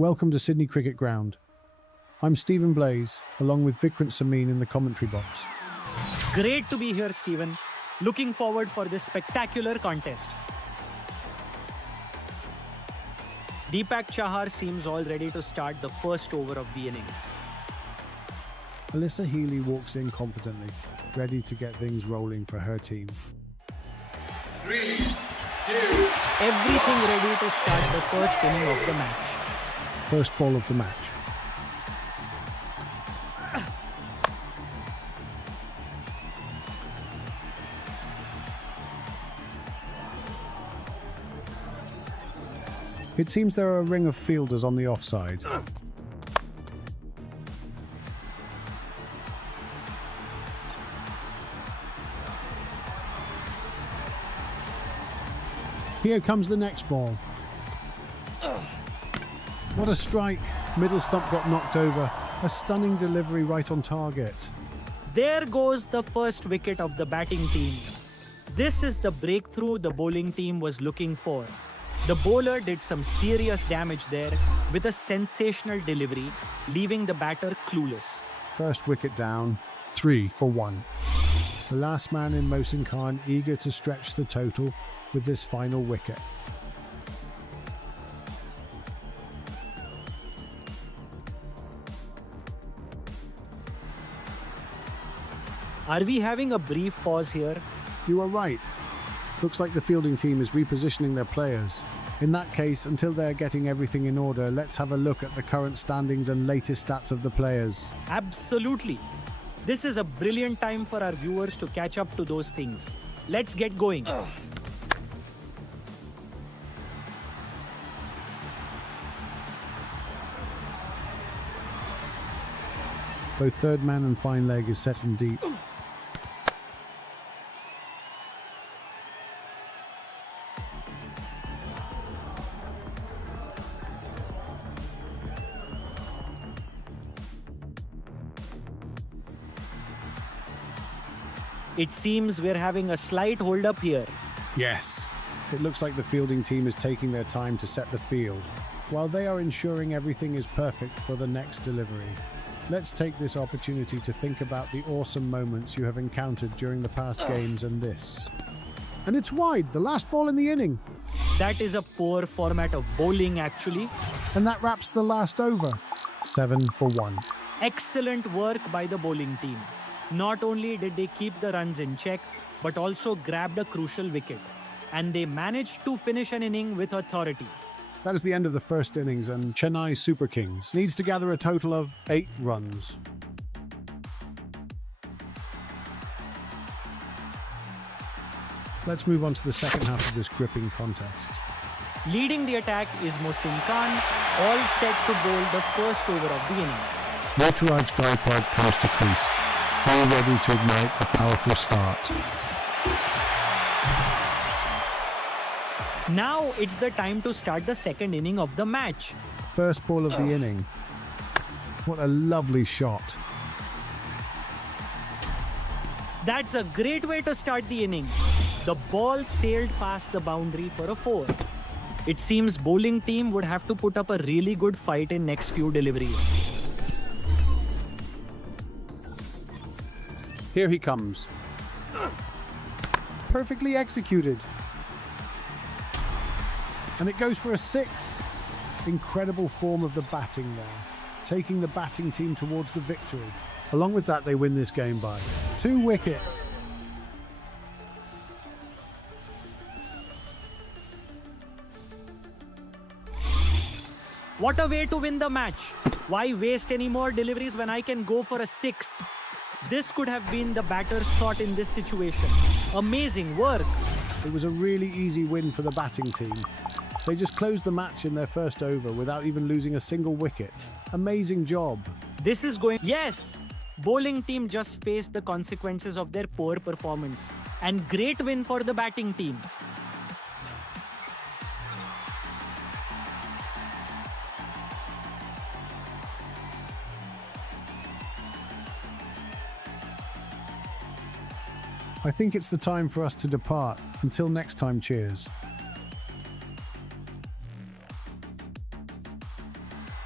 Welcome to Sydney Cricket Ground. I'm Stephen Blaze, along with Vikrant Samin in the commentary box. Great to be here, Stephen. Looking forward for this spectacular contest. Deepak Chahar seems all ready to start the first over of the innings. Alyssa Healy walks in confidently, ready to get things rolling for her team. 3, 2. Everything ready to start the first inning of the match. First ball of the match. It seems there are a ring of fielders on the offside. Here comes the next ball. What a strike. Middle stump got knocked over. A stunning delivery right on target. There goes the first wicket of the batting team. This is the breakthrough the bowling team was looking for. The bowler did some serious damage there with a sensational delivery, leaving the batter clueless. First wicket down, 3 for 1. The last man in Mohsin Khan eager to stretch the total with this final wicket. Are we having a brief pause here? You are right. Looks like the fielding team is repositioning their players. In that case, until they're getting everything in order, let's have a look at the current standings and latest stats of the players. Absolutely. This is a brilliant time for our viewers to catch up to those things. Let's get going. Both third man and fine leg is set in deep. It seems we're having a slight hold-up here. Yes. It looks like the fielding team is taking their time to set the field, while they are ensuring everything is perfect for the next delivery. Let's take this opportunity to think about the awesome moments you have encountered during the past games and this. And it's wide, the last ball in the inning. That is a poor format of bowling, actually. And that wraps the last over. 7 for 1. Excellent work by the bowling team. Not only did they keep the runs in check, but also grabbed a crucial wicket. And they managed to finish an inning with authority. That is the end of the first innings, and Chennai Super Kings needs to gather a total of 8 runs. Let's move on to the second half of this gripping contest. Leading the attack is Mohsin Khan, all set to bowl the first over of the inning. Ruturaj Gaikwad comes to crease, all ready to ignite a powerful start. Now it's the time to start the second inning of the match. First ball of the inning. What a lovely shot. That's a great way to start the inning. The ball sailed past the boundary for a 4. It seems bowling team would have to put up a really good fight in next few deliveries. Here he comes. Perfectly executed. And it goes for a 6. Incredible form of the batting there, taking the batting team towards the victory. Along with that, they win this game by 2 wickets. What a way to win the match. Why waste any more deliveries when I can go for a 6? This could have been the batter's thought in this situation. Amazing work. It was a really easy win for the batting team. They just closed the match in their first over without even losing a single wicket. Amazing job. This is going... Yes! Bowling team just faced the consequences of their poor performance. And great win for the batting team. I think it's the time for us to depart. Until next time, cheers.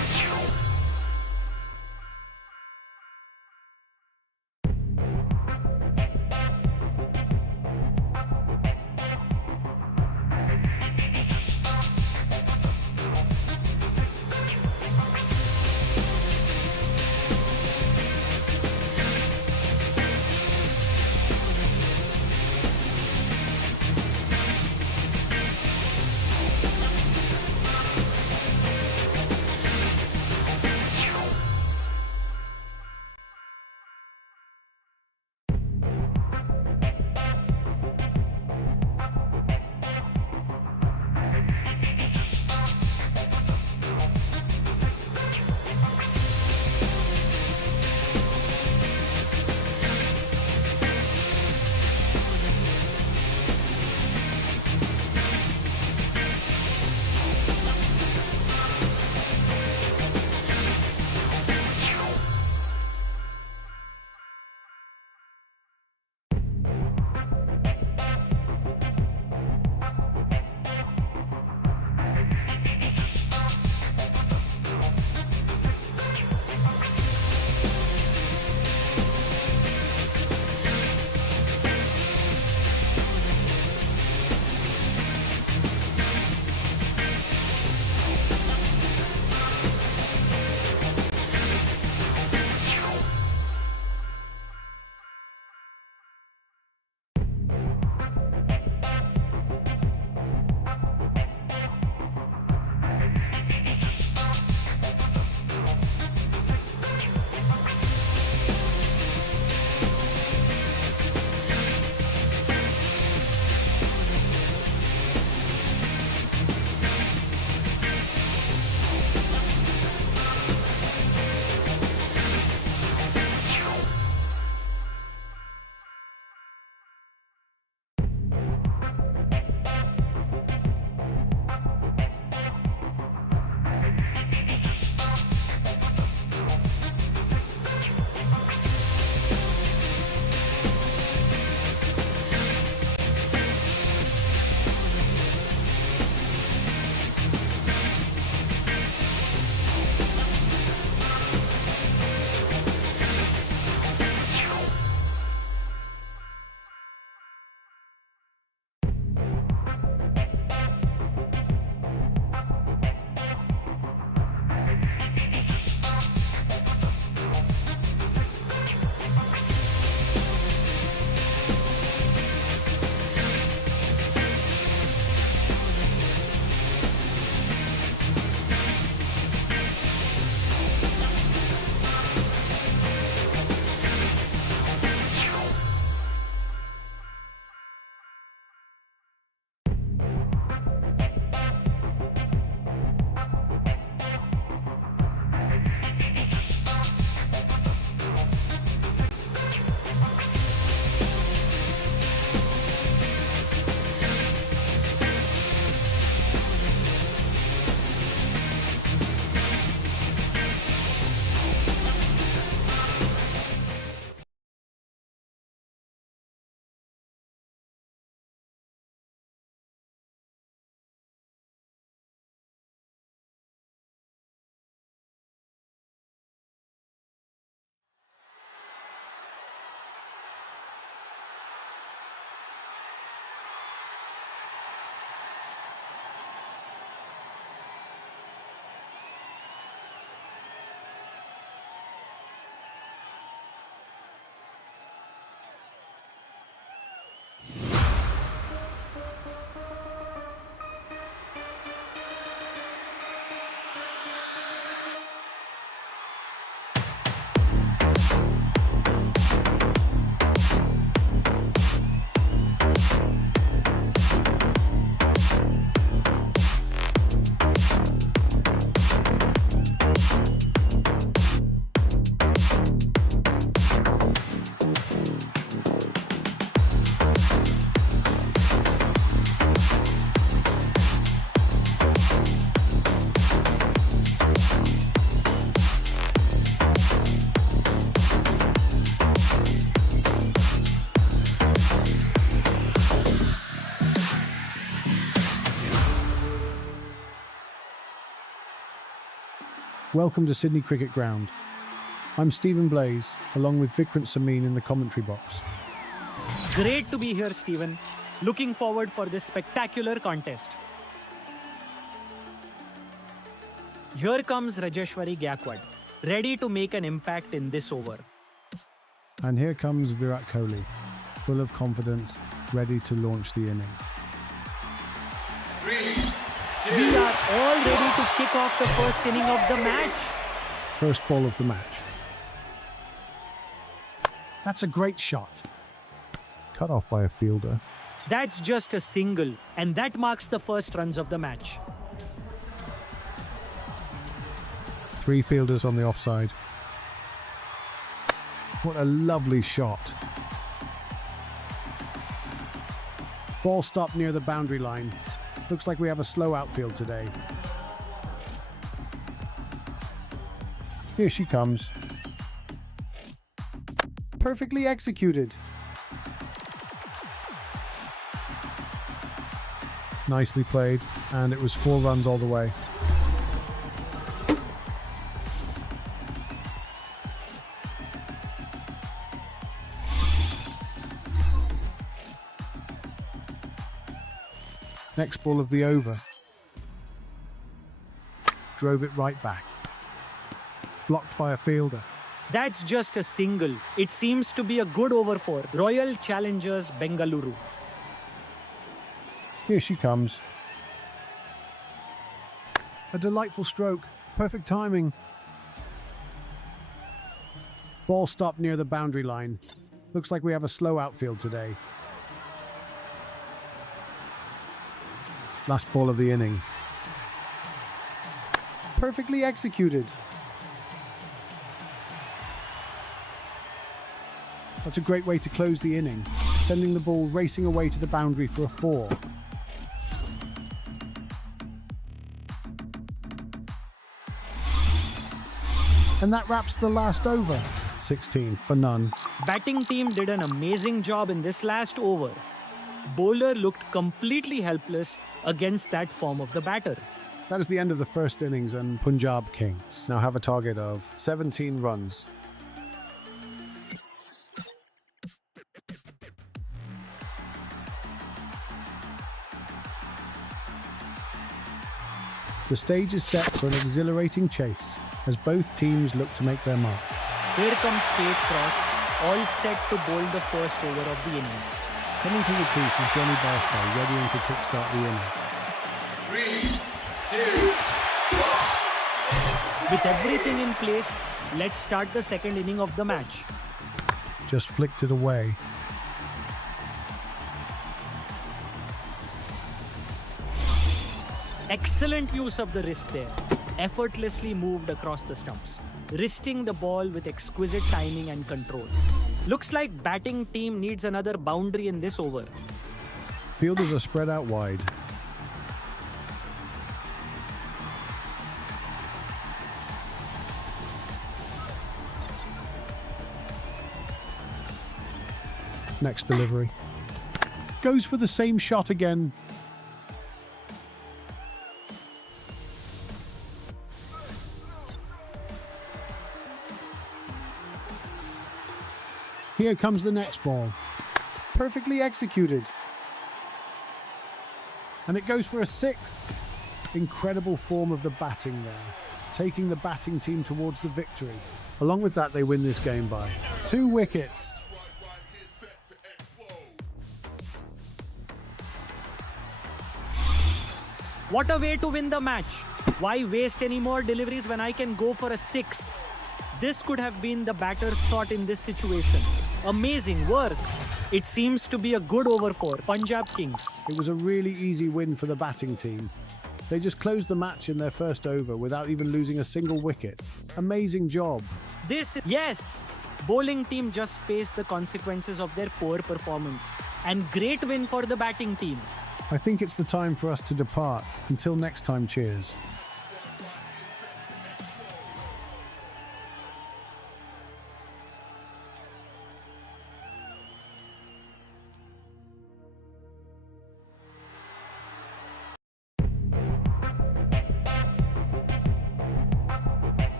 Welcome to Sydney Cricket Ground. I'm Stephen Blaze, along with Vikrant Samin in the commentary box. Great to be here, Stephen. Looking forward for this spectacular contest. Here comes Rajeshwari Gaikwad, ready to make an impact in this over. And here comes Virat Kohli, full of confidence, ready to launch the inning. 3, 2, We are all ready to kick off the first inning of the match. First ball of the match. That's a great shot. Cut off by a fielder. That's just a single, and that marks the first runs of the match. 3 fielders on the offside. What a lovely shot. Ball stopped near the boundary line. Looks like we have a slow outfield today. Here she comes. Perfectly executed. Nicely played, and it was 4 runs all the way. Next ball of the over. Drove it right back. Blocked by a fielder. That's just a single. It seems to be a good over for Royal Challengers Bengaluru. Here she comes. A delightful stroke. Perfect timing. Ball stopped near the boundary line. Looks like we have a slow outfield today. Last ball of the inning. Perfectly executed. That's a great way to close the inning, sending the ball racing away to the boundary for a 4. And that wraps the last over. 16 for none. Batting team did an amazing job in this last over. Bowler looked completely helpless against that form of the batter. That is the end of the first innings, and Punjab Kings now have a target of 17 runs. The stage is set for an exhilarating chase as both teams look to make their mark. Here comes Kate Cross, all set to bowl the first over of the innings. Coming to the crease is Johnny Bairstow, readying to kickstart the inning. 3, 2, 1. With everything in place, let's start the second inning of the match. Just flicked it away. Excellent use of the wrist there. Effortlessly moved across the stumps, wristing the ball with exquisite timing and control. Looks like batting team needs another boundary in this over. Fielders are spread out wide. Next delivery. Goes for the same shot again. Here comes the next ball. Perfectly executed. And it goes for a 6. Incredible form of the batting there, taking the batting team towards the victory. Along with that, they win this game by 2 wickets. What a way to win the match. Why waste any more deliveries when I can go for a 6? This could have been the batter's thought in this situation. Amazing work. It seems to be a good over for Punjab Kings. It was a really easy win for the batting team. They just closed the match in their first over without even losing a single wicket. Amazing job. Yes, bowling team just faced the consequences of their poor performance. And great win for the batting team. I think it's the time for us to depart. Until next time, cheers.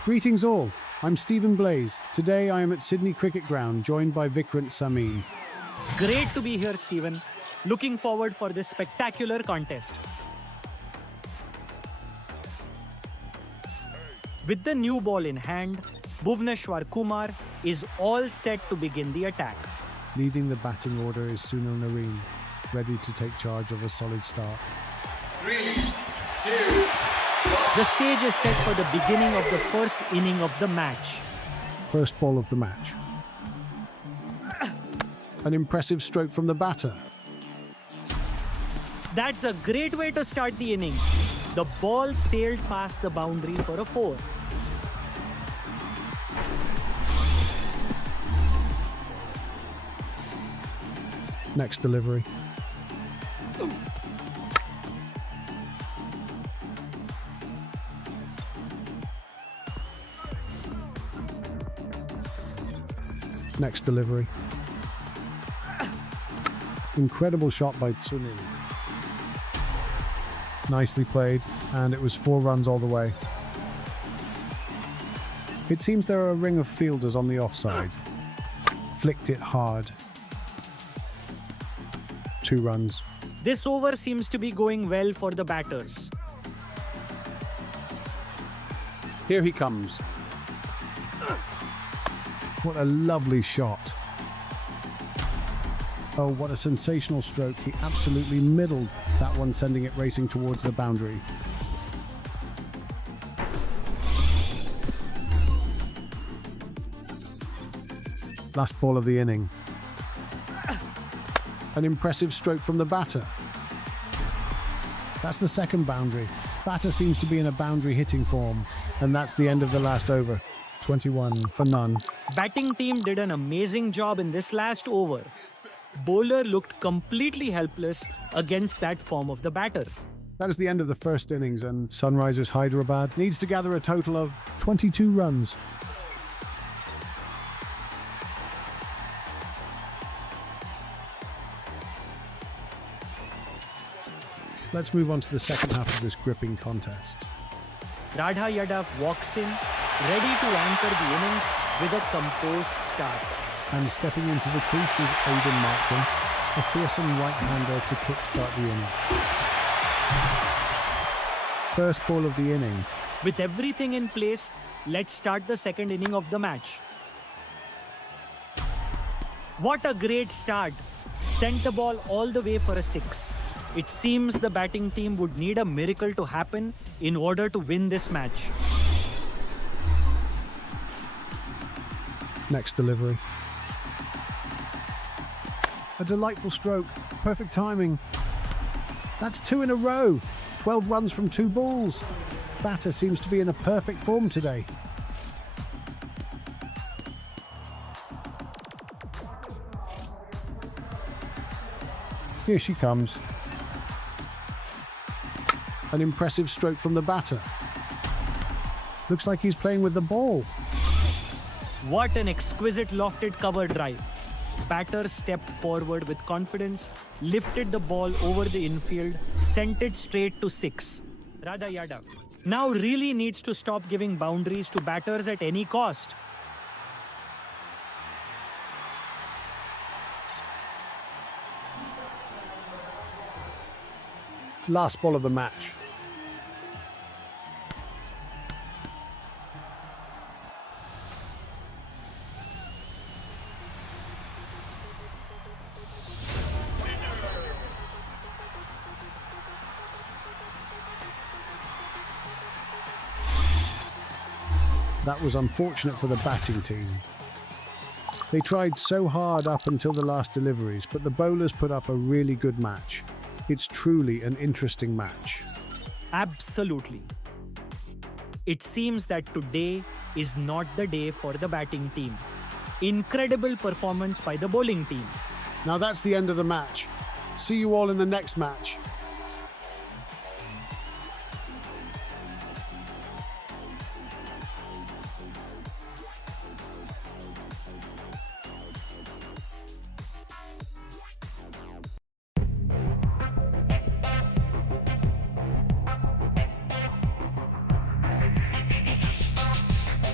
Greetings all, I'm Stephen Blaze. Today I am at Sydney Cricket Ground, joined by Vikrant Samin. Great to be here, Stephen. Looking forward for this spectacular contest. With the new ball in hand, Bhuvneshwar Kumar is all set to begin the attack. Leading the batting order is Sunil Narine, ready to take charge of a solid start. 3, 2, The stage is set for the beginning of the first inning of the match. First ball of the match. An impressive stroke from the batter. That's a great way to start the inning. The ball sailed past the boundary for a 4. Next delivery. Next delivery. Incredible shot by Sunil. Nicely played, and it was 4 runs all the way. It seems there are a ring of fielders on the offside. Flicked it hard. 2 runs. This over seems to be going well for the batters. Here he comes. What a lovely shot. Oh, what a sensational stroke. He absolutely middled that one, sending it racing towards the boundary. Last ball of the inning. An impressive stroke from the batter. That's the second boundary. Batter seems to be in a boundary hitting form. And that's the end of the last over. 21 for none. Batting team did an amazing job in this last over. Bowler looked completely helpless against that form of the batter. That is the end of the first innings, and Sunrisers Hyderabad needs to gather a total of 22 runs. Let's move on to the second half of this gripping contest. Radha Yadav walks in, ready to anchor the innings with a composed start. And stepping into the crease is Aidan Markman, a fearsome right-hander to kickstart the inning. First ball of the inning. With everything in place, let's start the second inning of the match. What a great start! Sent the ball all the way for a 6. It seems the batting team would need a miracle to happen in order to win this match. Next delivery. A delightful stroke. Perfect timing. That's 2 in a row. 12 runs from 2 balls. Batter seems to be in a perfect form today. Here she comes. An impressive stroke from the batter. Looks like he's playing with the ball. What an exquisite lofted cover drive. Batter stepped forward with confidence, lifted the ball over the infield, sent it straight to 6. Radha Yadav now really needs to stop giving boundaries to batters at any cost. Last ball of the match. That was unfortunate for the batting team. They tried so hard up until the last deliveries, but the bowlers put up a really good match. It's truly an interesting match. Absolutely. It seems that today is not the day for the batting team. Incredible performance by the bowling team. Now that's the end of the match. See you all in the next match.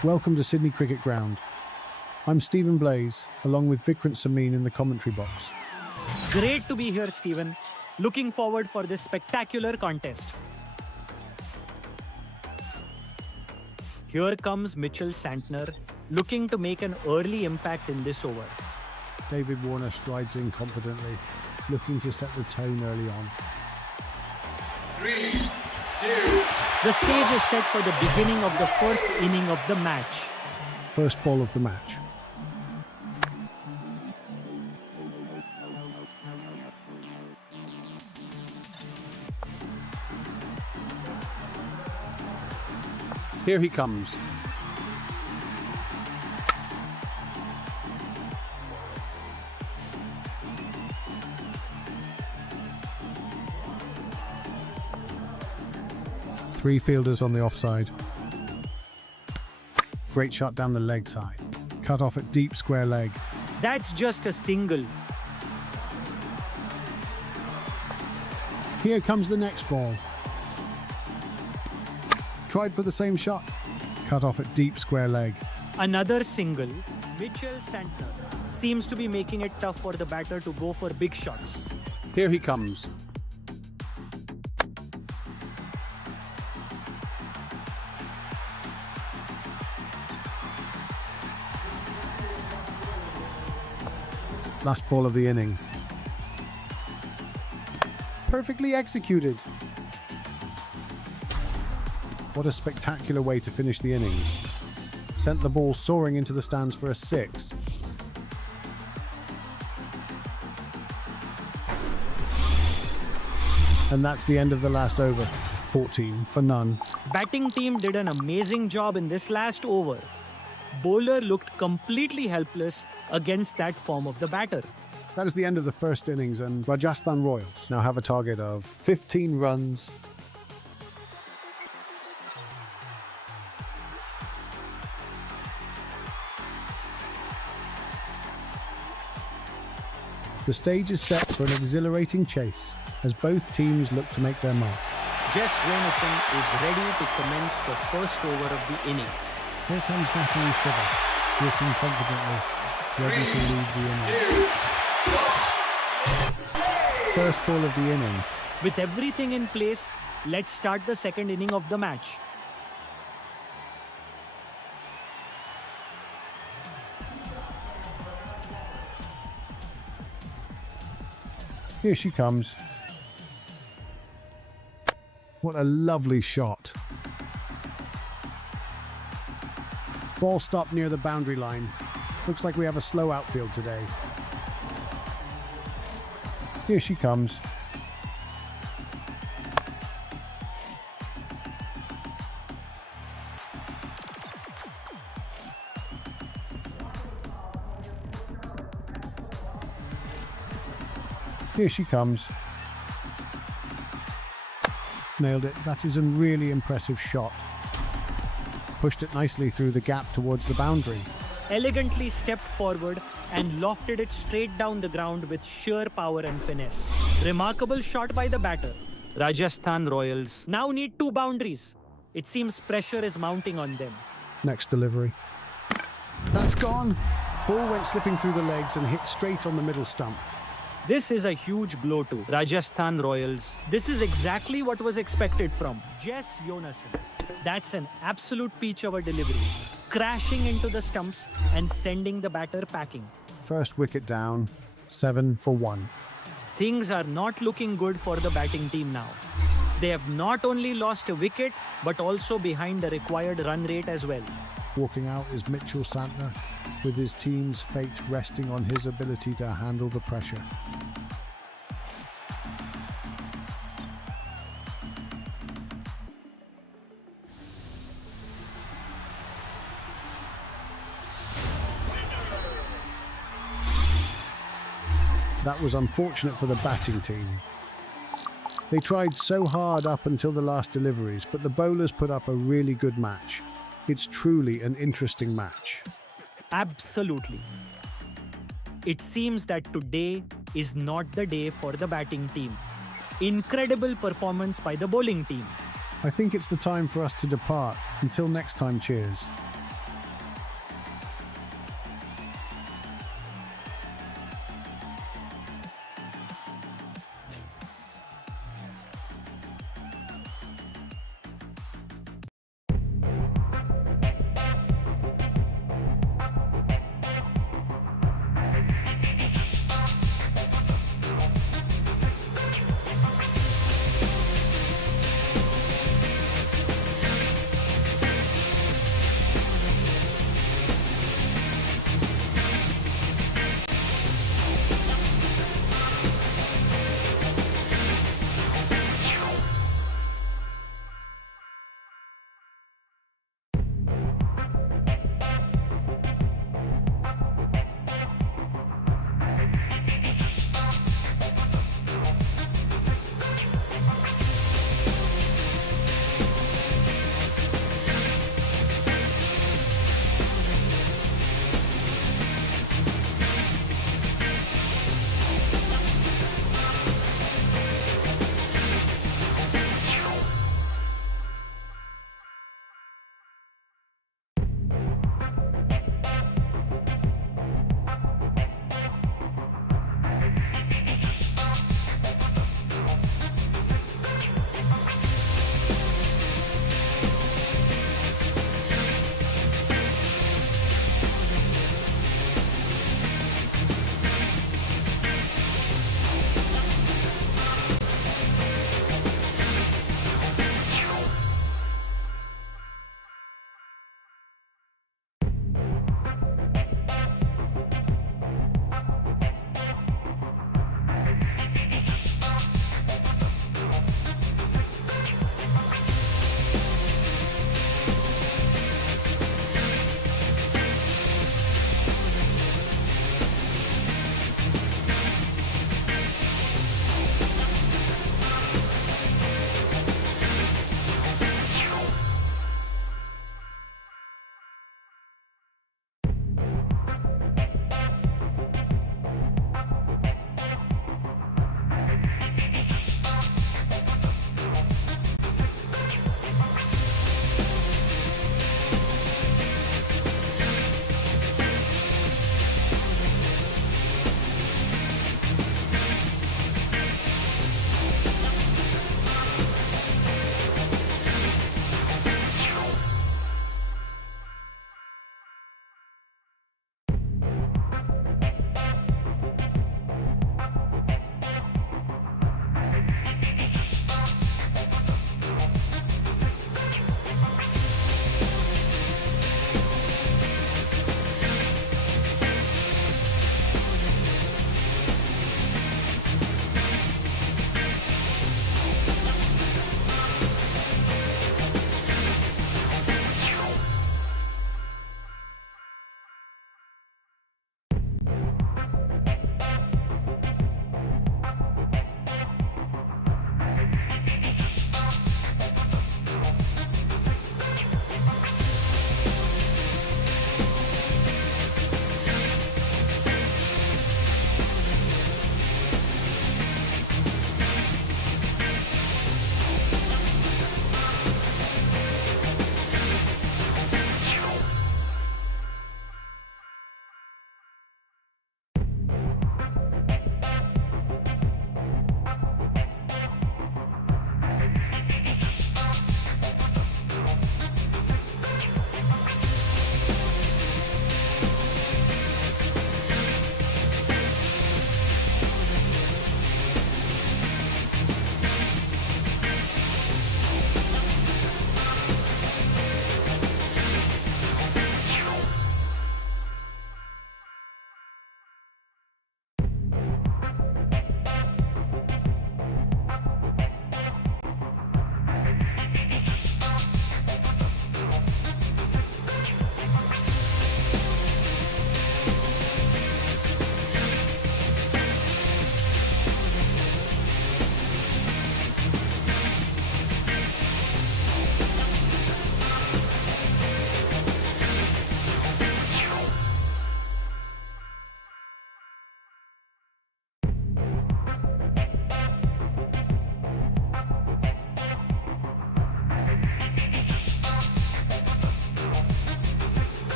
Welcome to Sydney Cricket Ground. I'm Stephen Blaze, along with Vikrant Samin in the commentary box. Great to be here, Stephen. Looking forward for this spectacular contest. Here comes Mitchell Santner, looking to make an early impact in this over. David Warner strides in confidently, looking to set the tone early on. 3, 2, The stage is set for the beginning of the first inning of the match. First ball of the match. Here he comes. Three fielders on the offside. Great shot down the leg side. Cut off at deep square leg. That's just a single. Here comes the next ball. Tried for the same shot. Cut off at deep square leg. Another single. Mitchell Santner seems to be making it tough for the batter to go for big shots. Here he comes. Last ball of the inning. Perfectly executed. What a spectacular way to finish the innings. Sent the ball soaring into the stands for a 6. And that's the end of the last over. 14 for none. Batting team did an amazing job in this last over. Bowler looked completely helpless against that form of the batter. That is the end of the first innings, and Rajasthan Royals now have a target of 15 runs. The stage is set for an exhilarating chase as both teams look to make their mark. Jess Jonasson is ready to commence the first over of the inning. Here comes Natalie Siver, walking confidently, ready to lead the inning. 2, 1. First ball of the inning. With everything in place, let's start the second inning of the match. Here she comes. What a lovely shot. Ball stopped near the boundary line. Looks like we have a slow outfield today. Here she comes. Here she comes. Nailed it. That is a really impressive shot. Pushed it nicely through the gap towards the boundary. Elegantly stepped forward and lofted it straight down the ground with sheer power and finesse. Remarkable shot by the batter. Rajasthan Royals now need 2 boundaries. It seems pressure is mounting on them. Next delivery. That's gone. Ball went slipping through the legs and hit straight on the middle stump. This is a huge blow to Rajasthan Royals. This is exactly what was expected from Jess Jonasson. That's an absolute peach of a delivery. Crashing into the stumps and sending the batter packing. First wicket down, 7 for 1. Things are not looking good for the batting team now. They have not only lost a wicket, but also behind the required run rate as well. Walking out is Mitchell Santner, with his team's fate resting on his ability to handle the pressure. That was unfortunate for the batting team. They tried so hard up until the last deliveries, but the bowlers put up a really good match. It's truly an interesting match. Absolutely. It seems that today is not the day for the batting team. Incredible performance by the bowling team. I think it's the time for us to depart. Until next time, cheers.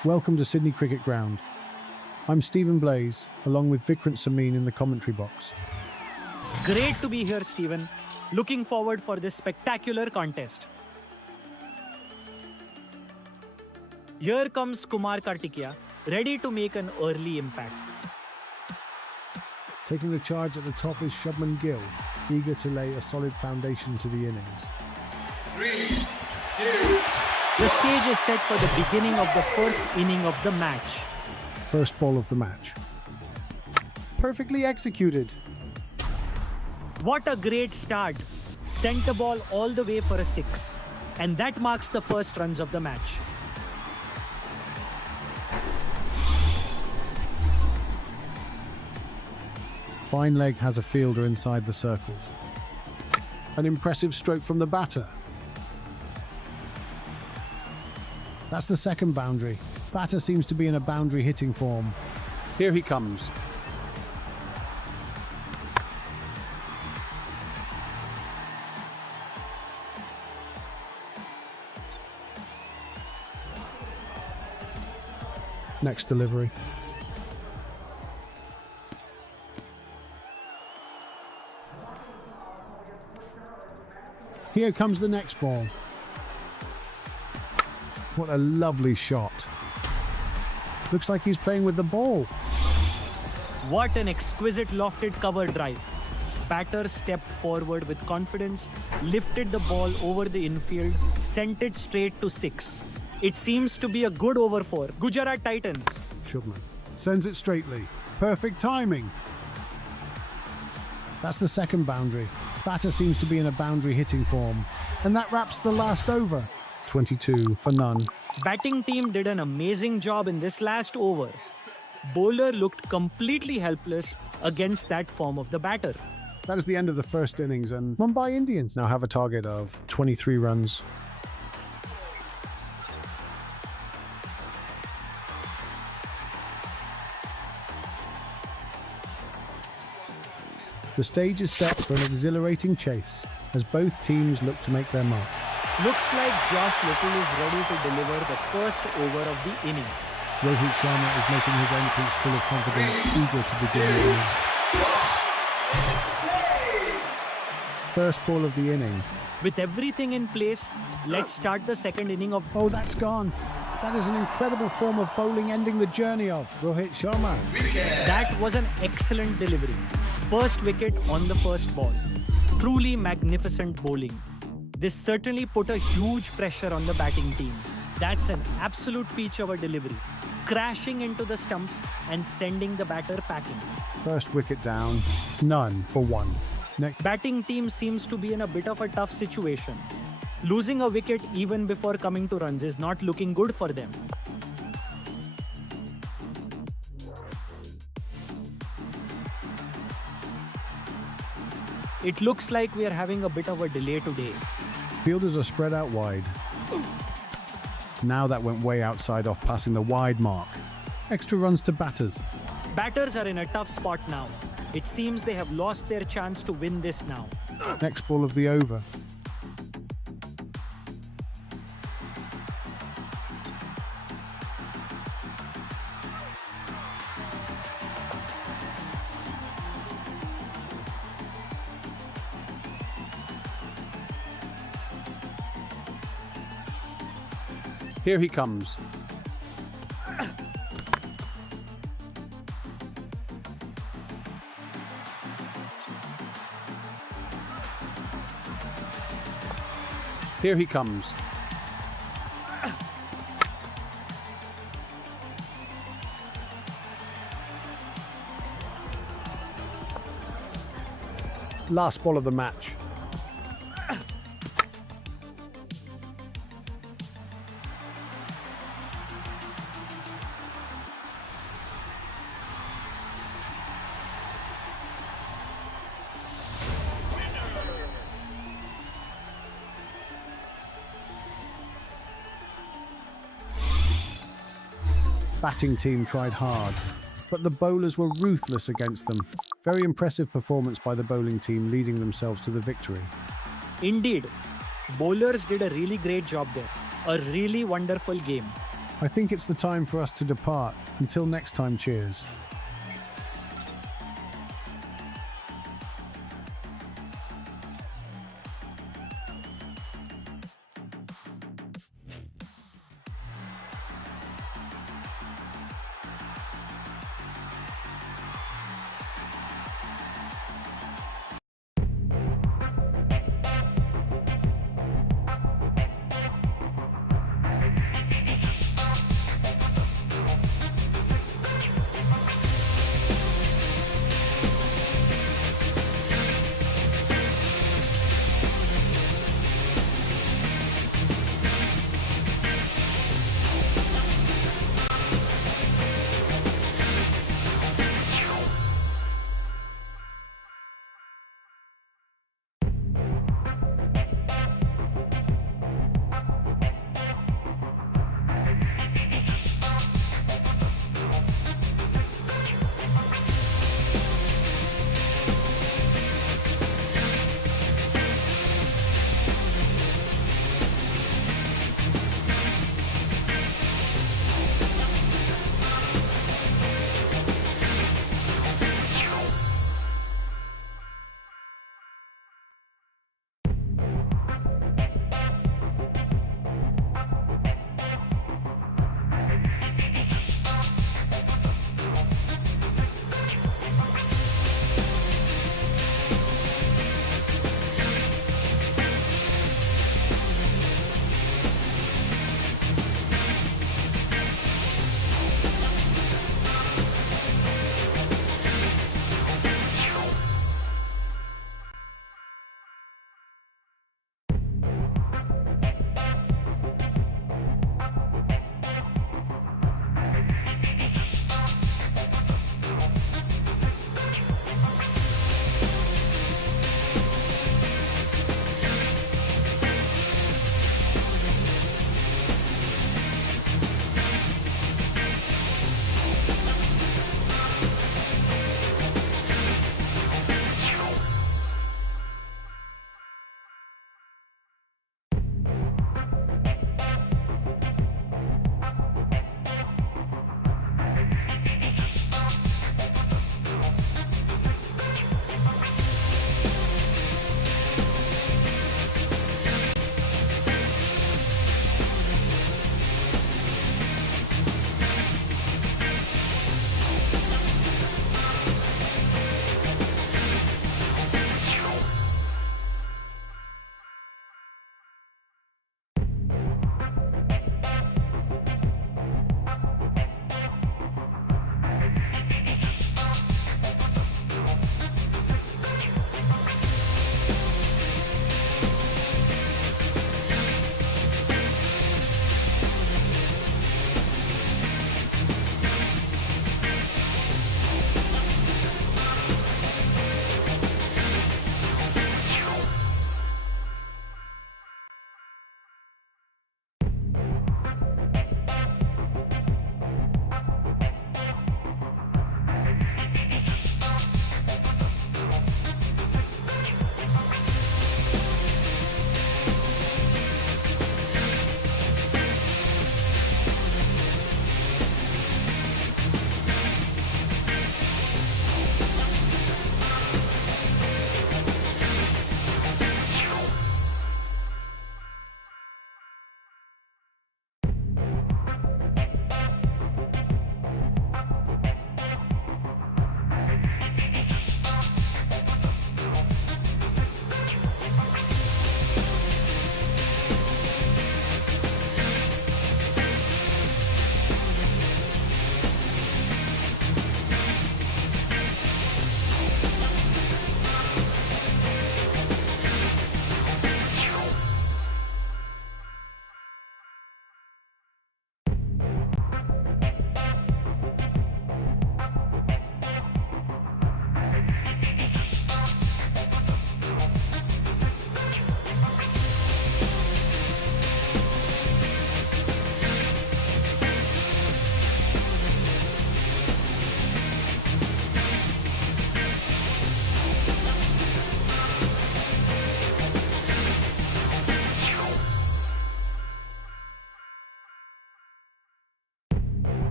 Welcome to Sydney Cricket Ground. I'm Stephen Blaze, along with Vikrant Samin in the commentary box. Great to be here, Stephen. Looking forward for this spectacular contest. Here comes Kumar Kartikeya, ready to make an early impact. Taking the charge at the top is Shubman Gill, eager to lay a solid foundation to the innings. 3, 2, The stage is set for the beginning of the first inning of the match. First ball of the match. Perfectly executed. What a great start. Sent the ball all the way for a 6. And that marks the first runs of the match. Fine leg has a fielder inside the circles. An impressive stroke from the batter. That's the second boundary. Batter seems to be in a boundary hitting form. Here he comes. Next delivery. Here comes the next ball. What a lovely shot. Looks like he's playing with the ball. What an exquisite lofted cover drive. Batter stepped forward with confidence, lifted the ball over the infield, sent it straight to 6. It seems to be a good over for Gujarat Titans. Shubman sends it straightly. Perfect timing. That's the second boundary. Batter seems to be in a boundary hitting form. And that wraps the last over. 22 for none. Batting team did an amazing job in this last over. Bowler looked completely helpless against that form of the batter. That is the end of the first innings, and Mumbai Indians now have a target of 23 runs. The stage is set for an exhilarating chase as both teams look to make their mark. Looks like Josh Little is ready to deliver the first over of the inning. Rohit Sharma is making his entrance full of confidence, eager to begin the inning. First ball of the inning. With everything in place, let's start the second inning of... Oh, that's gone. That is an incredible form of bowling ending the journey of Rohit Sharma. That was an excellent delivery. First wicket on the first ball. Truly magnificent bowling. This certainly put a huge pressure on the batting team. That's an absolute peach of a delivery. Crashing into the stumps and sending the batter packing. First wicket down, none for 1. Next. Batting team seems to be in a bit of a tough situation. Losing a wicket even before coming to runs is not looking good for them. It looks like we are having a bit of a delay today. Fielders are spread out wide. Now that went way outside off passing the wide mark. Extra runs to batters. Batters are in a tough spot now. It seems they have lost their chance to win this now. Next ball of the over. Here he comes. Here he comes. Last ball of the match. Batting team tried hard, but the bowlers were ruthless against them. Very impressive performance by the bowling team, leading themselves to the victory. Indeed, bowlers did a really great job there. A really wonderful game. I think it's the time for us to depart. Until next time, cheers.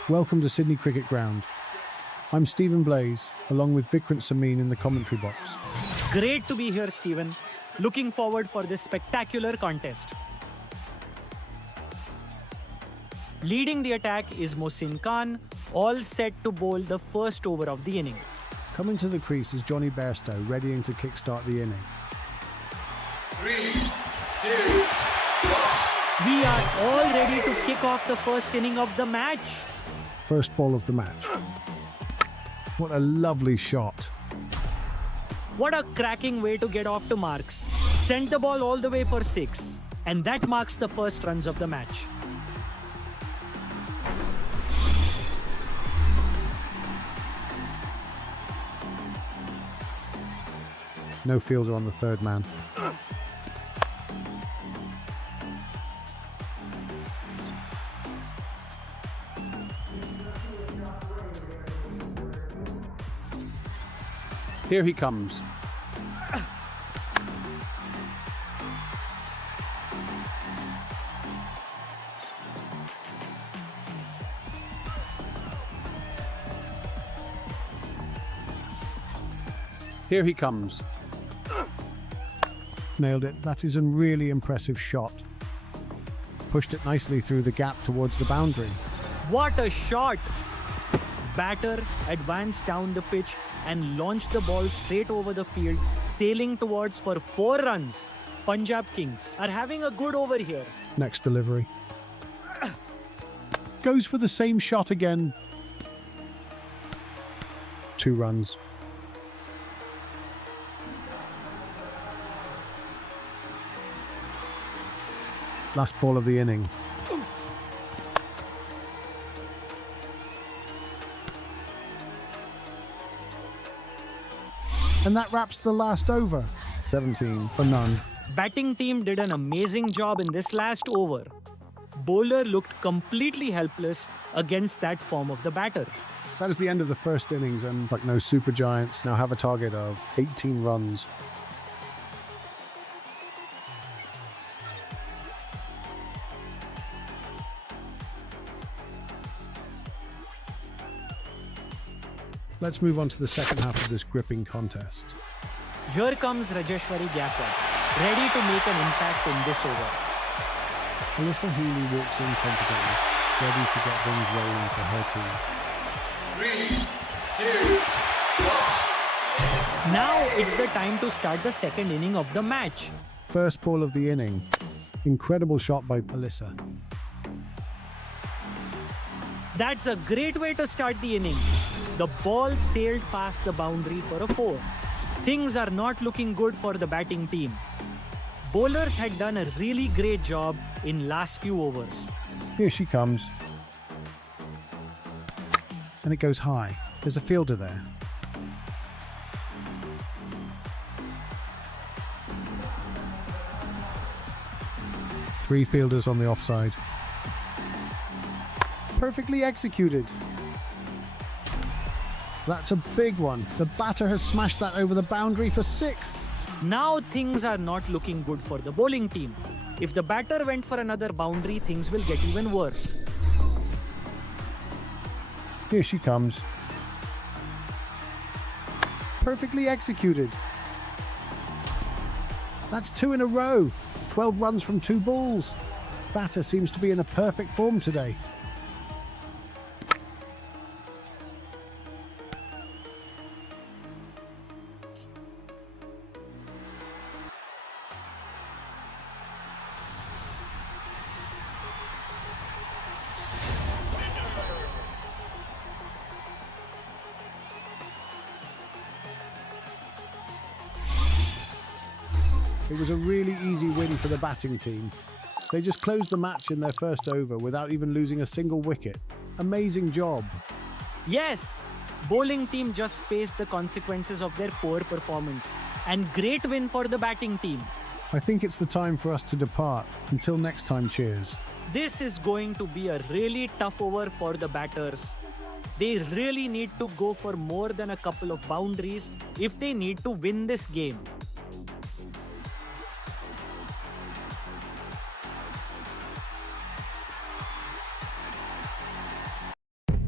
Welcome to Sydney Cricket Ground. I'm Stephen Blaze, along with Vikrant Samin in the commentary box. Great to be here, Stephen. Looking forward for this spectacular contest. Leading the attack is Mohsin Khan, all set to bowl the first over of the inning. Coming to the crease is Johnny Bairstow, readying to kickstart the inning. 3, 2, 1. We are all ready to kick off the first inning of the match. First ball of the match. What a lovely shot. What a cracking way to get off to marks. Sent the ball all the way for 6. And that marks the first runs of the match. No fielder on the third man. Here he comes. Here he comes. Nailed it. That is a really impressive shot. Pushed it nicely through the gap towards the boundary. What a shot! Batter advanced down the pitch and launched the ball straight over the field, sailing towards for 4 runs. Punjab Kings are having a good over here. Next delivery. Goes for the same shot again. 2 runs. Last ball of the inning. And that wraps the last over. 17 for none. Batting team did an amazing job in this last over. Bowler looked completely helpless against that form of the batter. That is the end of the first innings, and like no super giants now have a target of 18 runs. Let's move on to the second half of this gripping contest. Here comes Rajeshwari Gaikwad, ready to make an impact in this over. Alyssa Healy walks in confidently, ready to get things rolling for her team. 3, 2, 1. Now it's the time to start the second inning of the match. First ball of the inning. Incredible shot by Alyssa. That's a great way to start the inning. The ball sailed past the boundary for a 4. Things are not looking good for the batting team. Bowlers had done a really great job in last few overs. Here she comes. And it goes high. There's a fielder there. Three fielders on the offside. Perfectly executed. That's a big one. The batter has smashed that over the boundary for 6. Now things are not looking good for the bowling team. If the batter went for another boundary, things will get even worse. Here she comes. Perfectly executed. That's 2 in a row. 12 runs from 2 balls. Batter seems to be in a perfect form today. It was a really easy win for the batting team. They just closed the match in their first over without even losing a single wicket. Amazing job. Yes, bowling team just faced the consequences of their poor performance. And great win for the batting team. I think it's the time for us to depart. Until next time, cheers. This is going to be a really tough over for the batters. They really need to go for more than a couple of boundaries if they need to win this game.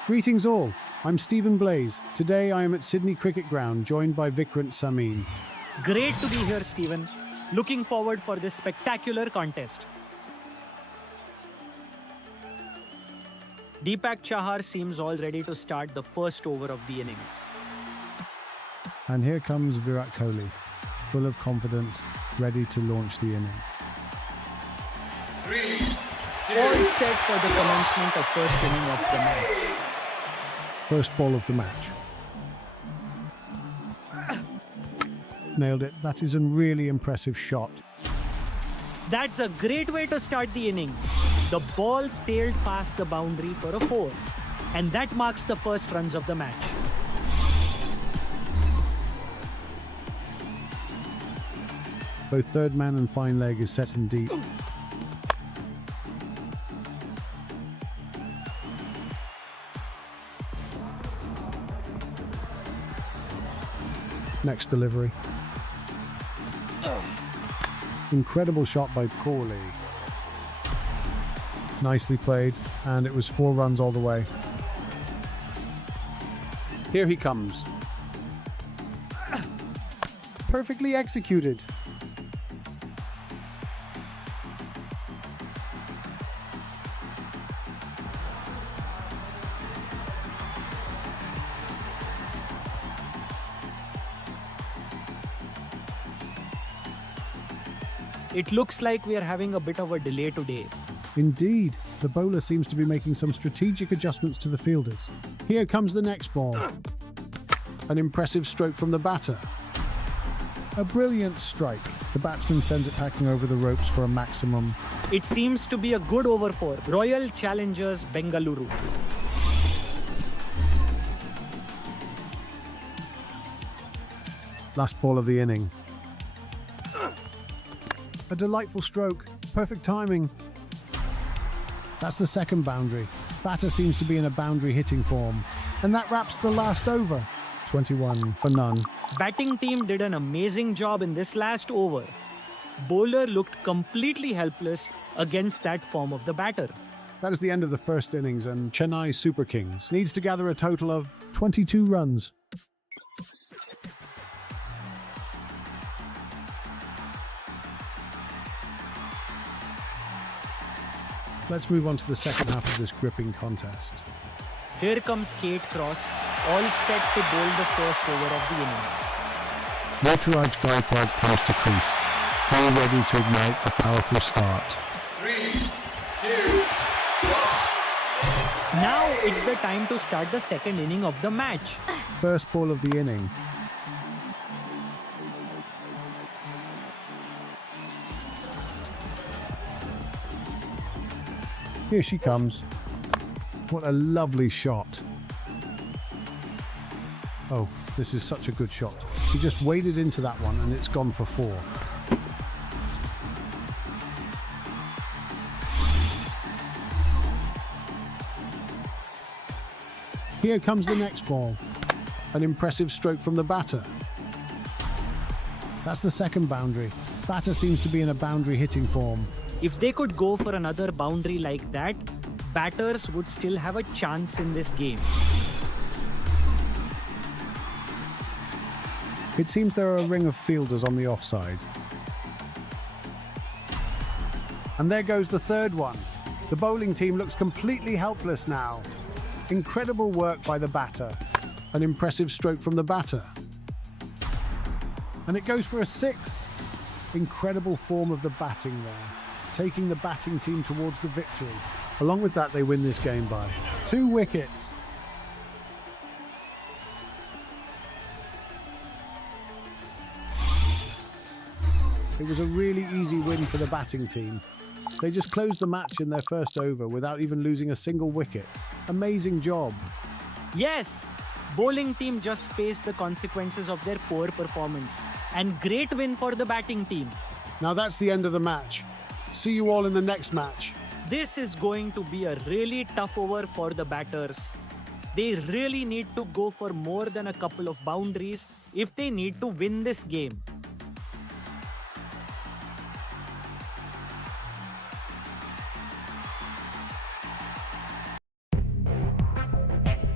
Greetings all, I'm Stephen Blaze. Today I am at Sydney Cricket Ground, joined by Vikrant Samin. Great to be here, Stephen. Looking forward for this spectacular contest. Deepak Chahar seems all ready to start the first over of the innings. And here comes Virat Kohli, full of confidence, ready to launch the inning. 3, 2, All set for the commencement of first inning of the match. First ball of the match. Nailed it. That is a really impressive shot. That's a great way to start the inning. The ball sailed past the boundary for a 4, and that marks the first runs of the match. Both third man and fine leg is set and deep. Next delivery. Incredible shot by Kohli. Nicely played, and it was 4 runs all the way. Here he comes. Perfectly executed. It looks like we are having a bit of a delay today. Indeed, the bowler seems to be making some strategic adjustments to the fielders. Here comes the next ball. An impressive stroke from the batter. A brilliant strike. The batsman sends it packing over the ropes for a maximum. It seems to be a good over for Royal Challengers Bengaluru. Last ball of the inning. A delightful stroke. Perfect timing. That's the second boundary. Batter seems to be in a boundary hitting form. And that wraps the last over. 21 for none. Batting team did an amazing job in this last over. Bowler looked completely helpless against that form of the batter. That is the end of the first innings, and Chennai Super Kings needs to gather a total of 22 runs. Let's move on to the second half of this gripping contest. Here comes Kate Cross, all set to bowl the first over of the innings. Ruturaj Gaikwad comes to crease, all ready to ignite a powerful start. 3, 2, 1. Now it's the time to start the second inning of the match. First ball of the inning. Here she comes. What a lovely shot. Oh, this is such a good shot. She just waded into that one and it's gone for 4. Here comes the next ball. An impressive stroke from the batter. That's the second boundary. Batter seems to be in a boundary hitting form. If they could go for another boundary like that, batters would still have a chance in this game. It seems there are a ring of fielders on the offside. And there goes the third one. The bowling team looks completely helpless now. Incredible work by the batter. An impressive stroke from the batter. And it goes for a 6. Incredible form of the batting there, taking the batting team towards the victory. Along with that, they win this game by 2 wickets. It was a really easy win for the batting team. They just closed the match in their first over without even losing a single wicket. Amazing job. Yes, bowling team just faced the consequences of their poor performance, and great win for the batting team. Now that's the end of the match. See you all in the next match. This is going to be a really tough over for the batters. They really need to go for more than a couple of boundaries if they need to win this game.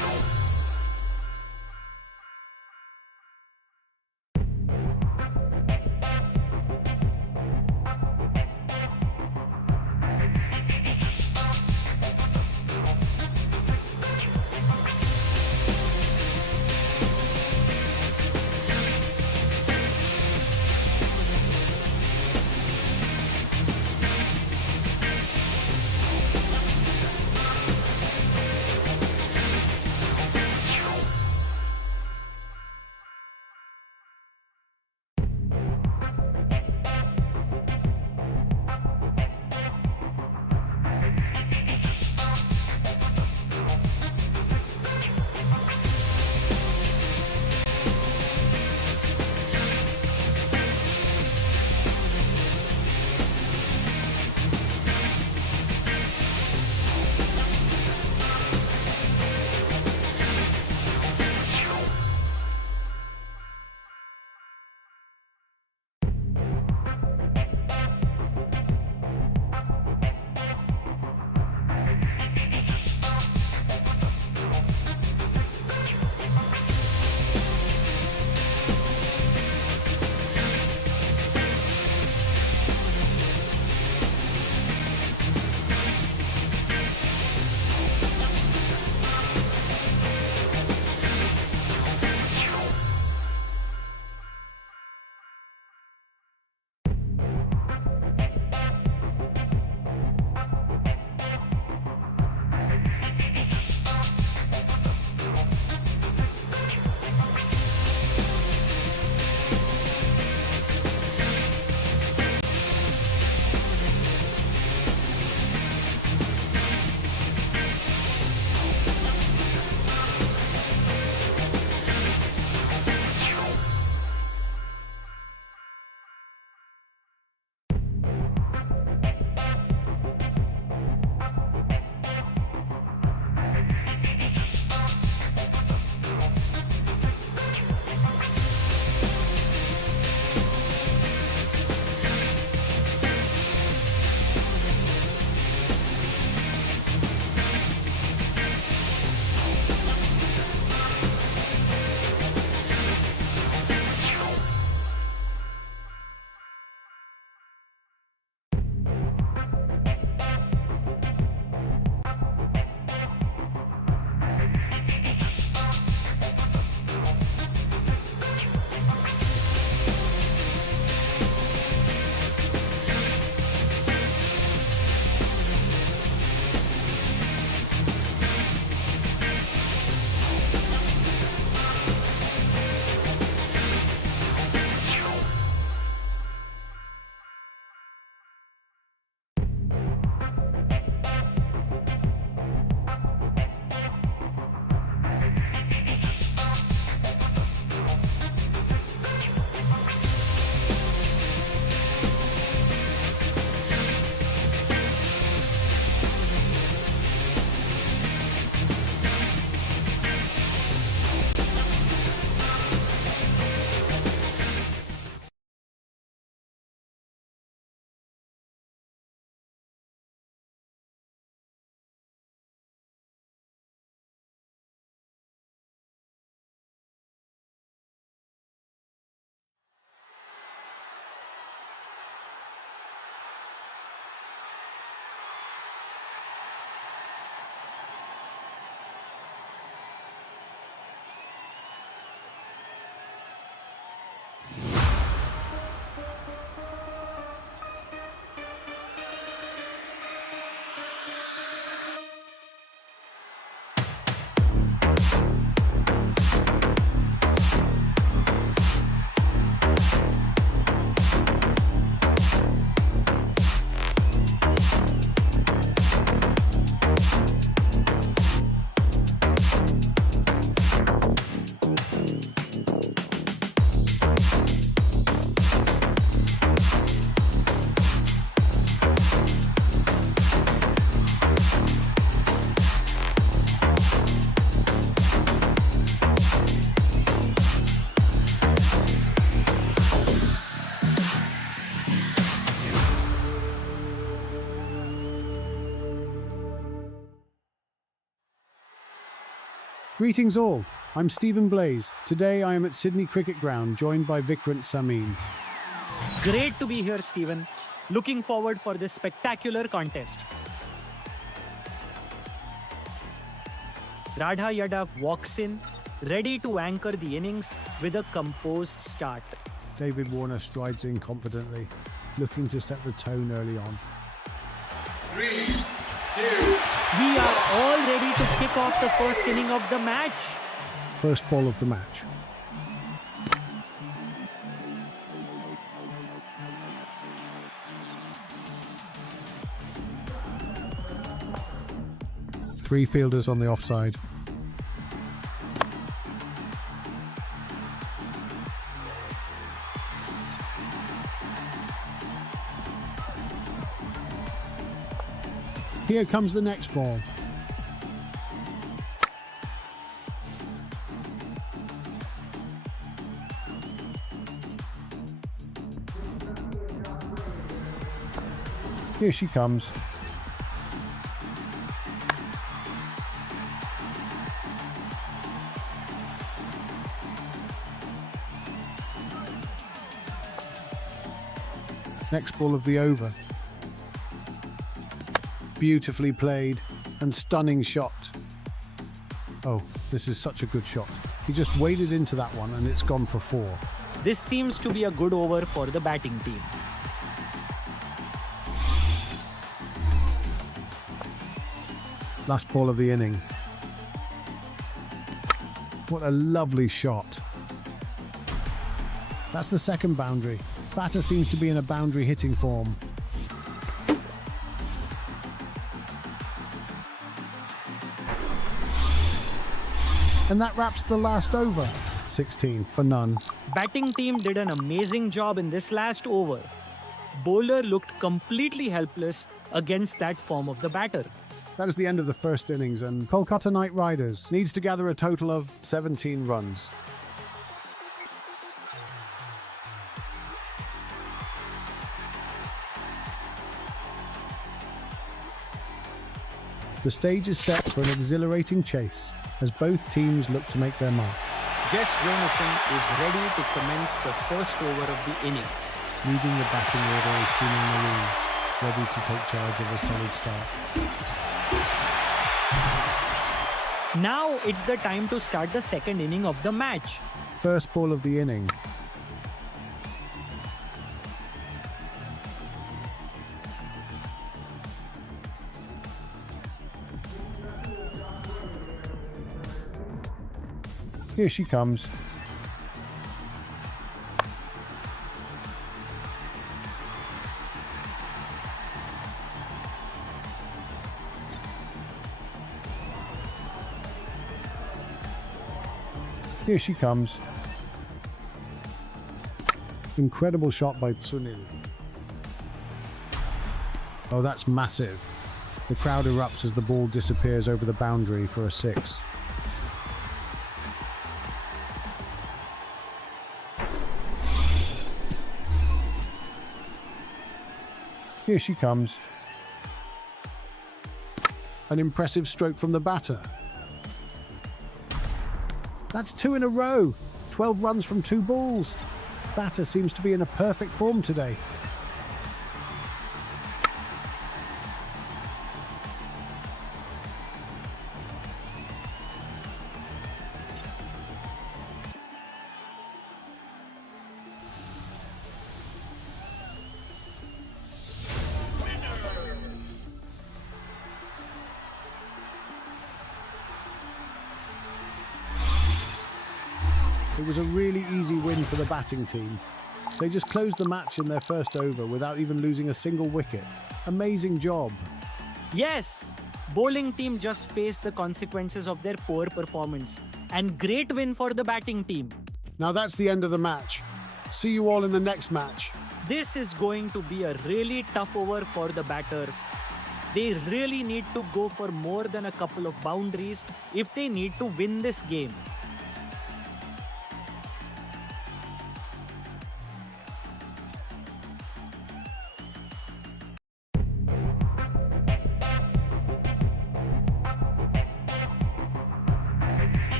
Greetings all, I'm Stephen Blaze. Today I am at Sydney Cricket Ground, joined by Vikrant Samin. Great to be here, Stephen. Looking forward for this spectacular contest. Radha Yadav walks in, ready to anchor the innings with a composed start. David Warner strides in confidently, looking to set the tone early on. 3, 2, We are all ready to kick off the first inning of the match. First ball of the match. Three fielders on the offside. Here comes the next ball. Here she comes. Next ball of the over. Beautifully played and stunning shot. Oh, this is such a good shot. He just waded into that one and it's gone for 4. This seems to be a good over for the batting team. Last ball of the inning. What a lovely shot. That's the second boundary. Batter seems to be in a boundary hitting form. And that wraps the last over. 16 for none. Batting team did an amazing job in this last over. Bowler looked completely helpless against that form of the batter. That is the end of the first innings, and Kolkata Knight Riders needs to gather a total of 17 runs. The stage is set for an exhilarating chase as both teams look to make their mark. Jess Jonasson is ready to commence the first over of the inning. Leading the batting order is Sunil Marine, ready to take charge of a solid start. Now it's the time to start the second inning of the match. First ball of the inning. Here she comes. Here she comes. Incredible shot by Sunil. Oh, that's massive. The crowd erupts as the ball disappears over the boundary for a 6. Here she comes. An impressive stroke from the batter. That's 2 in a row. 12 runs from 2 balls. Batter seems to be in a perfect form today. It was a really easy win for the batting team. They just closed the match in their first over without even losing a single wicket. Amazing job. Yes, bowling team just faced the consequences of their poor performance. And great win for the batting team. Now that's the end of the match. See you all in the next match. This is going to be a really tough over for the batters. They really need to go for more than a couple of boundaries if they need to win this game.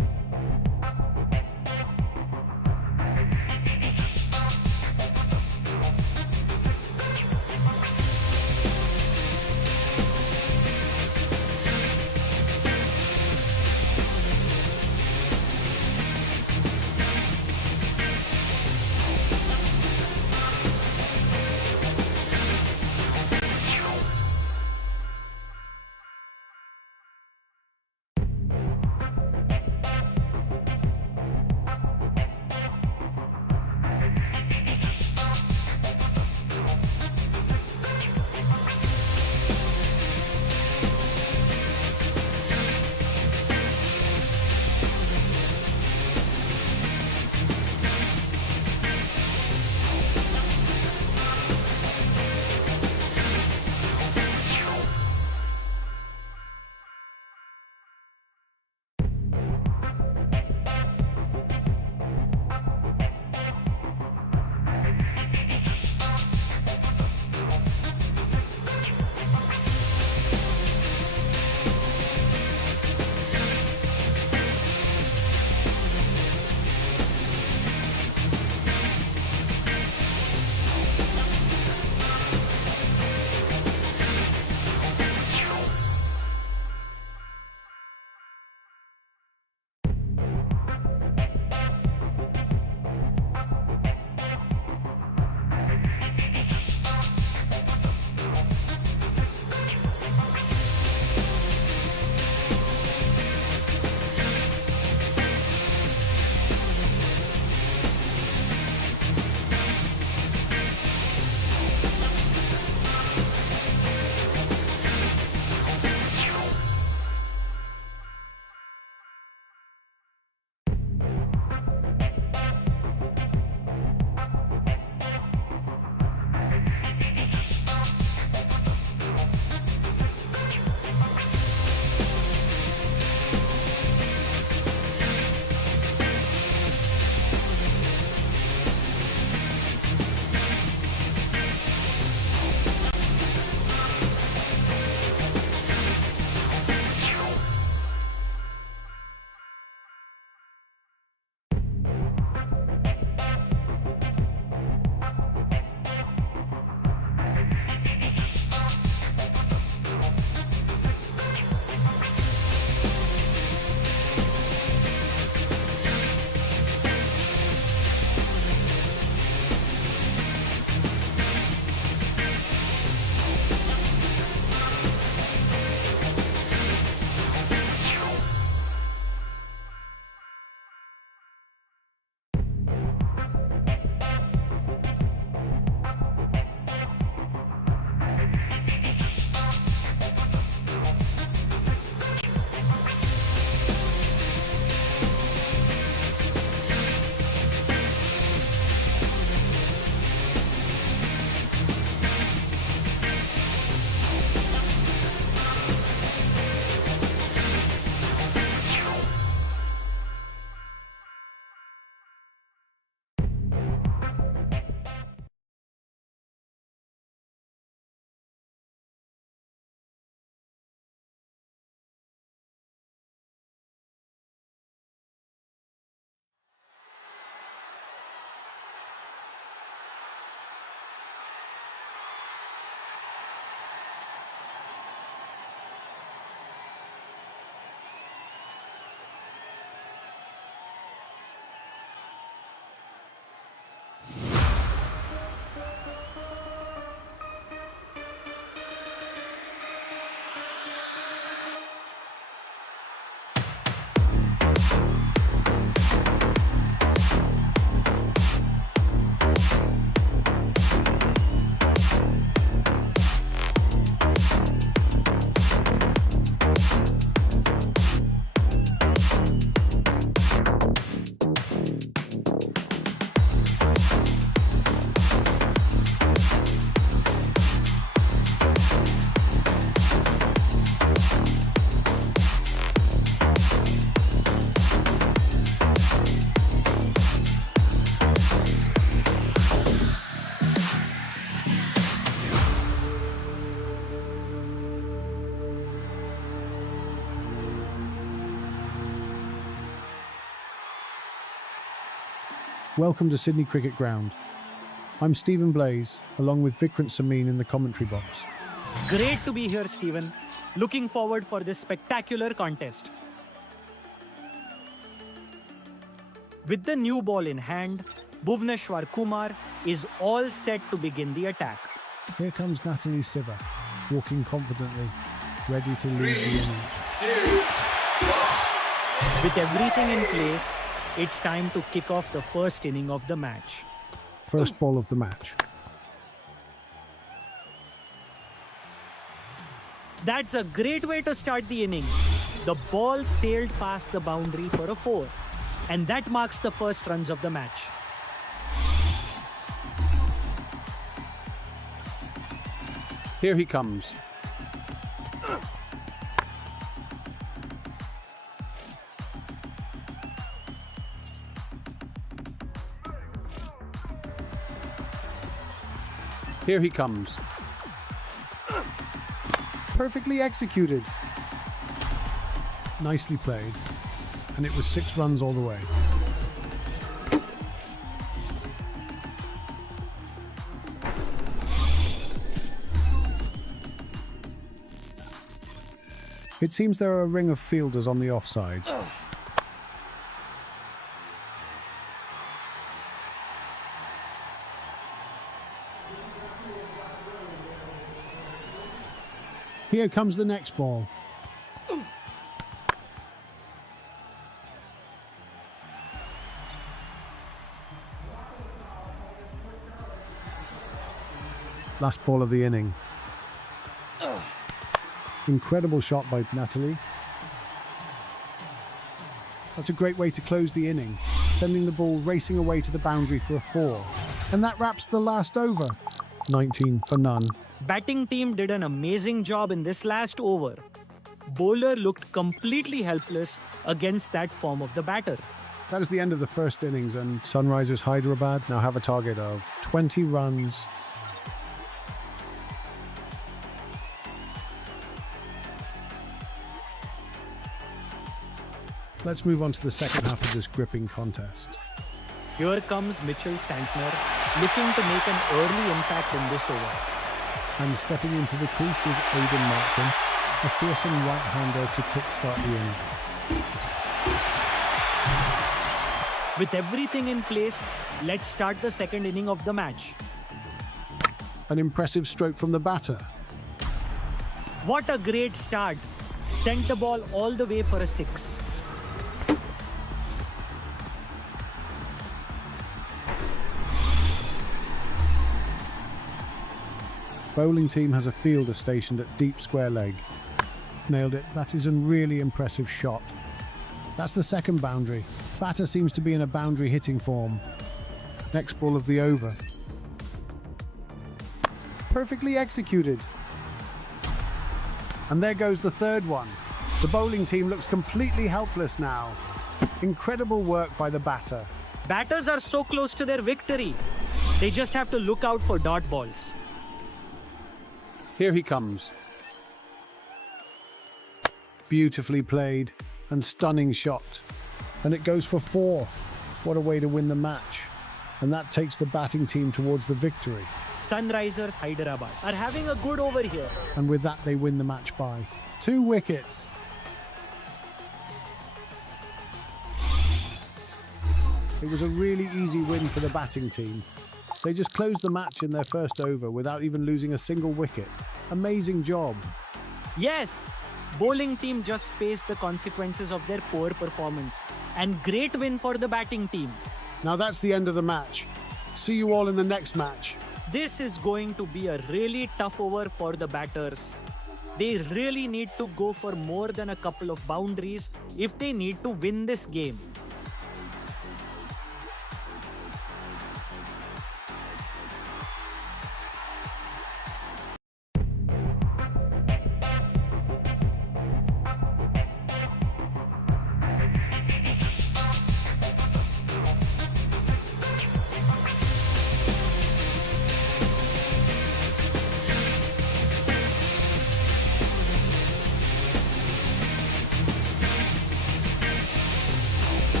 Welcome to Sydney Cricket Ground. I'm Stephen Blaze, along with Vikrant Samin in the commentary box. Great to be here, Stephen. Looking forward for this spectacular contest. With the new ball in hand, Bhuvneshwar Kumar is all set to begin the attack. Here comes Natalie Siva, walking confidently, ready to lead the 3, innings. 2, 1. With everything in place, it's time to kick off the first inning of the match. First ball of the match. That's a great way to start the inning. The ball sailed past the boundary for a 4, and that marks the first runs of the match. Here he comes. Here he comes. Perfectly executed. Nicely played. And it was 6 runs all the way. It seems there are a ring of fielders on the offside. Here comes the next ball. Last ball of the inning. Incredible shot by Natalie. That's a great way to close the inning, sending the ball racing away to the boundary for a 4. And that wraps the last over. 19 for none. Batting team did an amazing job in this last over. Bowler looked completely helpless against that form of the batter. That is the end of the first innings, and Sunrisers Hyderabad now have a target of 20 runs. Let's move on to the second half of this gripping contest. Here comes Mitchell Santner, looking to make an early impact in this over. And stepping into the crease is Aidan Markham, a fearsome right-hander to kickstart the inning. With everything in place, let's start the second inning of the match. An impressive stroke from the batter. What a great start. Sent the ball all the way for a 6. Bowling team has a fielder stationed at deep square leg. Nailed it. That is a really impressive shot. That's the second boundary. Batter seems to be in a boundary hitting form. Next ball of the over. Perfectly executed. And there goes the third one. The bowling team looks completely helpless now. Incredible work by the batter. Batters are so close to their victory. They just have to look out for dot balls. Here he comes. Beautifully played and stunning shot. And it goes for 4. What a way to win the match. And that takes the batting team towards the victory. Sunrisers Hyderabad are having a good over here. And with that, they win the match by 2 wickets. It was a really easy win for the batting team. They just closed the match in their first over without even losing a single wicket. Amazing job. Yes, bowling team just faced the consequences of their poor performance. And great win for the batting team. Now that's the end of the match. See you all in the next match. This is going to be a really tough over for the batters. They really need to go for more than a couple of boundaries if they need to win this game.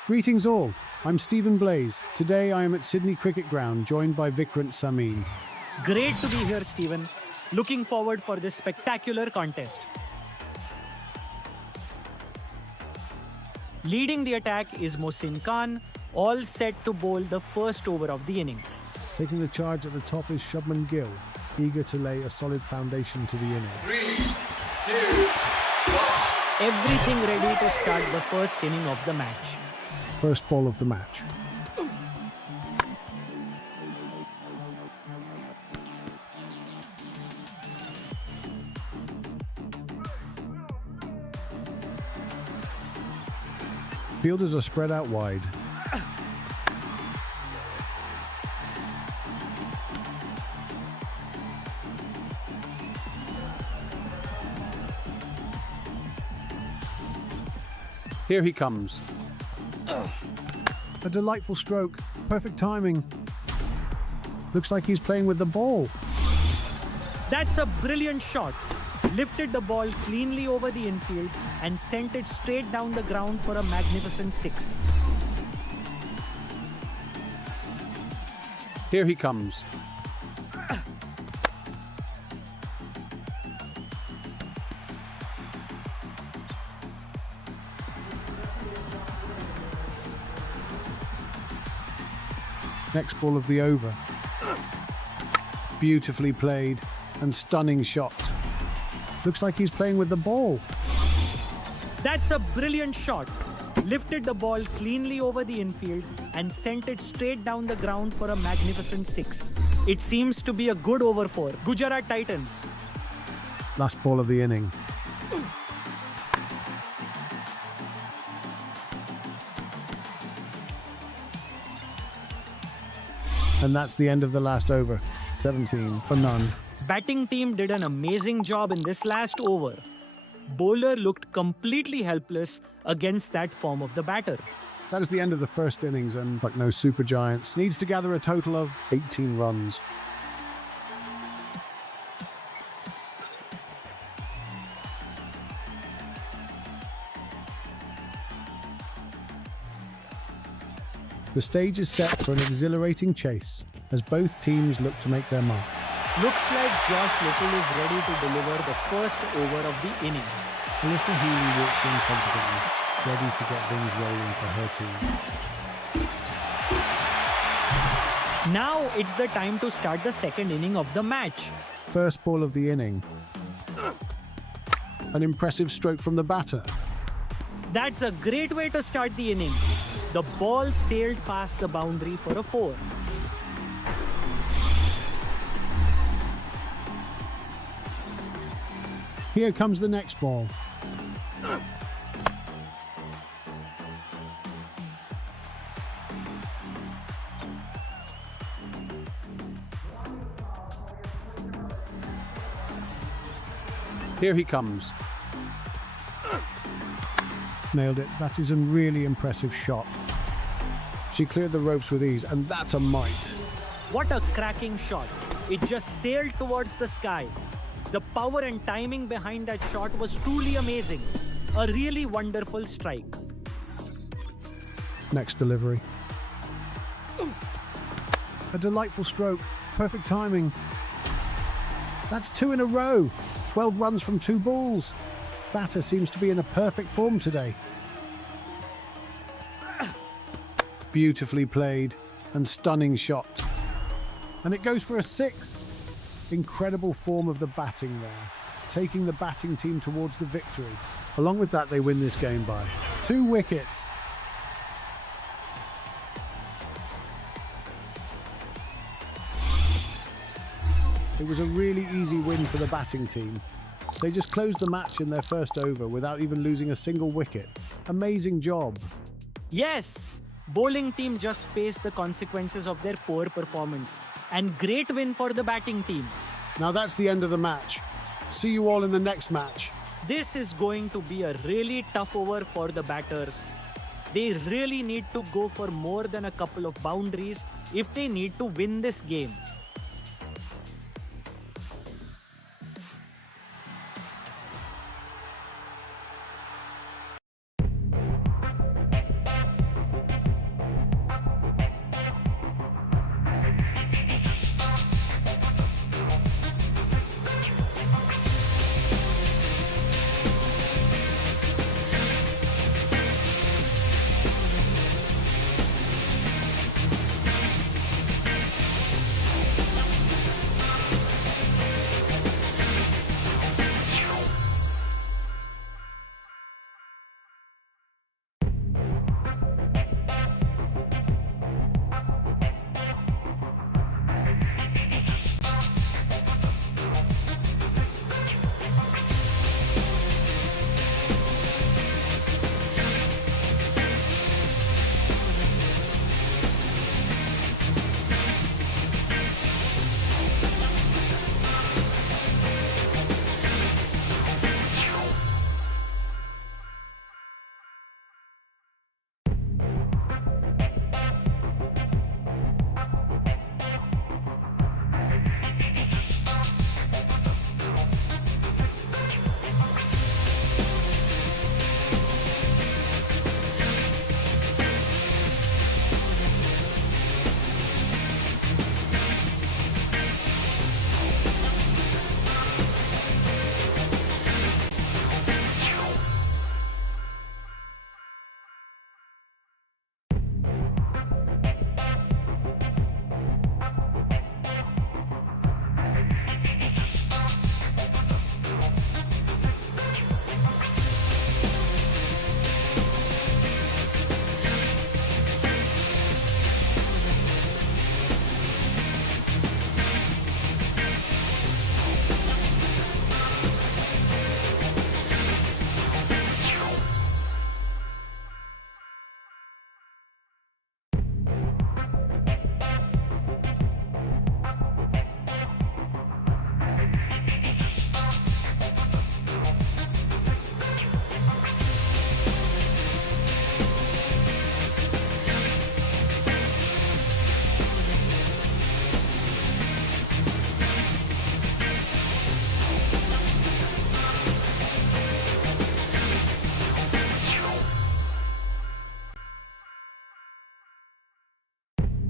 Greetings all, I'm Stephen Blaze. Today I am at Sydney Cricket Ground, joined by Vikrant Samin. Great to be here, Stephen. Looking forward for this spectacular contest. Leading the attack is Mohsin Khan, all set to bowl the first over of the inning. Taking the charge at the top is Shubman Gill, eager to lay a solid foundation to the innings. 3, 2, 1. Everything ready to start the first inning of the match. First ball of the match. Fielders are spread out wide. Here he comes. A delightful stroke. Perfect timing. Looks like he's playing with the ball. That's a brilliant shot. Lifted the ball cleanly over the infield and sent it straight down the ground for a magnificent 6. Here he comes. Next ball of the over. Beautifully played and stunning shot. Looks like he's playing with the ball. That's a brilliant shot. Lifted the ball cleanly over the infield and sent it straight down the ground for a magnificent 6. It seems to be a good over for Gujarat Titans. Last ball of the inning. And that's the end of the last over. 17 for none. Batting team did an amazing job in this last over. Bowler looked completely helpless against that form of the batter. That is the end of the first innings, and like no super giants, needs to gather a total of 18 runs. The stage is set for an exhilarating chase as both teams look to make their mark. Looks like Josh Little is ready to deliver the first over of the inning. Alyssa Healy walks in confidently, ready to get things rolling for her team. Now it's the time to start the second inning of the match. First ball of the inning. An impressive stroke from the batter. That's a great way to start the inning. The ball sailed past the boundary for a 4. Here comes the next ball. Here he comes. Nailed it. That is a really impressive shot. She cleared the ropes with ease, and that's a mite. What a cracking shot. It just sailed towards the sky. The power and timing behind that shot was truly amazing. A really wonderful strike. Next delivery. A delightful stroke. Perfect timing. That's 2 in a row. 12 runs from 2 balls. Batter seems to be in a perfect form today. Beautifully played and stunning shot. And it goes for a 6. Incredible form of the batting there, taking the batting team towards the victory. Along with that, they win this game by 2 wickets. It was a really easy win for the batting team. They just closed the match in their first over without even losing a single wicket. Amazing job. Yes, bowling team just faced the consequences of their poor performance. And great win for the batting team. Now that's the end of the match. See you all in the next match. This is going to be a really tough over for the batters. They really need to go for more than a couple of boundaries if they need to win this game.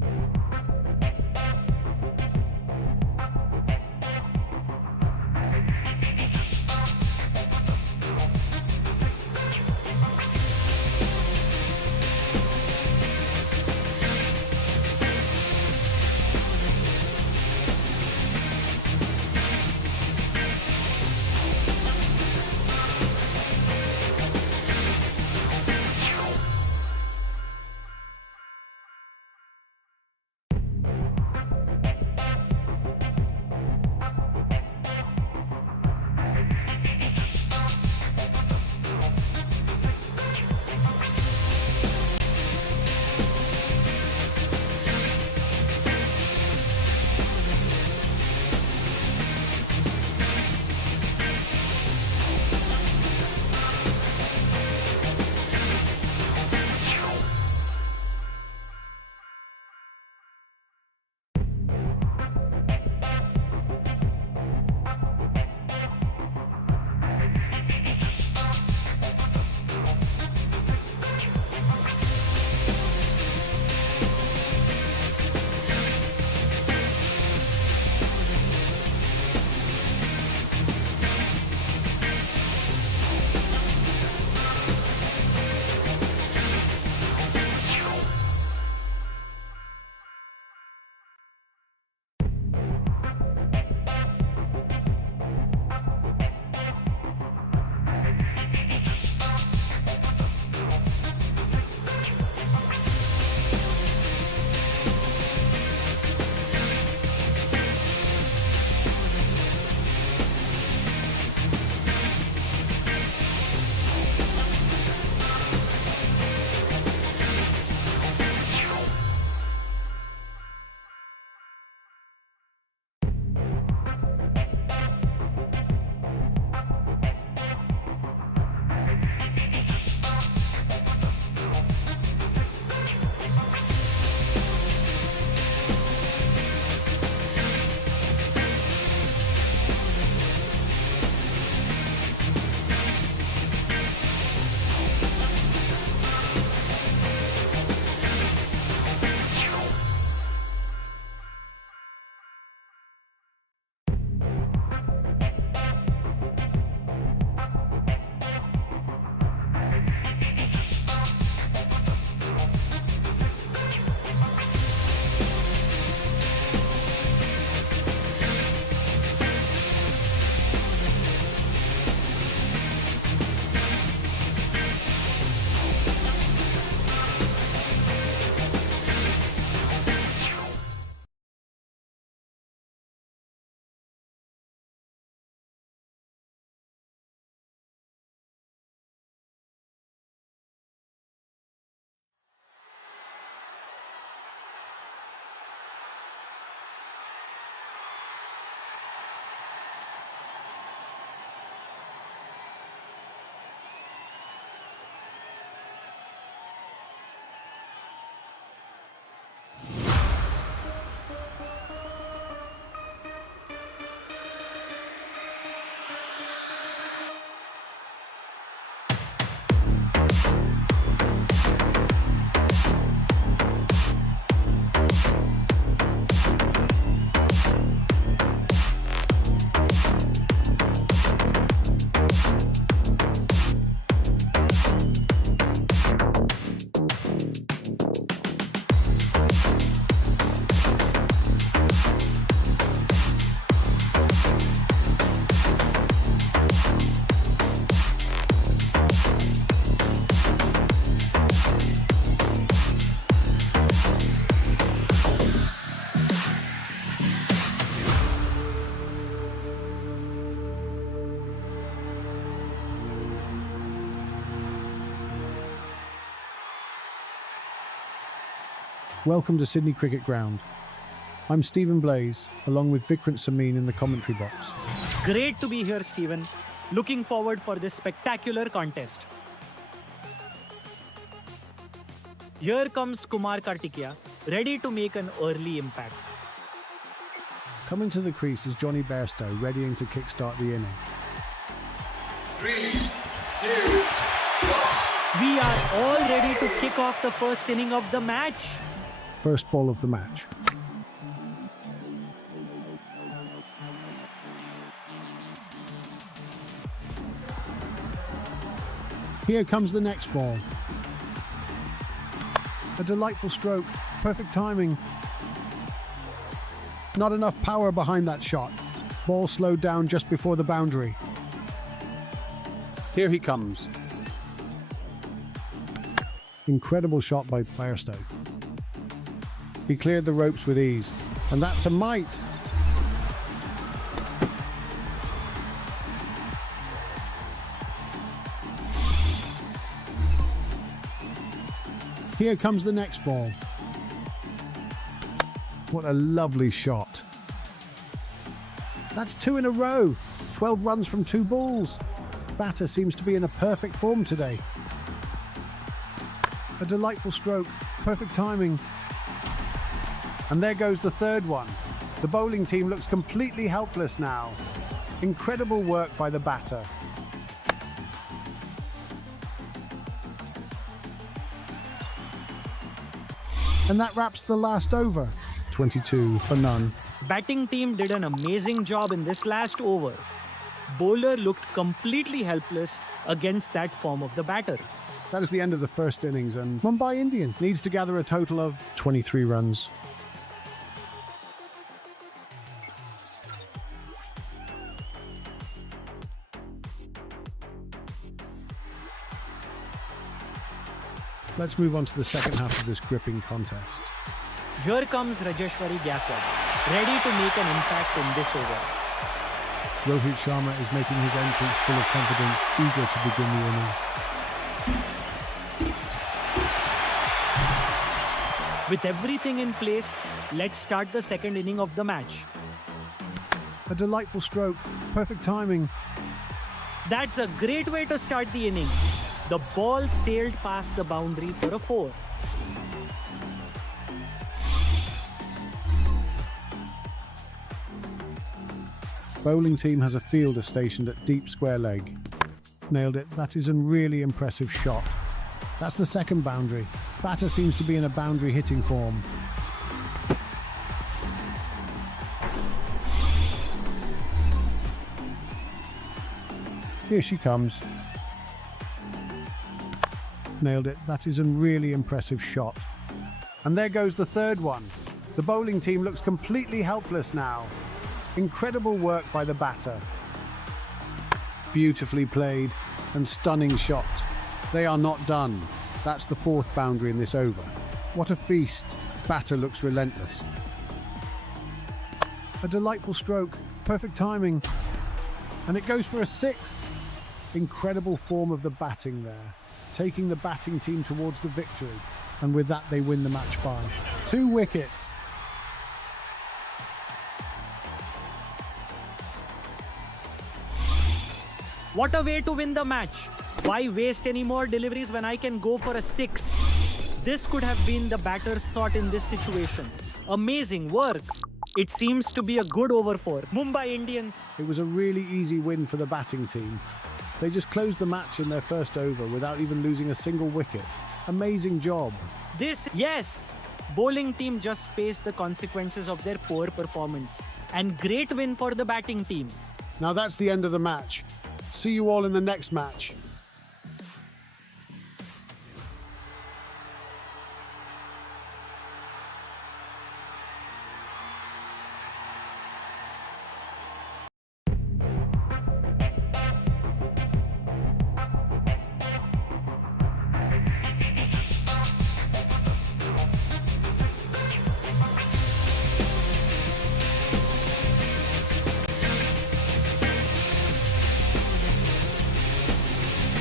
Welcome to Sydney Cricket Ground. I'm Stephen Blaze, along with Vikrant Samin in the commentary box. Great to be here, Stephen. Looking forward for this spectacular contest. Here comes Kumar Kartikeya, ready to make an early impact. Coming to the crease is Johnny Bairstow, readying to kickstart the inning. 3, 2, 1. We are all ready to kick off the first inning of the match. First ball of the match. Here comes the next ball. A delightful stroke, perfect timing. Not enough power behind that shot. Ball slowed down just before the boundary. Here he comes. Incredible shot by Bairstow. He cleared the ropes with ease, and that's a mite. Here comes the next ball. What a lovely shot. That's 2 in a row. 12 runs from 2 balls. Batter seems to be in a perfect form today. A delightful stroke, perfect timing. And there goes the third one. The bowling team looks completely helpless now. Incredible work by the batter. And that wraps the last over. 22 for none. Batting team did an amazing job in this last over. Bowler looked completely helpless against that form of the batter. That is the end of the first innings, and Mumbai Indians needs to gather a total of 23 runs. Let's move on to the second half of this gripping contest. Here comes Rajeshwari Gaikwad, ready to make an impact in this over. Rohit Sharma is making his entrance full of confidence, eager to begin the inning. With everything in place, let's start the second inning of the match. A delightful stroke, perfect timing. That's a great way to start the inning. The ball sailed past the boundary for a 4. Bowling team has a fielder stationed at deep square leg. Nailed it. That is a really impressive shot. That's the second boundary. Batter seems to be in a boundary hitting form. Here she comes. Nailed it. That is a really impressive shot. And there goes the third one. The bowling team looks completely helpless now. Incredible work by the batter. Beautifully played and stunning shot. They are not done. That's the fourth boundary in this over. What a feast. Batter looks relentless. A delightful stroke, perfect timing. And it goes for a 6. Incredible form of the batting there, taking the batting team towards the victory. And with that, they win the match by 2 wickets. What a way to win the match. Why waste any more deliveries when I can go for a 6? This could have been the batter's thought in this situation. Amazing work. It seems to be a good over for Mumbai Indians. It was a really easy win for the batting team. They just closed the match in their first over without even losing a single wicket. Amazing job. Yes, bowling team just faced the consequences of their poor performance. And great win for the batting team. Now that's the end of the match. See you all in the next match.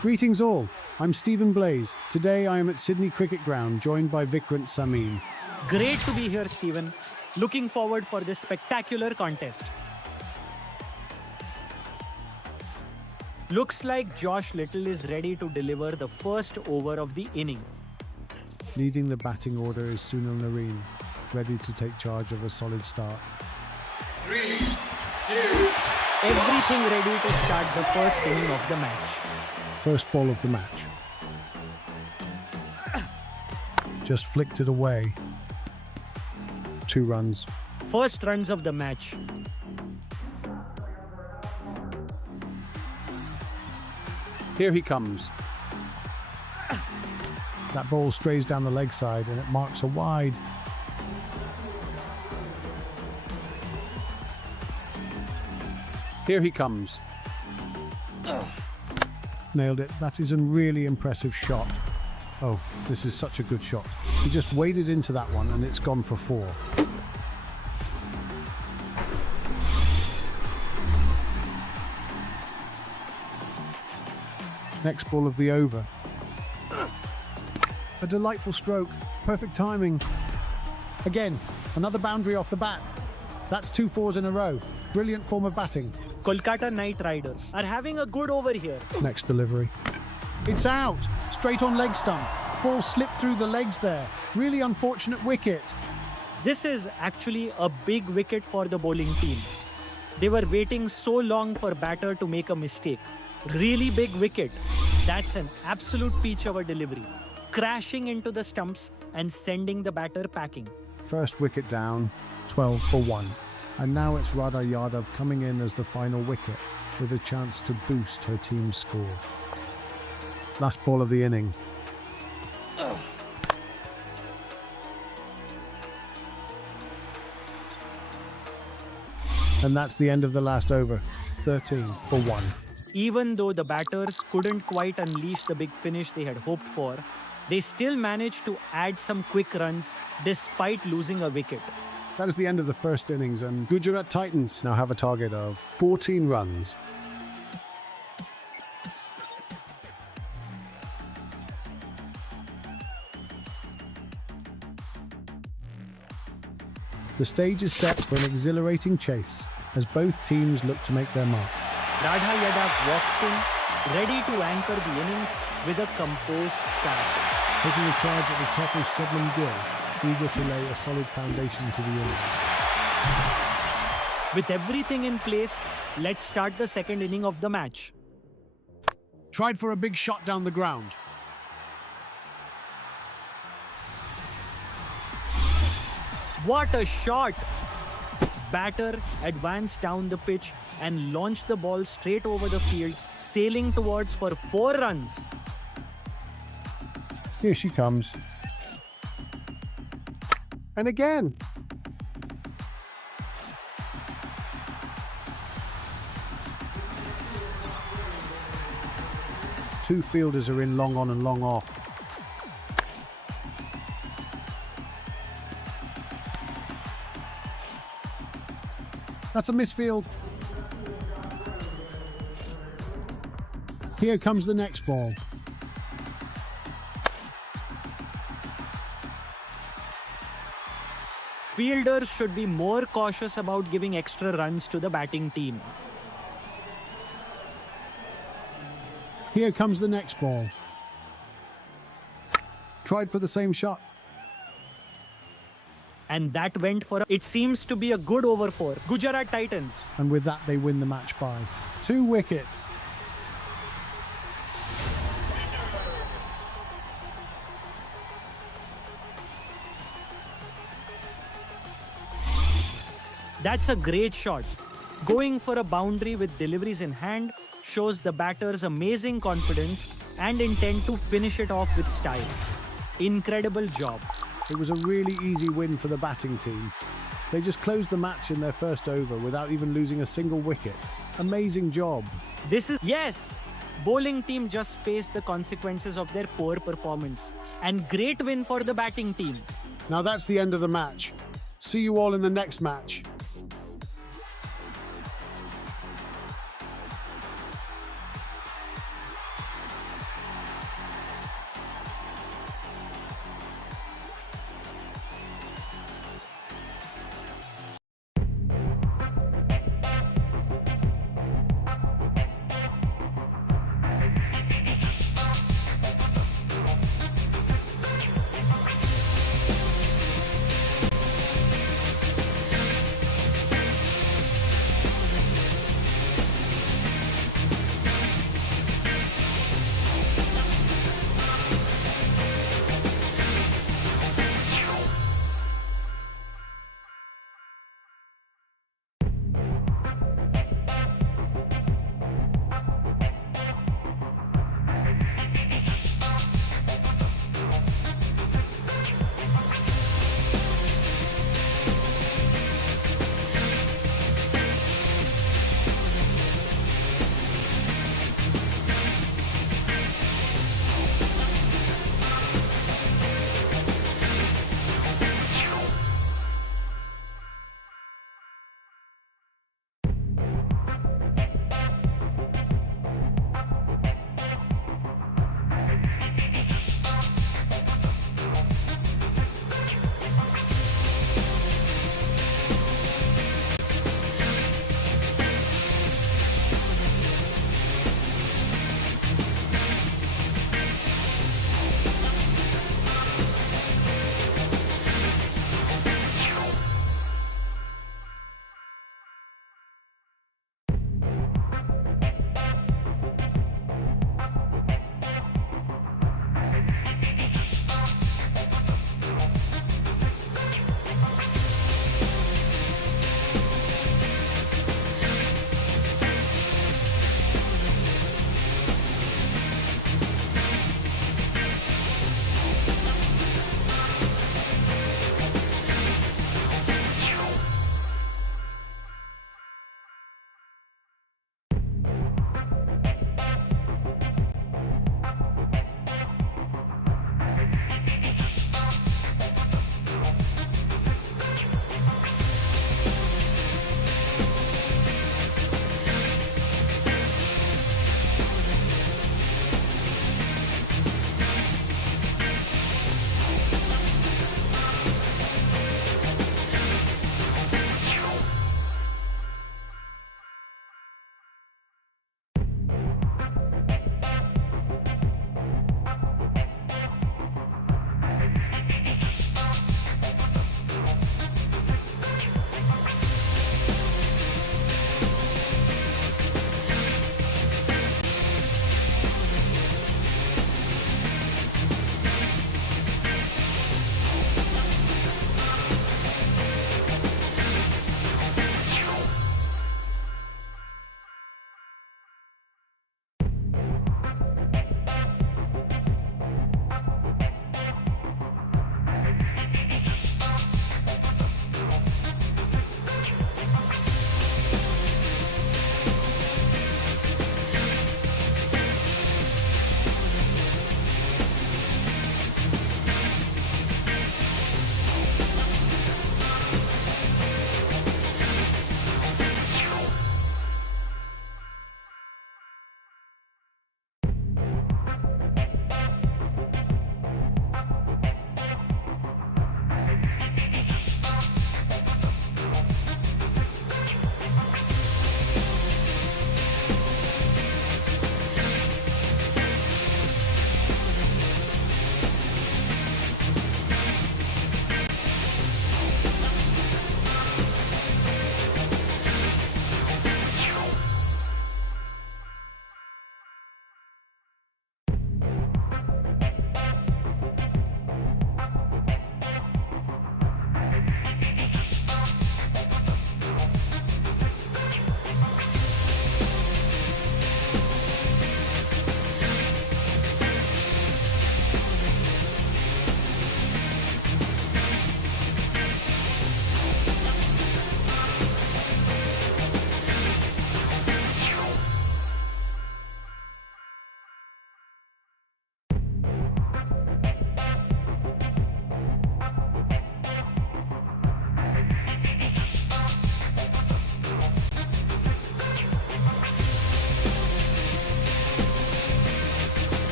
Greetings all, I'm Stephen Blaze. Today I am at Sydney Cricket Ground, joined by Vikrant Samin. Great to be here, Stephen. Looking forward for this spectacular contest. Looks like Josh Little is ready to deliver the first over of the inning. Leading the batting order is Sunil Narine, ready to take charge of a solid start. 3, 2, Everything ready to start the first inning of the match. First ball of the match. Just flicked it away. 2 runs. First runs of the match. Here he comes. That ball strays down the leg side and it marks a wide. Here he comes. Nailed it. That is a really impressive shot. Oh, this is such a good shot. He just waded into that one and it's gone for 4. Next ball of the over. A delightful stroke. Perfect timing. Again, another boundary off the bat. That's 2 fours in a row. Brilliant form of batting. Kolkata Knight Riders are having a good over here. Next delivery. It's out. Straight on leg stump. Ball slipped through the legs there. Really unfortunate wicket. This is actually a big wicket for the bowling team. They were waiting so long for batter to make a mistake. Really big wicket. That's an absolute peach of a delivery. Crashing into the stumps and sending the batter packing. First wicket down, 12 for 1. And now it's Radha Yadav coming in as the final wicket with a chance to boost her team's score. Last ball of the inning. And that's the end of the last over. 13 for 1. Even though the batters couldn't quite unleash the big finish they had hoped for, they still managed to add some quick runs despite losing a wicket. That is the end of the first innings, and Gujarat Titans now have a target of 14 runs. The stage is set for an exhilarating chase as both teams look to make their mark. Radha Yadav walks in, ready to anchor the innings with a composed start. Taking the charge at the top is Shubman Gill, eager to lay a solid foundation to the innings. With everything in place, let's start the second inning of the match. Tried for a big shot down the ground. What a shot! Batter advanced down the pitch and launched the ball straight over the field, sailing towards for 4 runs. Here she comes. And again. Two fielders are in long on and long off. That's a misfield. Here comes the next ball. Fielders should be more cautious about giving extra runs to the batting team. Here comes the next ball. Tried for the same shot. And that went for it seems to be a good over for Gujarat Titans. And with that, they win the match by 2 wickets. That's a great shot. Going for a boundary with deliveries in hand shows the batter's amazing confidence and intent to finish it off with style. Incredible job. It was a really easy win for the batting team. They just closed the match in their first over without even losing a single wicket. Amazing job. Yes! Bowling team just faced the consequences of their poor performance. And great win for the batting team. Now that's the end of the match. See you all in the next match.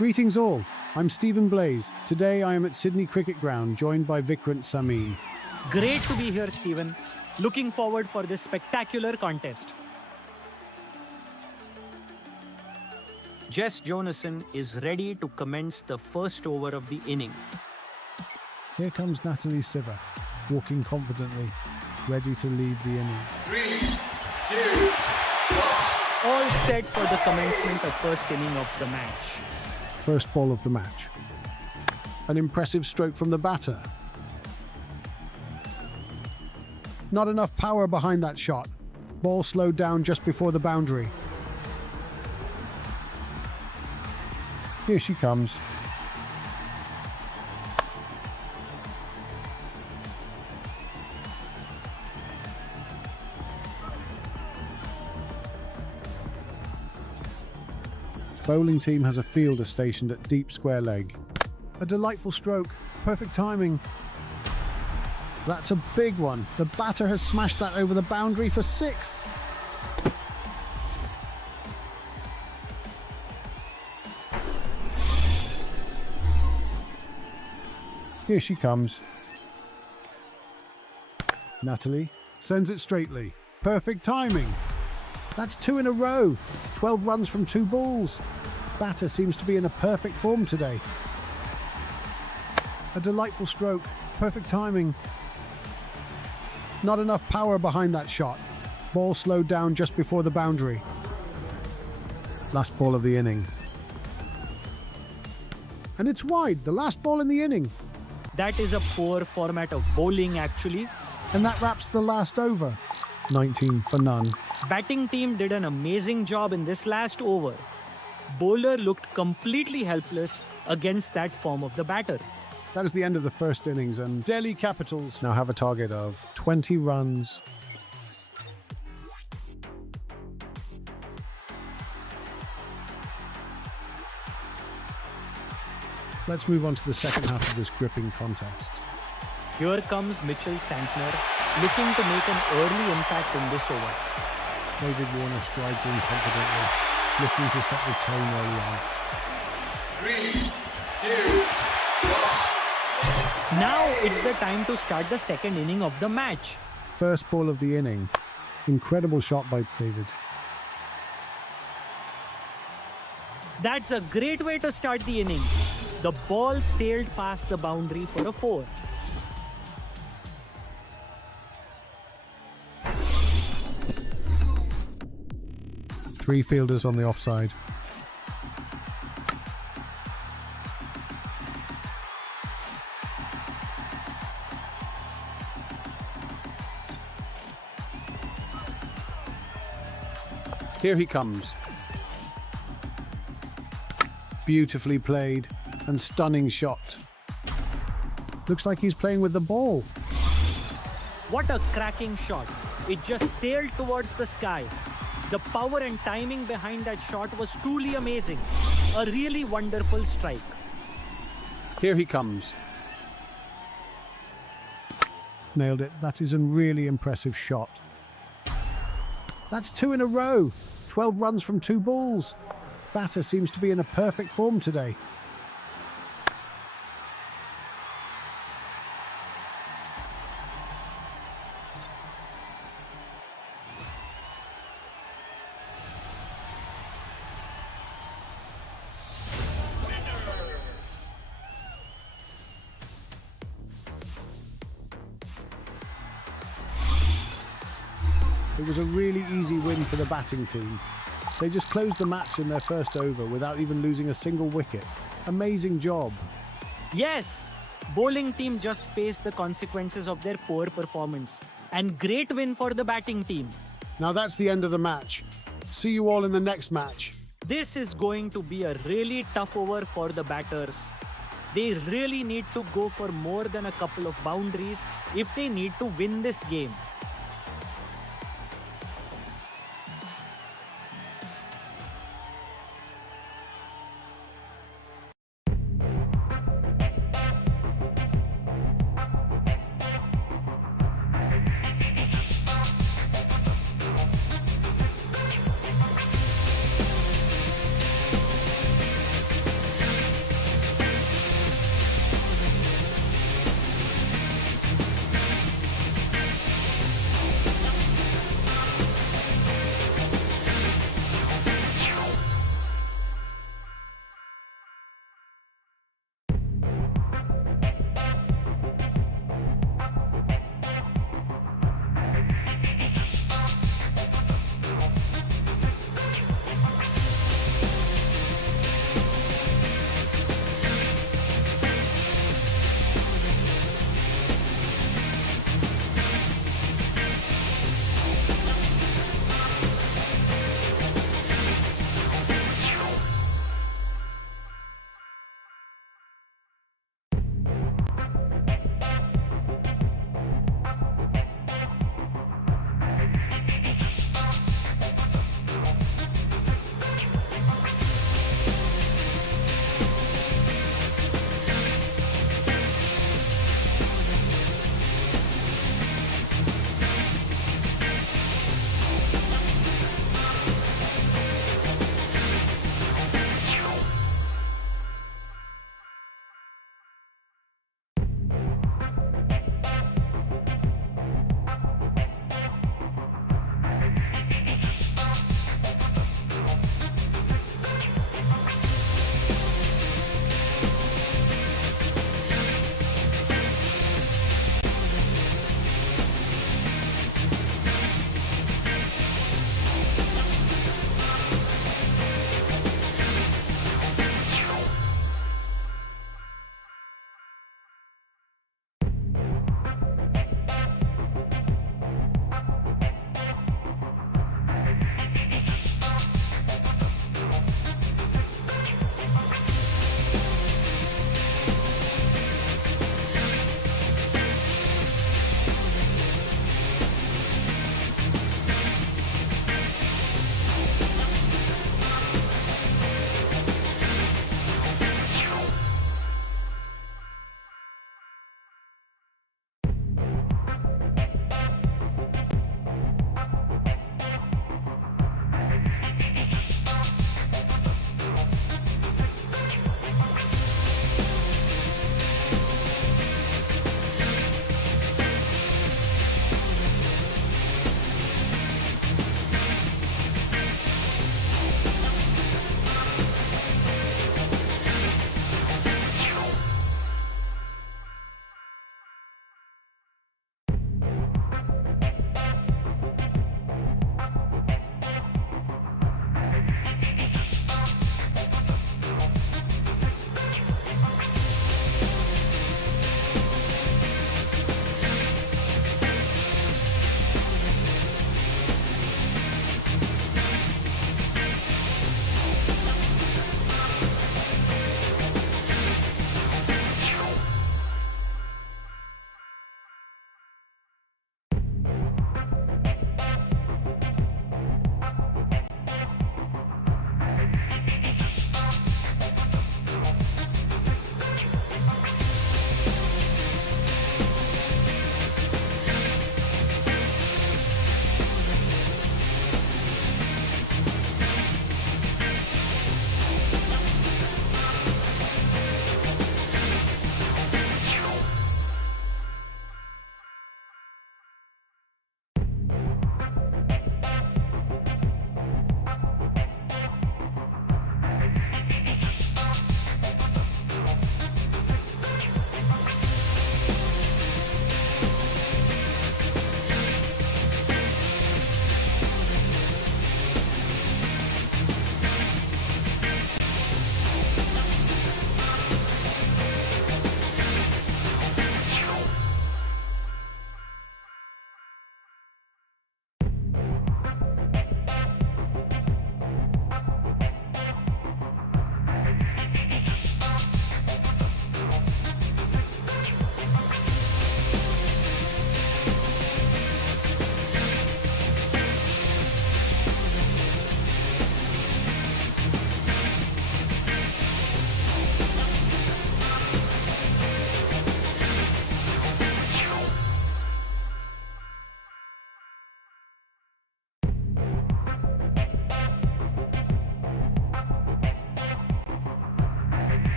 Greetings all, I'm Stephen Blaze. Today I am at Sydney Cricket Ground, joined by Vikrant Samin. Great to be here, Stephen. Looking forward for this spectacular contest. Jess Jonassen is ready to commence the first over of the inning. Here comes Natalie Siver, walking confidently, ready to lead the inning. 3, 2, All set for the commencement of first inning of the match. First ball of the match. An impressive stroke from the batter. Not enough power behind that shot. Ball slowed down just before the boundary. Here she comes. Bowling team has a fielder stationed at deep square leg. A delightful stroke, perfect timing. That's a big one. The batter has smashed that over the boundary for 6. Here she comes. Natalie sends it straightly. Perfect timing. That's 2 in a row. 12 runs from 2 balls. Batter seems to be in a perfect form today. A delightful stroke. Perfect timing. Not enough power behind that shot. Ball slowed down just before the boundary. Last ball of the inning. And it's wide. The last ball in the inning. That is a poor format of bowling actually. And that wraps the last over. 19 for none. Batting team did an amazing job in this last over. Bowler looked completely helpless against that form of the batter. That is the end of the first innings, and Delhi Capitals now have a target of 20 runs. Let's move on to the second half of this gripping contest. Here comes Mitchell Santner, looking to make an early impact in this over. David Warner strides in confidently, looking to set the tone early on. 3, 2, Now it's the time to start the second inning of the match. First ball of the inning. Incredible shot by David. That's a great way to start the inning. The ball sailed past the boundary for a 4. Three fielders on the offside. Here he comes. Beautifully played and stunning shot. Looks like he's playing with the ball. What a cracking shot. It just sailed towards the sky. The power and timing behind that shot was truly amazing. A really wonderful strike. Here he comes. Nailed it. That is a really impressive shot. That's 2 in a row. 12 runs from 2 balls. Batter seems to be in a perfect form today. It was a really easy win for the batting team. They just closed the match in their first over without even losing a single wicket. Amazing job. Yes, bowling team just faced the consequences of their poor performance. And great win for the batting team. Now that's the end of the match. See you all in the next match. This is going to be a really tough over for the batters. They really need to go for more than a couple of boundaries if they need to win this game.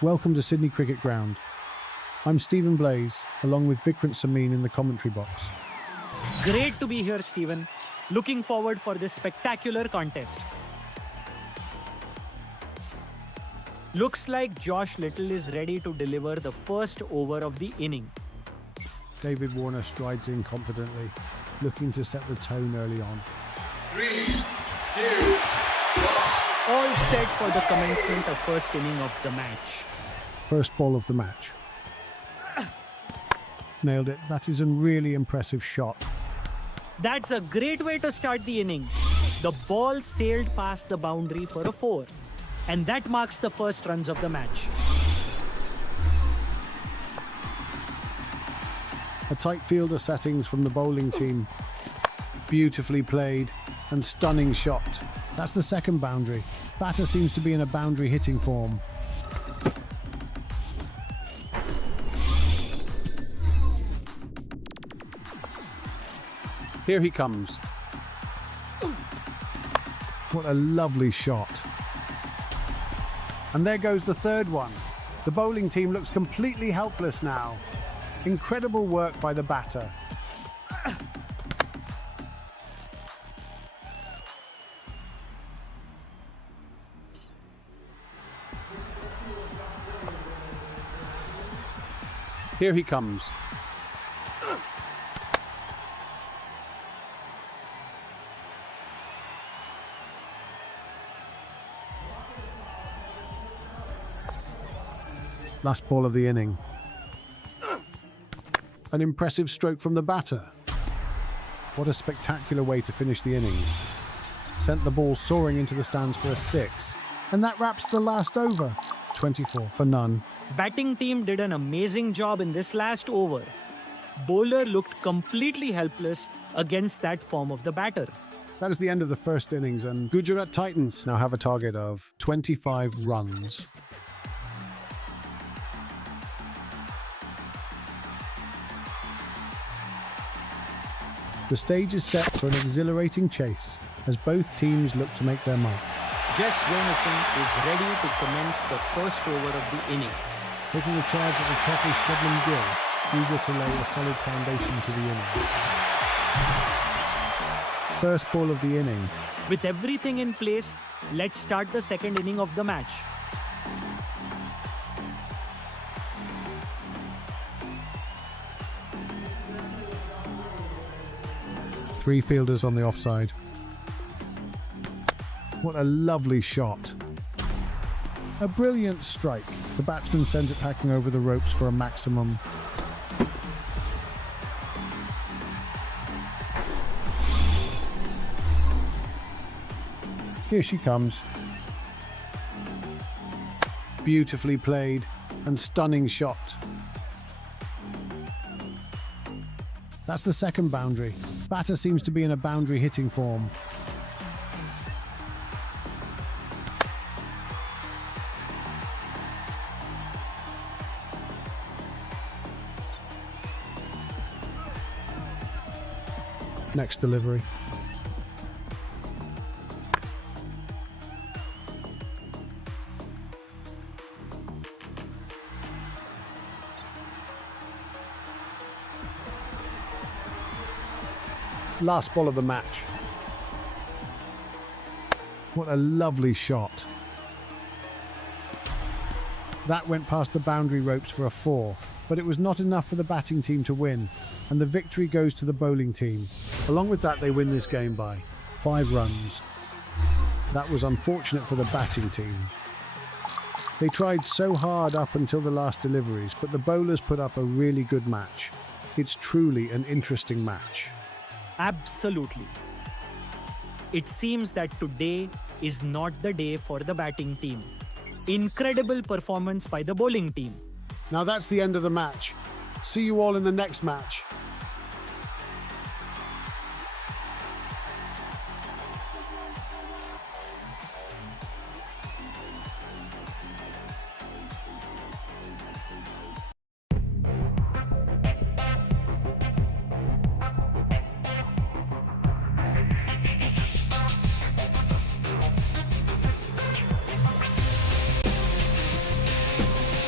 Welcome to Sydney Cricket Ground. I'm Stephen Blaze, along with Vikrant Samin in the commentary box. Great to be here, Stephen. Looking forward for this spectacular contest. Looks like Josh Little is ready to deliver the first over of the inning. David Warner strides in confidently, looking to set the tone early on. 3, 2, 1. All set for the commencement of first inning of the match. First ball of the match. Nailed it. That is a really impressive shot. That's a great way to start the inning. The ball sailed past the boundary for a 4. And that marks the first runs of the match. A tight fielder settings from the bowling team. Beautifully played and stunning shot. That's the second boundary. Batter seems to be in a boundary hitting form. Here he comes. What a lovely shot. And there goes the third one. The bowling team looks completely helpless now. Incredible work by the batter. Here he comes. Last ball of the inning. An impressive stroke from the batter. What a spectacular way to finish the innings. Sent the ball soaring into the stands for a 6. And that wraps the last over. 24 for none. Batting team did an amazing job in this last over. Bowler looked completely helpless against that form of the batter. That is the end of the first innings, and Gujarat Titans now have a target of 25 runs. The stage is set for an exhilarating chase as both teams look to make their mark. Jess Jonasson is ready to commence the first over of the inning. Taking the charge at the top is Shubman Gill, eager to lay a solid foundation to the innings. First ball of the inning. With everything in place, let's start the second inning of the match. Three fielders on the offside. What a lovely shot. A brilliant strike. The batsman sends it packing over the ropes for a maximum. Here she comes. Beautifully played and stunning shot. That's the second boundary. Batter seems to be in a boundary hitting form. Next delivery. Last ball of the match. What a lovely shot. That went past the boundary ropes for a 4, but it was not enough for the batting team to win, and the victory goes to the bowling team. Along with that, they win this game by 5 runs. That was unfortunate for the batting team. They tried so hard up until the last deliveries, but the bowlers put up a really good match. It's truly an interesting match. Absolutely. It seems that today is not the day for the batting team. Incredible performance by the bowling team. Now that's the end of the match. See you all in the next match.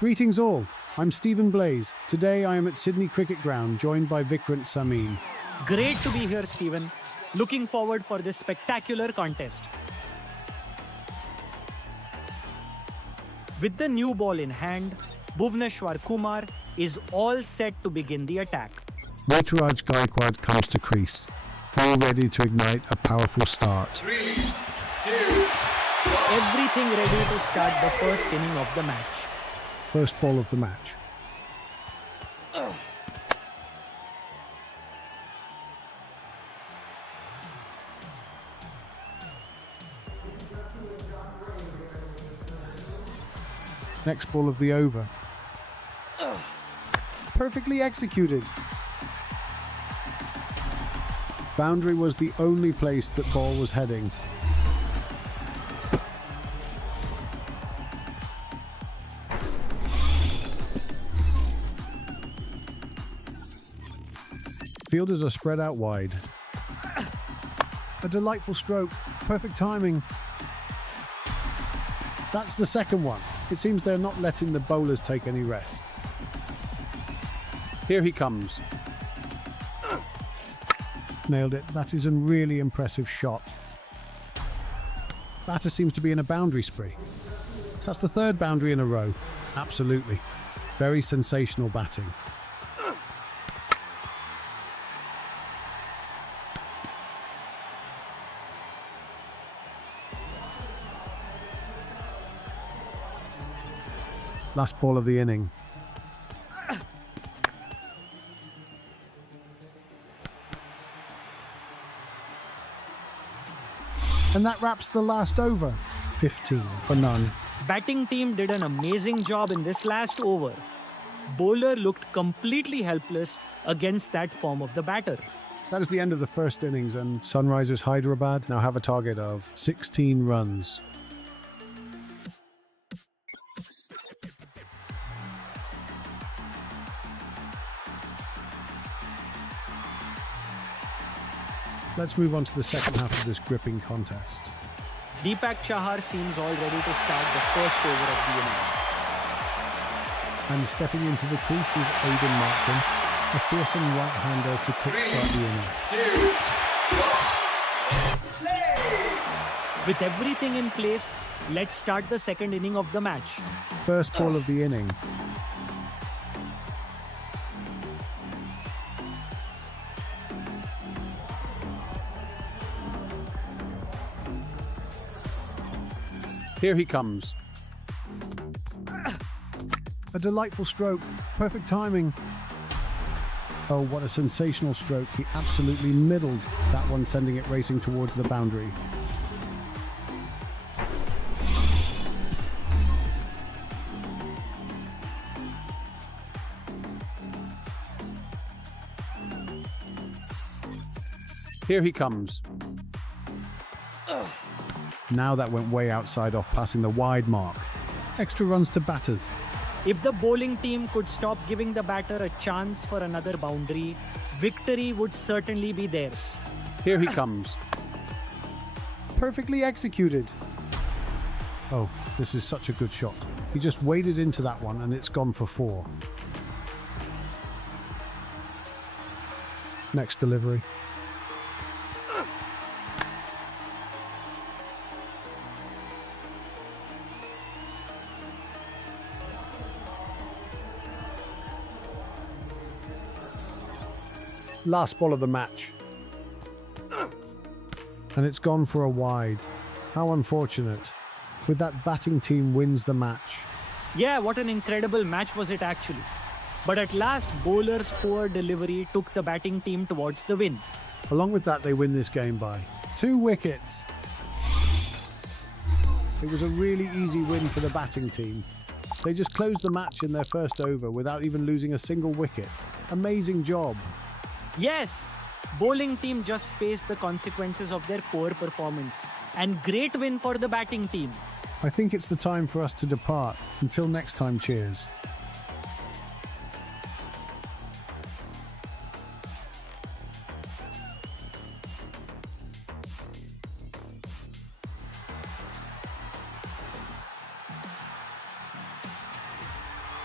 Greetings all, I'm Stephen Blaze. Today I am at Sydney Cricket Ground, joined by Vikrant Samin. Great to be here, Stephen. Looking forward for this spectacular contest. With the new ball in hand, Bhuvneshwar Kumar is all set to begin the attack. Ruturaj Gaikwad comes to crease, all ready to ignite a powerful start. 3, 2, 1. Everything ready to start the first inning of the match. First ball of the match. Next ball of the over. Perfectly executed. Boundary was the only place that ball was heading. Fielders are spread out wide. A delightful stroke. Perfect timing. That's the second one. It seems they're not letting the bowlers take any rest. Here he comes. Nailed it. That is a really impressive shot. Batter seems to be in a boundary spree. That's the third boundary in a row. Absolutely. Very sensational batting. Last ball of the inning. And that wraps the last over. 15 for none. Batting team did an amazing job in this last over. Bowler looked completely helpless against that form of the batter. That is the end of the first innings, and Sunrisers Hyderabad now have a target of 16 runs. Let's move on to the second half of this gripping contest. Deepak Chahar seems all ready to start the first over of the innings. And stepping into the crease is Aidan Markham, a fearsome right-hander to kickstart the inning. 2, 1. Let's play! With everything in place, let's start the second inning of the match. First ball of the inning. Here he comes. A delightful stroke. Perfect timing. Oh, what a sensational stroke. He absolutely middled that one, sending it racing towards the boundary. Here he comes. Now that went way outside, off passing the wide mark. Extra runs to batters. If the bowling team could stop giving the batter a chance for another boundary, victory would certainly be theirs. Here he comes. Perfectly executed. Oh, this is such a good shot. He just waded into that one and it's gone for 4. Next delivery. Last ball of the match. And it's gone for a wide. How unfortunate. With that batting team wins the match. Yeah, what an incredible match was it actually. But at last, bowler's poor delivery took the batting team towards the win. Along with that, they win this game by 2 wickets. It was a really easy win for the batting team. They just closed the match in their first over without even losing a single wicket. Amazing job. Yes, bowling team just faced the consequences of their poor performance. And great win for the batting team. I think it's the time for us to depart. Until next time, cheers.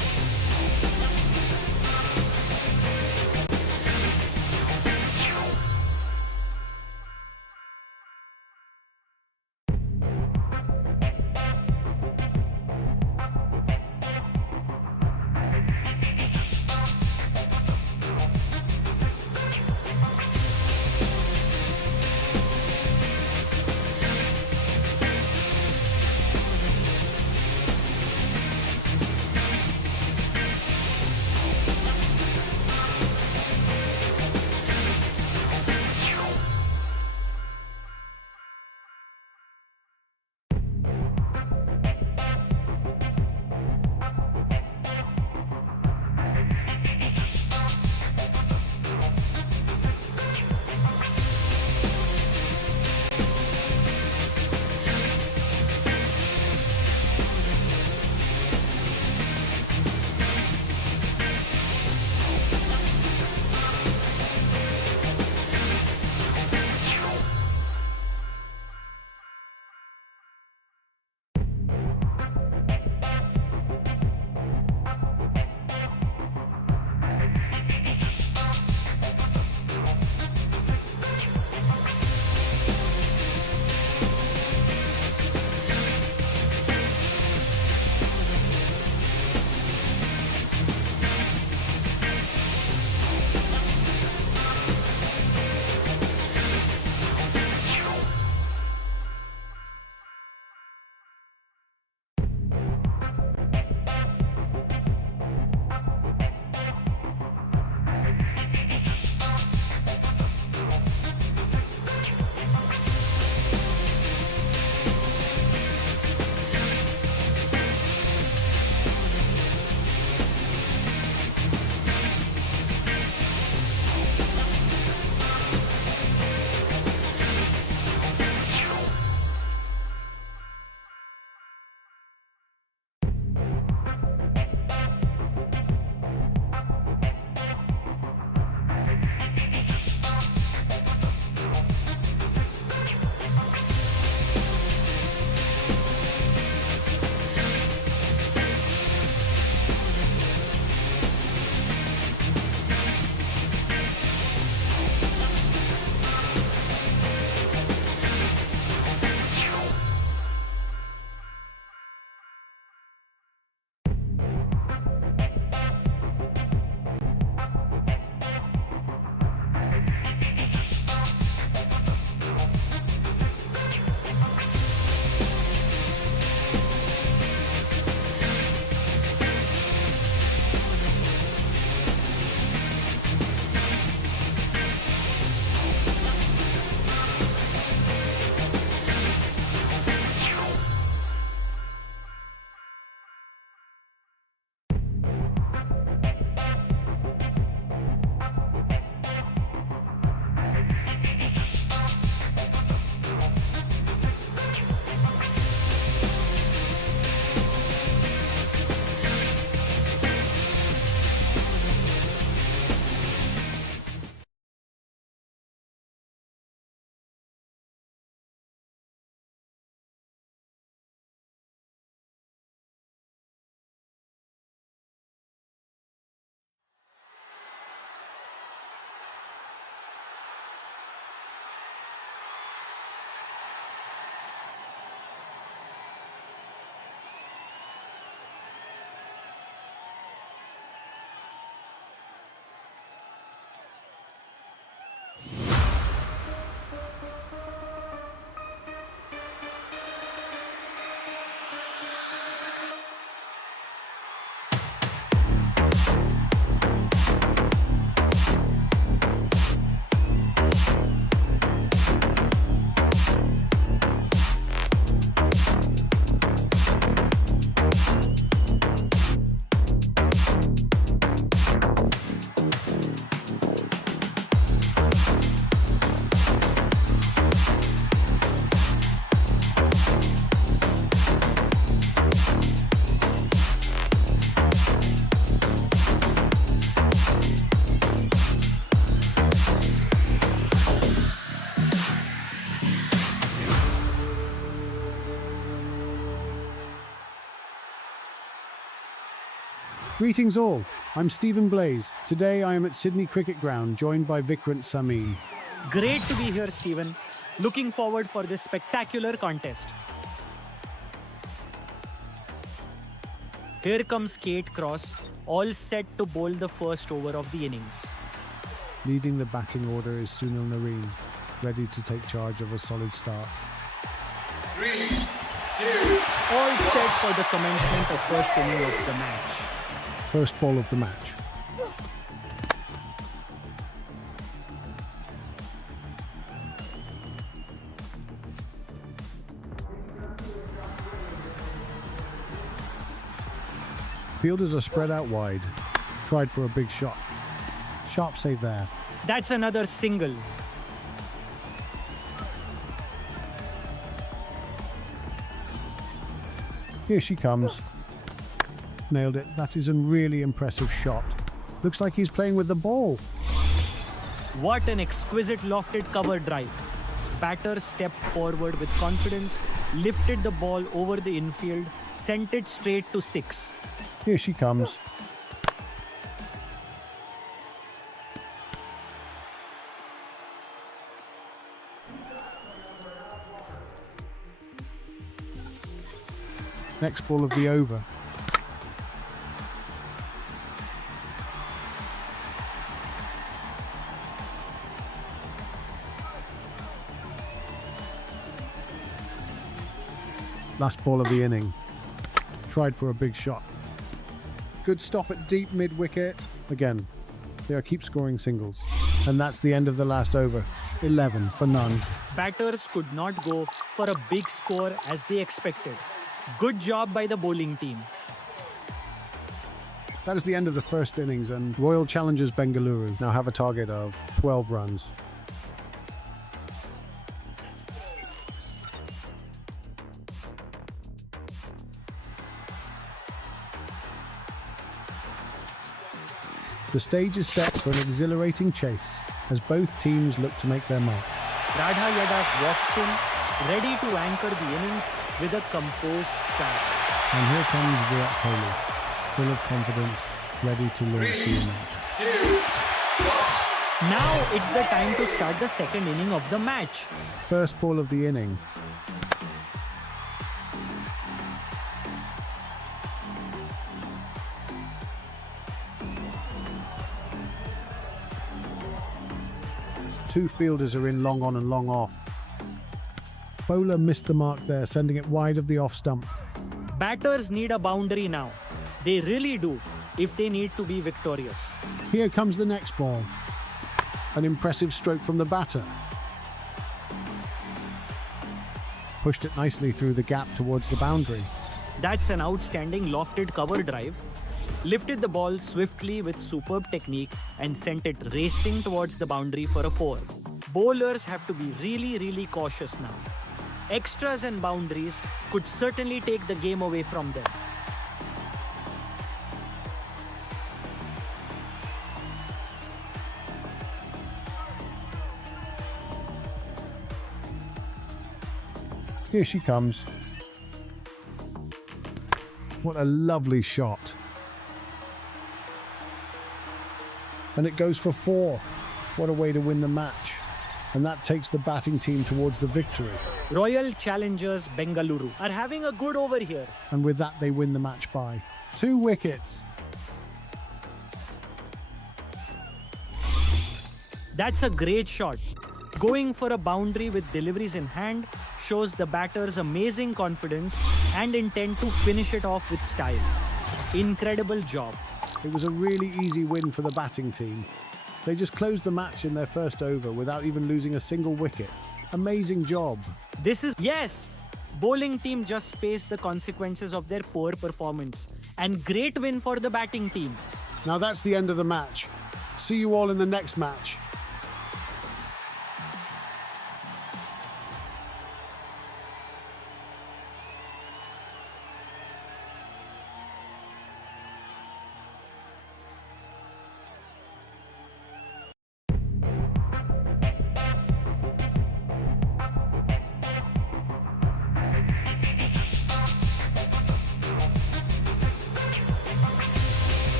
Greetings all, I'm Stephen Blaze. Today I am at Sydney Cricket Ground, joined by Vikrant Samin. Great to be here, Stephen. Looking forward for this spectacular contest. Here comes Kate Cross, all set to bowl the first over of the innings. Leading the batting order is Sunil Narine, ready to take charge of a solid start. 3, 2, All set for the commencement of first inning of the match. First ball of the match. Fielders are spread out wide. Tried for a big shot. Sharp save there. That's another single. Here she comes. Nailed it. That is a really impressive shot. Looks like he's playing with the ball. What an exquisite lofted cover drive. Batter stepped forward with confidence, lifted the ball over the infield, sent it straight to 6. Here she comes. Next ball of the over. Last ball of the inning. Tried for a big shot. Good stop at deep mid-wicket. Again, they keep scoring singles. And that's the end of the last over. 11 for none. Batters could not go for a big score as they expected. Good job by the bowling team. That is the end of the first innings, and Royal Challengers Bengaluru now have a target of 12 runs. The stage is set for an exhilarating chase as both teams look to make their mark. Radha Yadav walks in, ready to anchor the innings with a composed start. And here comes Virat Kohli, full of confidence, ready to launch the 3, innings. 2, 1. Now it's the time to start the second inning of the match. First ball of the inning. Two fielders are in long on and long off. Bowler missed the mark there, sending it wide of the off stump. Batters need a boundary now. They really do, if they need to be victorious. Here comes the next ball. An impressive stroke from the batter. Pushed it nicely through the gap towards the boundary. That's an outstanding lofted cover drive. Lifted the ball swiftly with superb technique and sent it racing towards the boundary for a 4. Bowlers have to be really cautious now. Extras and boundaries could certainly take the game away from them. Here she comes. What a lovely shot. And it goes for 4. What a way to win the match. And that takes the batting team towards the victory. Royal Challengers Bengaluru are having a good over here. And with that, they win the match by 2 wickets. That's a great shot. Going for a boundary with deliveries in hand shows the batter's amazing confidence and intent to finish it off with style. Incredible job. It was a really easy win for the batting team. They just closed the match in their first over without even losing a single wicket. Amazing job. Yes! Bowling team just faced the consequences of their poor performance. And great win for the batting team. Now that's the end of the match. See you all in the next match.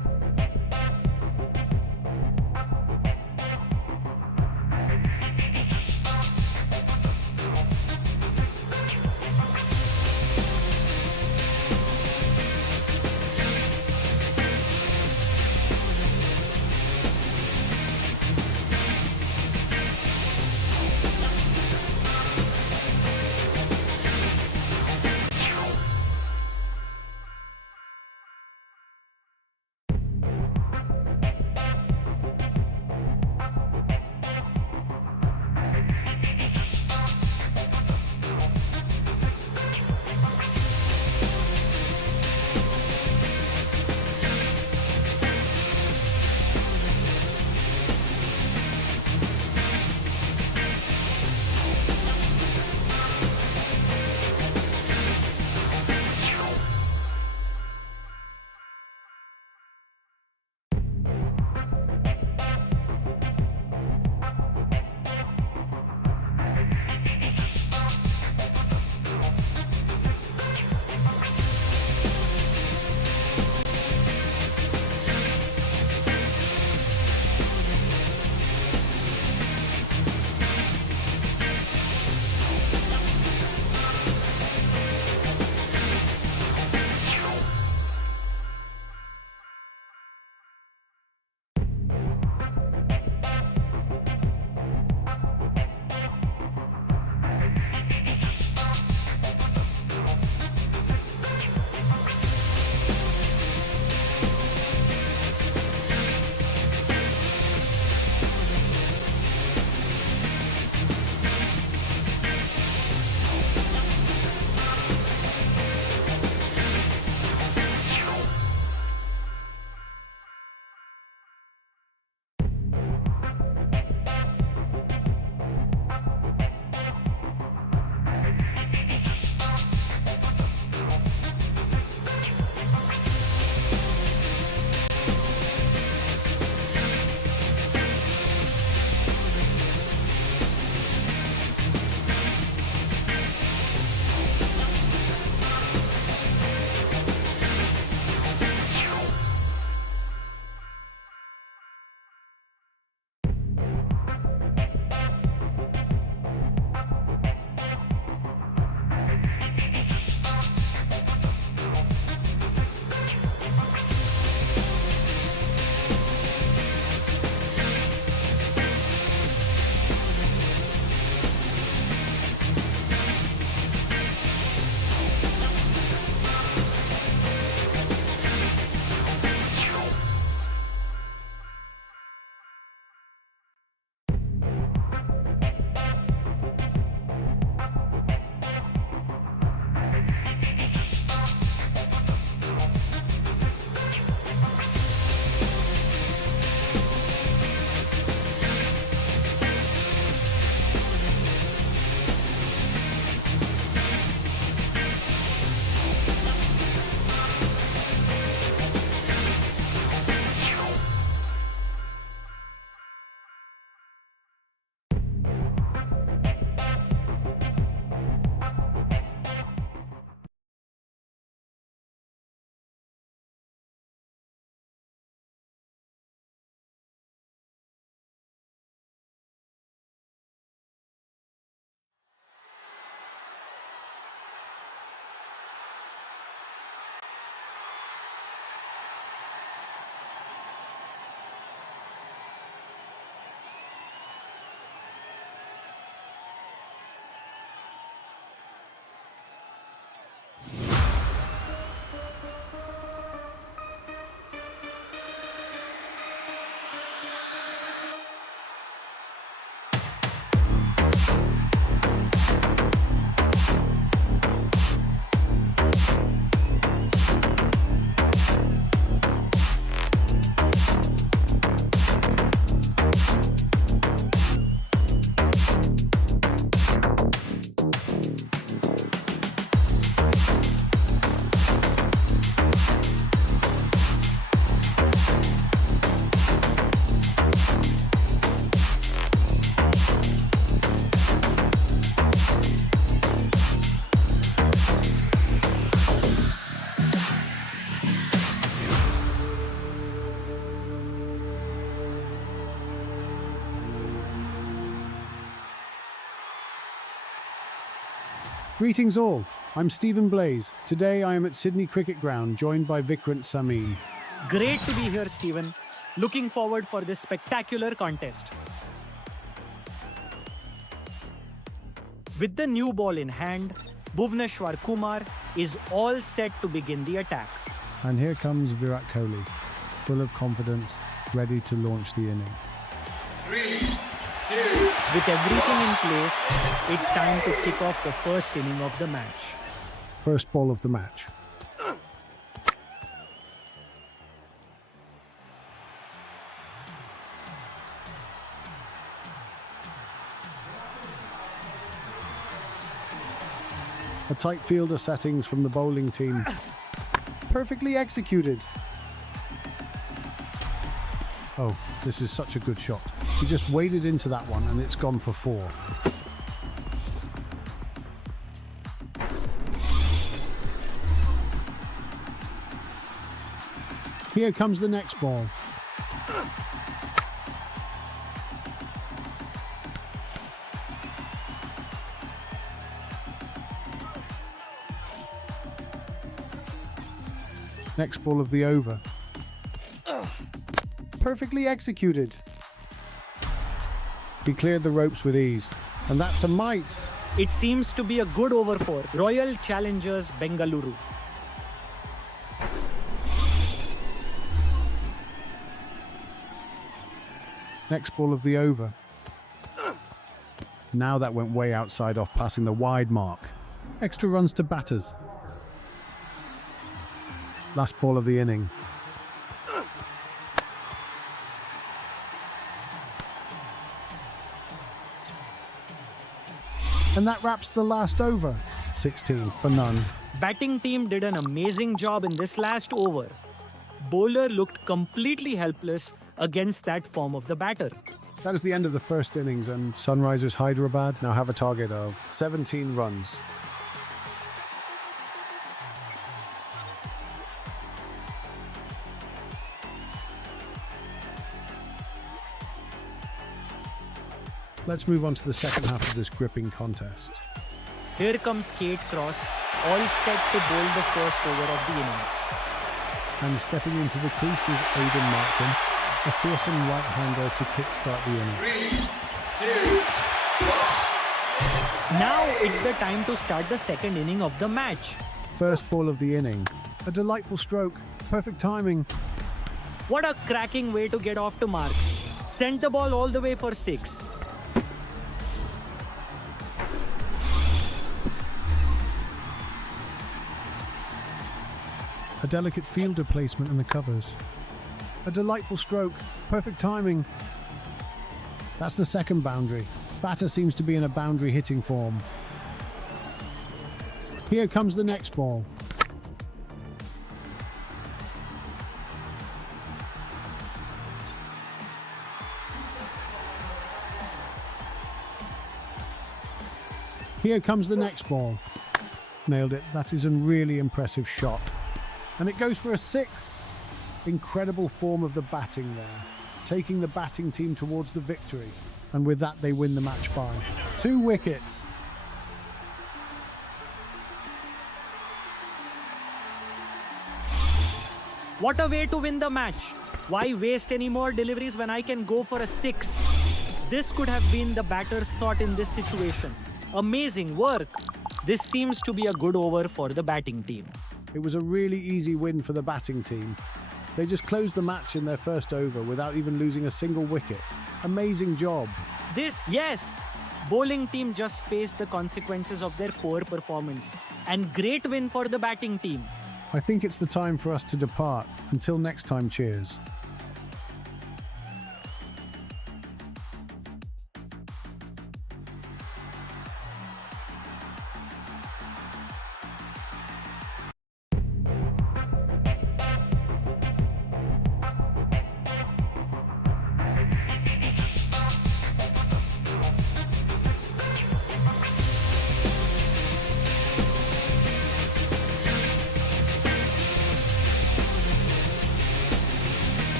Greetings all, I'm Stephen Blaze. Today I am at Sydney Cricket Ground joined by Vikrant Samin. Great to be here, Stephen. Looking forward for this spectacular contest. With the new ball in hand, Bhuvneshwar Kumar is all set to begin the attack. And here comes Virat Kohli, full of confidence, ready to launch the inning. 3, 2, With everything in place, it's time to kick off the first inning of the match. First ball of the match. A tight fielder settings from the bowling team. Perfectly executed. Oh, this is such a good shot. He just waded into that one and it's gone for 4. Here comes the next ball. Next ball of the over. Perfectly executed. He cleared the ropes with ease. And that's a mite. It seems to be a good over for Royal Challengers Bengaluru. Next ball of the over. Now that went way outside off passing the wide mark. Extra runs to batters. Last ball of the inning. And that wraps the last over. 16 for none. Batting team did an amazing job in this last over. Bowler looked completely helpless against that form of the batter. That is the end of the first innings, and Sunrisers Hyderabad now have a target of 17 runs. Let's move on to the second half of this gripping contest. Here comes Kate Cross, all set to bowl the first over of the innings. And stepping into the crease is Aidan Markham, a fearsome right-hander to kickstart the inning. 3, 2, 1. Now it's the time to start the second inning of the match. First ball of the inning. A delightful stroke. Perfect timing. What a cracking way to get off to marks. Sent the ball all the way for 6. A delicate fielder placement in the covers. A delightful stroke. Perfect timing. That's the second boundary. Batter seems to be in a boundary hitting form. Here comes the next ball. Here comes the next ball. Nailed it. That is a really impressive shot. And it goes for a 6. Incredible form of the batting there, taking the batting team towards the victory. And with that, they win the match by 2 wickets. What a way to win the match. Why waste any more deliveries when I can go for a 6? This could have been the batter's thought in this situation. Amazing work. This seems to be a good over for the batting team. It was a really easy win for the batting team. They just closed the match in their first over without even losing a single wicket. Amazing job. Yes! Bowling team just faced the consequences of their poor performance. And great win for the batting team. I think it's the time for us to depart. Until next time, cheers.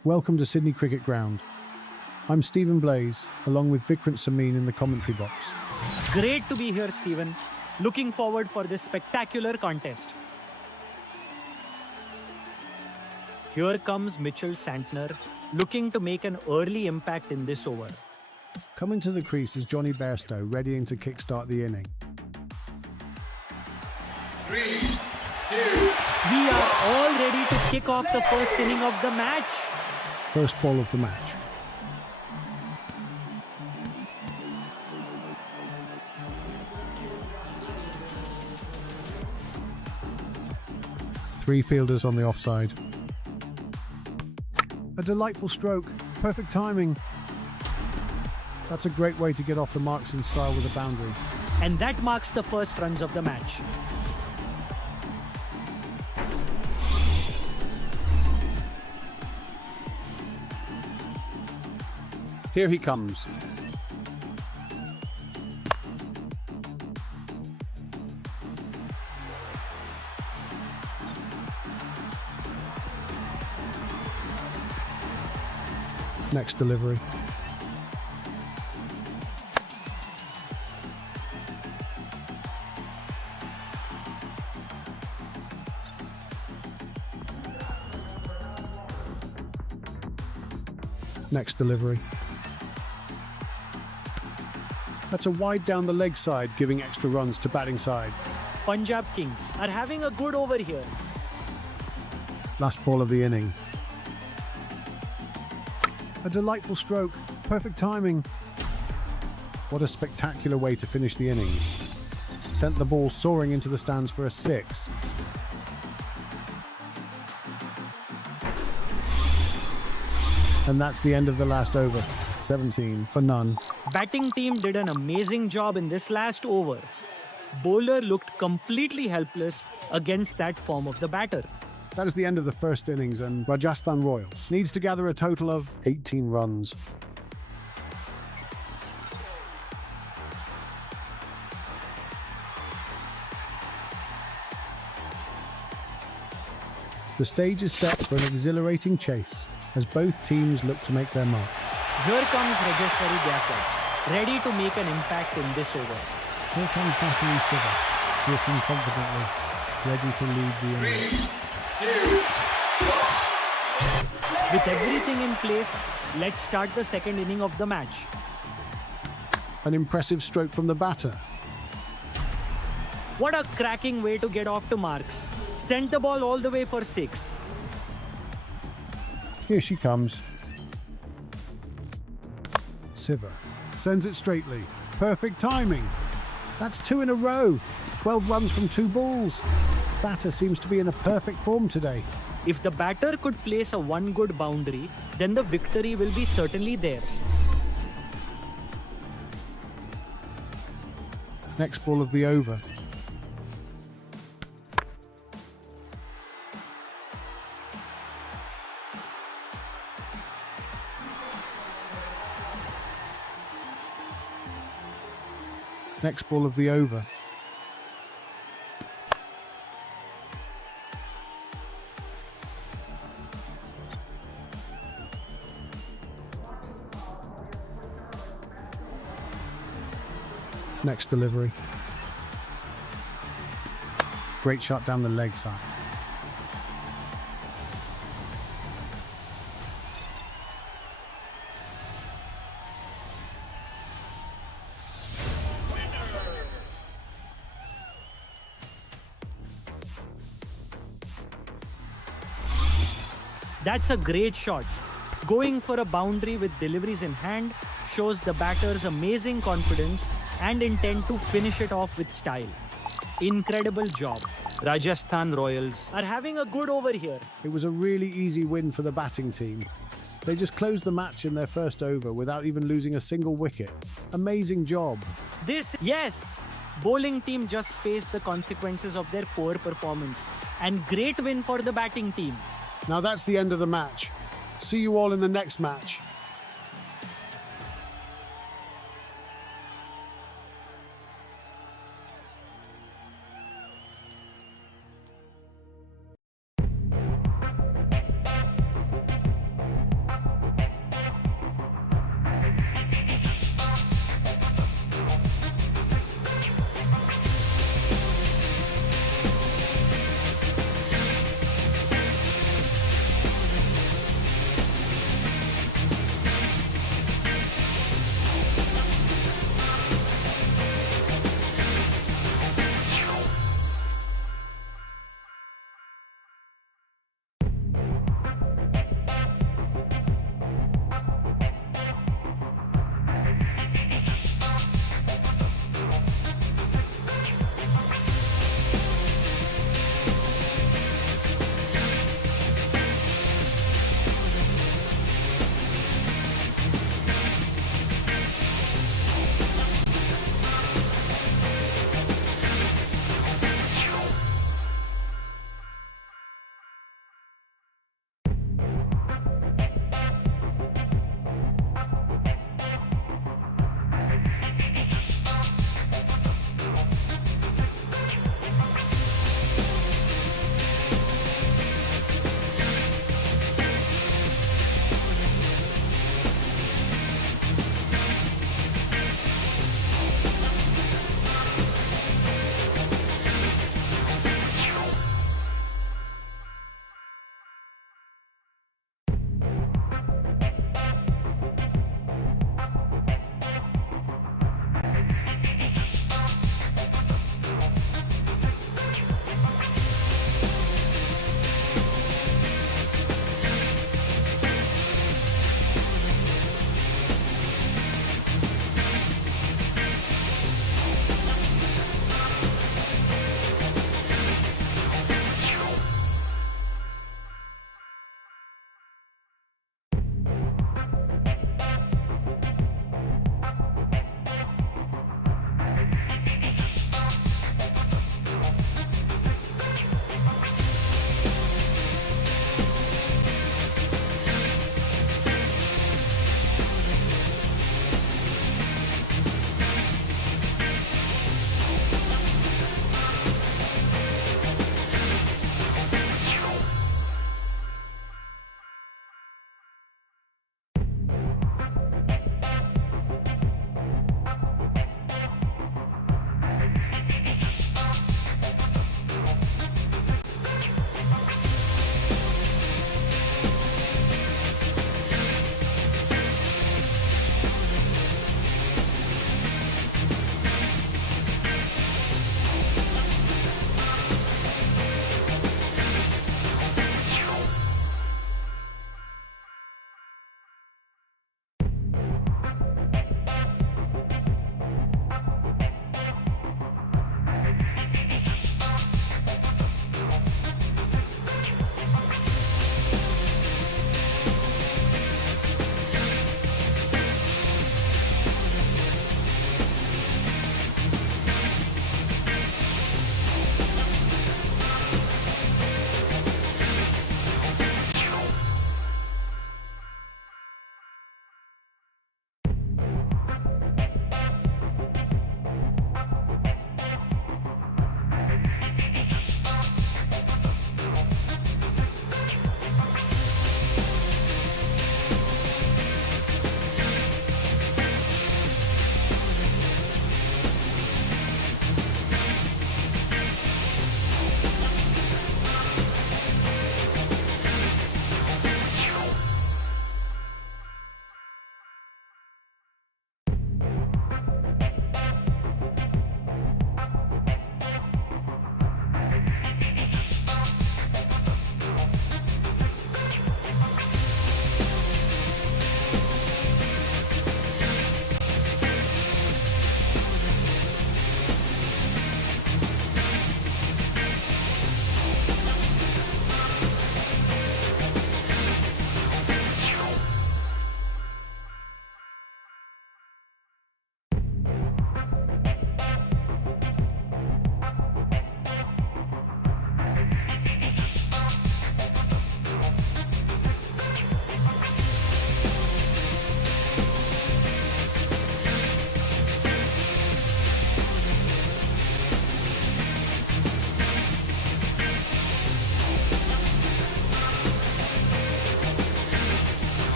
Welcome to Sydney Cricket Ground. I'm Stephen Blaze, along with Vikrant Samin in the commentary box. Great to be here, Stephen. Looking forward for this spectacular contest. Here comes Mitchell Santner, looking to make an early impact in this over. Coming to the crease is Johnny Bairstow, readying to kickstart the inning. 3, 2, We are all ready to kick off the first inning of the match. First ball of the match. Three fielders on the offside. A delightful stroke. Perfect timing. That's a great way to get off the marks in style with a boundary. And that marks the first runs of the match. Here he comes. Next delivery. Next delivery. That's a wide down the leg side, giving extra runs to batting side. Punjab Kings are having a good over here. Last ball of the inning. A delightful stroke. Perfect timing. What a spectacular way to finish the innings. Sent the ball soaring into the stands for a 6. And that's the end of the last over. 17 for none. Batting team did an amazing job in this last over. Bowler looked completely helpless against that form of the batter. That is the end of the first innings, and Rajasthan Royals needs to gather a total of 18 runs. The stage is set for an exhilarating chase as both teams look to make their mark. Here comes Rajeshwari Gaikwad, ready to make an impact in this over. Here comes Natalie Siva, walking confidently, ready to lead the inning. 3, 2, 1. With everything in place, let's start the second inning of the match. An impressive stroke from the batter. What a cracking way to get off to marks. Sent the ball all the way for 6. Here she comes. Siva sends it straightly. Perfect timing. That's 2 in a row. 12 runs from 2 balls. Batter seems to be in a perfect form today. If the batter could place a one good boundary, then the victory will be certainly theirs. Next ball of the over. Next ball of the over. Next delivery. Great shot down the leg side. That's a great shot. Going for a boundary with deliveries in hand shows the batter's amazing confidence and intent to finish it off with style. Incredible job. Rajasthan Royals are having a good over here. It was a really easy win for the batting team. They just closed the match in their first over without even losing a single wicket. Amazing job. Yes! Bowling team just faced the consequences of their poor performance. And great win for the batting team. Now that's the end of the match. See you all in the next match.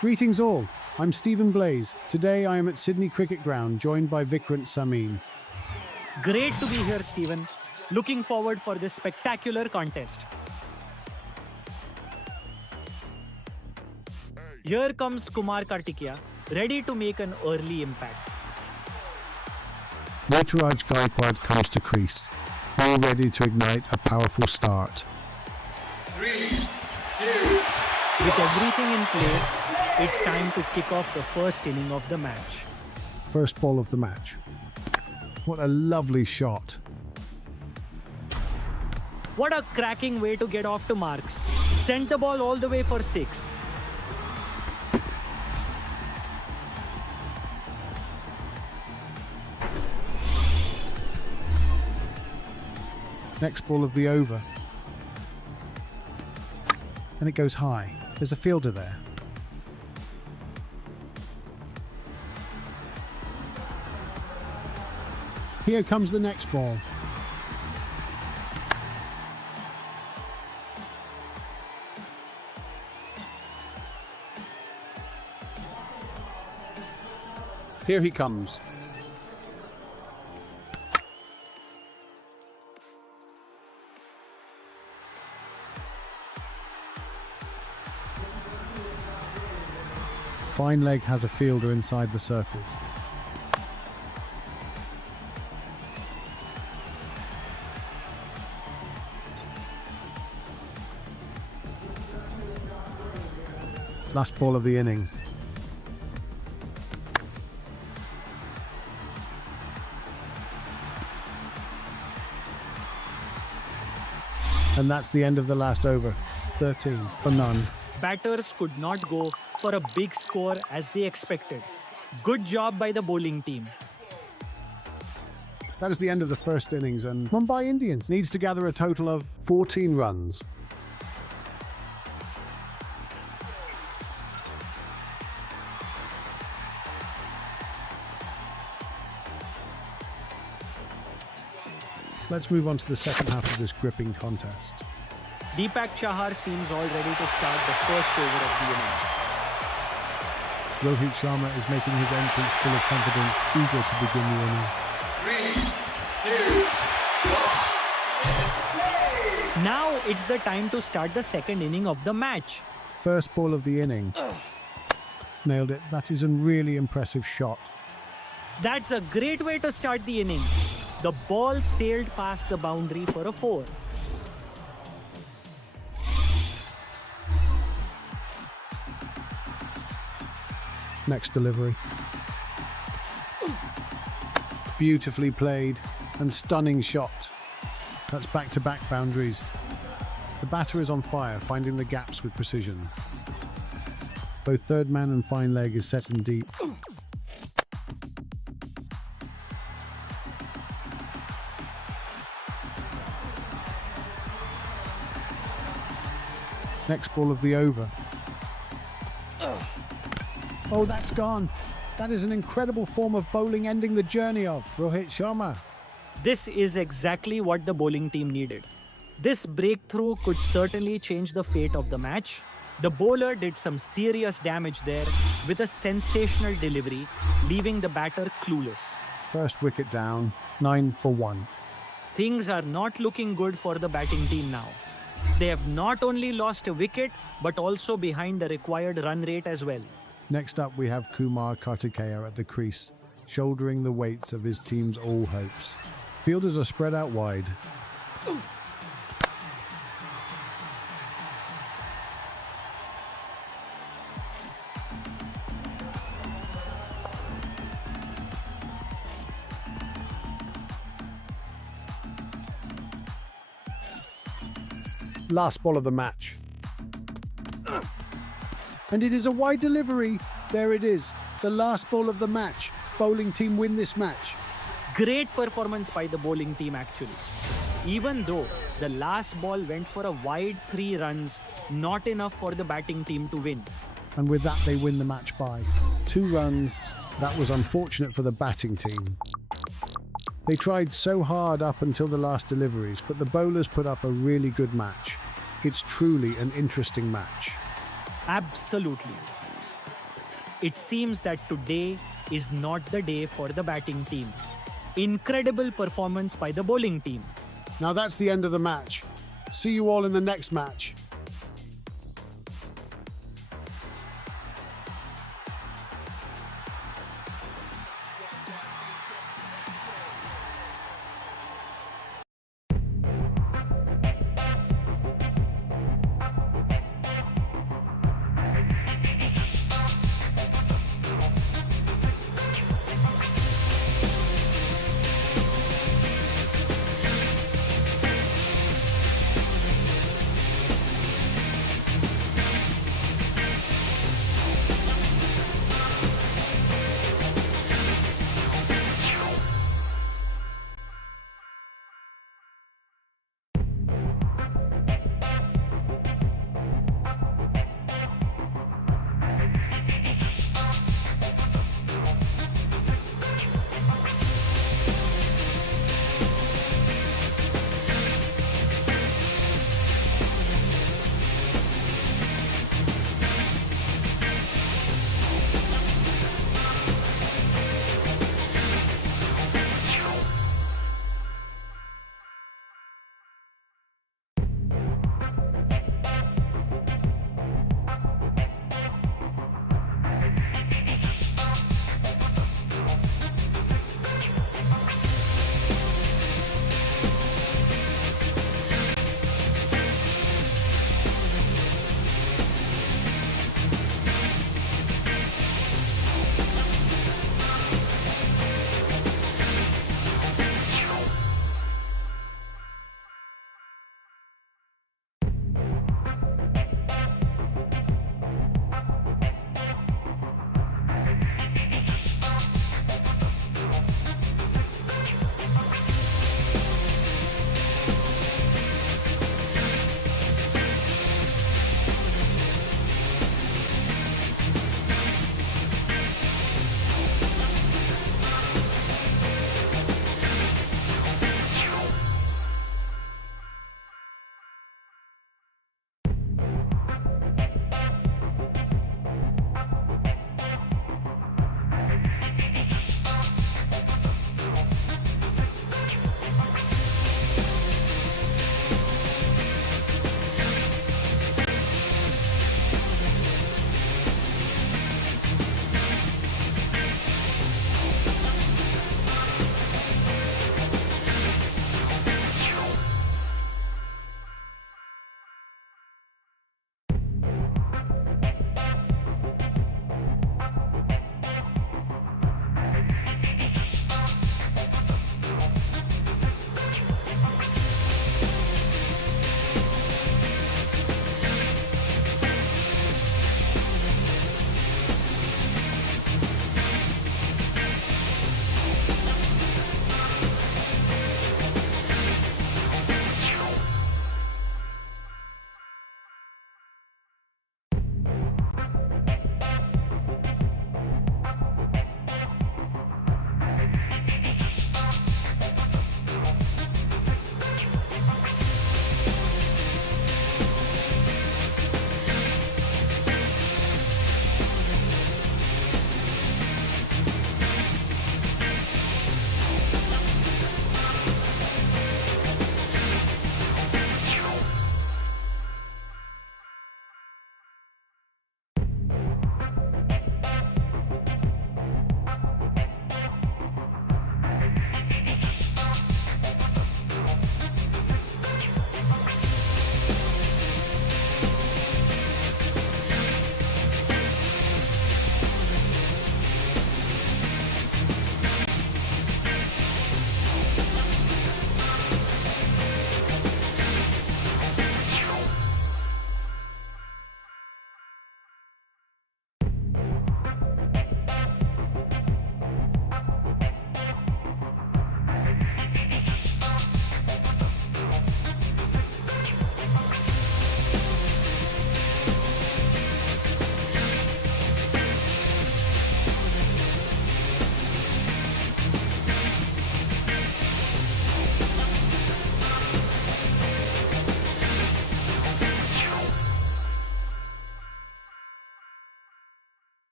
Greetings all, I'm Stephen Blaze. Today I am at Sydney Cricket Ground, joined by Vikrant Samin. Great to be here, Stephen. Looking forward for this spectacular contest. Here comes Kumar Kartikeya, ready to make an early impact. Ruturaj Gaikwad comes to crease, all ready to ignite a powerful start. 3, 2, With everything in place, it's time to kick off the first inning of the match. First ball of the match. What a lovely shot. What a cracking way to get off to marks. Sent the ball all the way for 6. Next ball of the over. And it goes high. There's a fielder there. Here comes the next ball. Here he comes. Fine leg has a fielder inside the circles. Last ball of the inning. And that's the end of the last over. 13 for none. Batters could not go for a big score as they expected. Good job by the bowling team. That is the end of the first innings, and Mumbai Indians needs to gather a total of 14 runs. Let's move on to the second half of this gripping contest. Deepak Chahar seems all ready to start the first over of the innings. Rohit Sharma is making his entrance full of confidence, eager to begin the inning. 3, 2, 1. Let's play! Now it's the time to start the second inning of the match. First ball of the inning. Nailed it. That is a really impressive shot. That's a great way to start the inning. The ball sailed past the boundary for a 4. Next delivery. Beautifully played and stunning shot. That's back-to-back boundaries. The batter is on fire, finding the gaps with precision. Both third man and fine leg is set in deep. Next ball of the over. Oh, that's gone. That is an incredible form of bowling, ending the journey of Rohit Sharma. This is exactly what the bowling team needed. This breakthrough could certainly change the fate of the match. The bowler did some serious damage there with a sensational delivery, leaving the batter clueless. First wicket down, 9 for 1. Things are not looking good for the batting team now. They have not only lost a wicket, but also behind the required run rate as well. Next up, we have Kumar Kartikeya at the crease, shouldering the weights of his team's all hopes. Fielders are spread out wide. Last ball of the match. And it is a wide delivery. There it is. The last ball of the match. Bowling team win this match. Great performance by the bowling team actually. Even though the last ball went for a wide 3 runs, not enough for the batting team to win. And with that, they win the match by 2 runs. That was unfortunate for the batting team. They tried so hard up until the last deliveries, but the bowlers put up a really good match. It's truly an interesting match. Absolutely. It seems that today is not the day for the batting team. Incredible performance by the bowling team. Now that's the end of the match. See you all in the next match.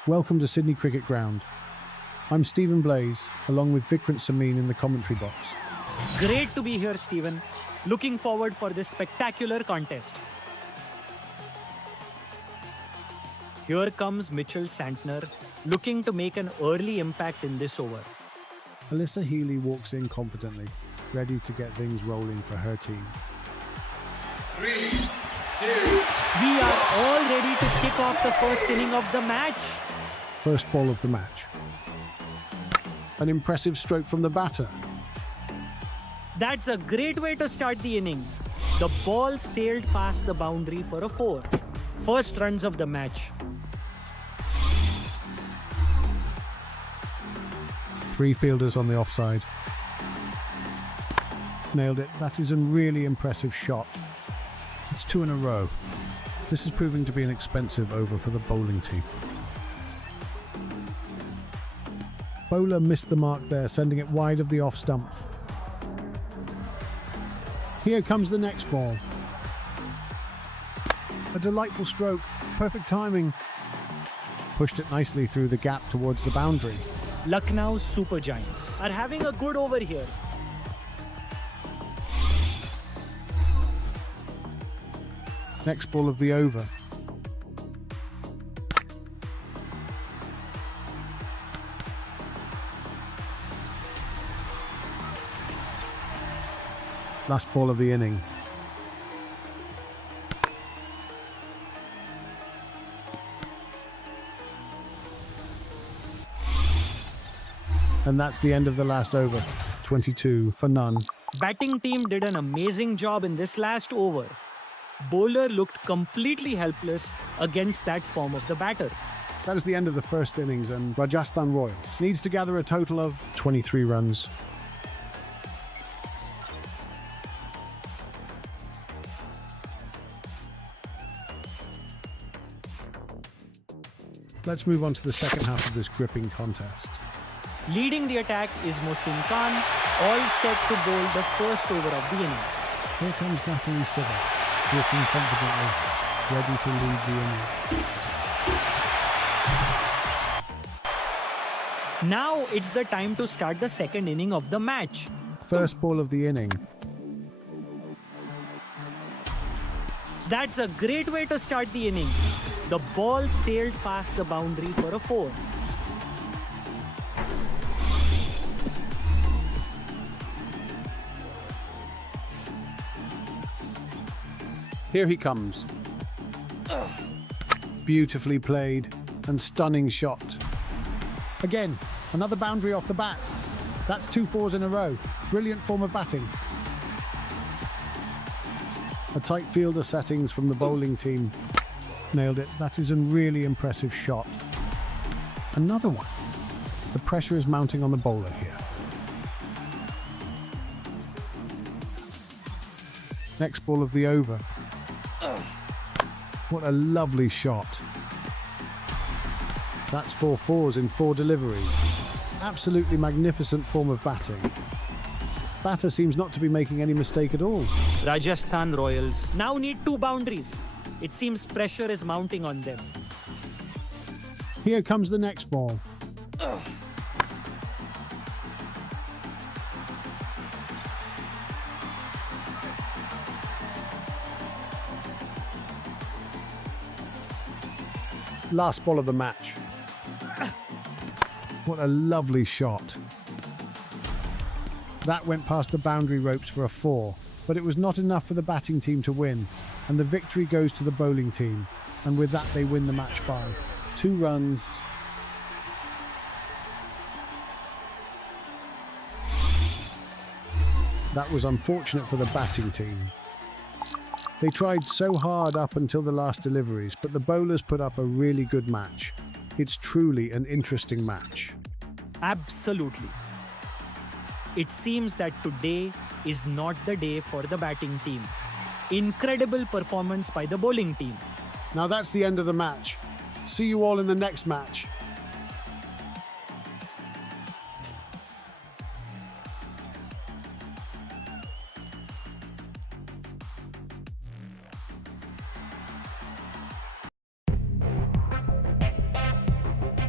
Welcome to Sydney Cricket Ground. I'm Stephen Blaze, along with Vikrant Samin in the commentary box. Great to be here, Stephen. Looking forward for this spectacular contest. Here comes Mitchell Santner, looking to make an early impact in this over. Alyssa Healy walks in confidently, ready to get things rolling for her team. 3, 2, We are all ready to kick off the first inning of the match. First ball of the match. An impressive stroke from the batter. That's a great way to start the inning. The ball sailed past the boundary for a 4. First runs of the match. 3 fielders on the offside. Nailed it. That is a really impressive shot. It's 2 in a row. This is proving to be an expensive over for the bowling team. Bowler missed the mark there, sending it wide of the off stump. Here comes the next ball. A delightful stroke. Perfect timing. Pushed it nicely through the gap towards the boundary. Lucknow Super Giants are having a good over here. Next ball of the over. Last ball of the inning. And that's the end of the last over. 22 for none. Batting team did an amazing job in this last over. Bowler looked completely helpless against that form of the batter. That is the end of the first innings, and Rajasthan Royals needs to gather a total of 23 runs. Let's move on to the second half of this gripping contest. Leading the attack is Mohsin Khan, all set to bowl the first over of the inning. Here comes Natalie Siver, walking confidently, ready to lead the inning. Now it's the time to start the second inning of the match. First ball of the inning. That's a great way to start the inning. The ball sailed past the boundary for a 4. Here he comes. Beautifully played and stunning shot. Again, another boundary off the bat. That's 2 4s in a row. Brilliant form of batting. A tight fielder settings from the bowling team. Nailed it. That is a really impressive shot. Another one. The pressure is mounting on the bowler here. Next ball of the over. What a lovely shot. That's 4 4s in 4 deliveries. Absolutely magnificent form of batting. Batter seems not to be making any mistake at all. Rajasthan Royals now need 2 boundaries. It seems pressure is mounting on them. Here comes the next ball. Last ball of the match. What a lovely shot. That went past the boundary ropes for a 4, but it was not enough for the batting team to win, and the victory goes to the bowling team, and with that they win the match by 2 runs. That was unfortunate for the batting team. They tried so hard up until the last deliveries, but the bowlers put up a really good match. It's truly an interesting match. Absolutely. It seems that today is not the day for the batting team. Incredible performance by the bowling team. Now that's the end of the match. See you all in the next match.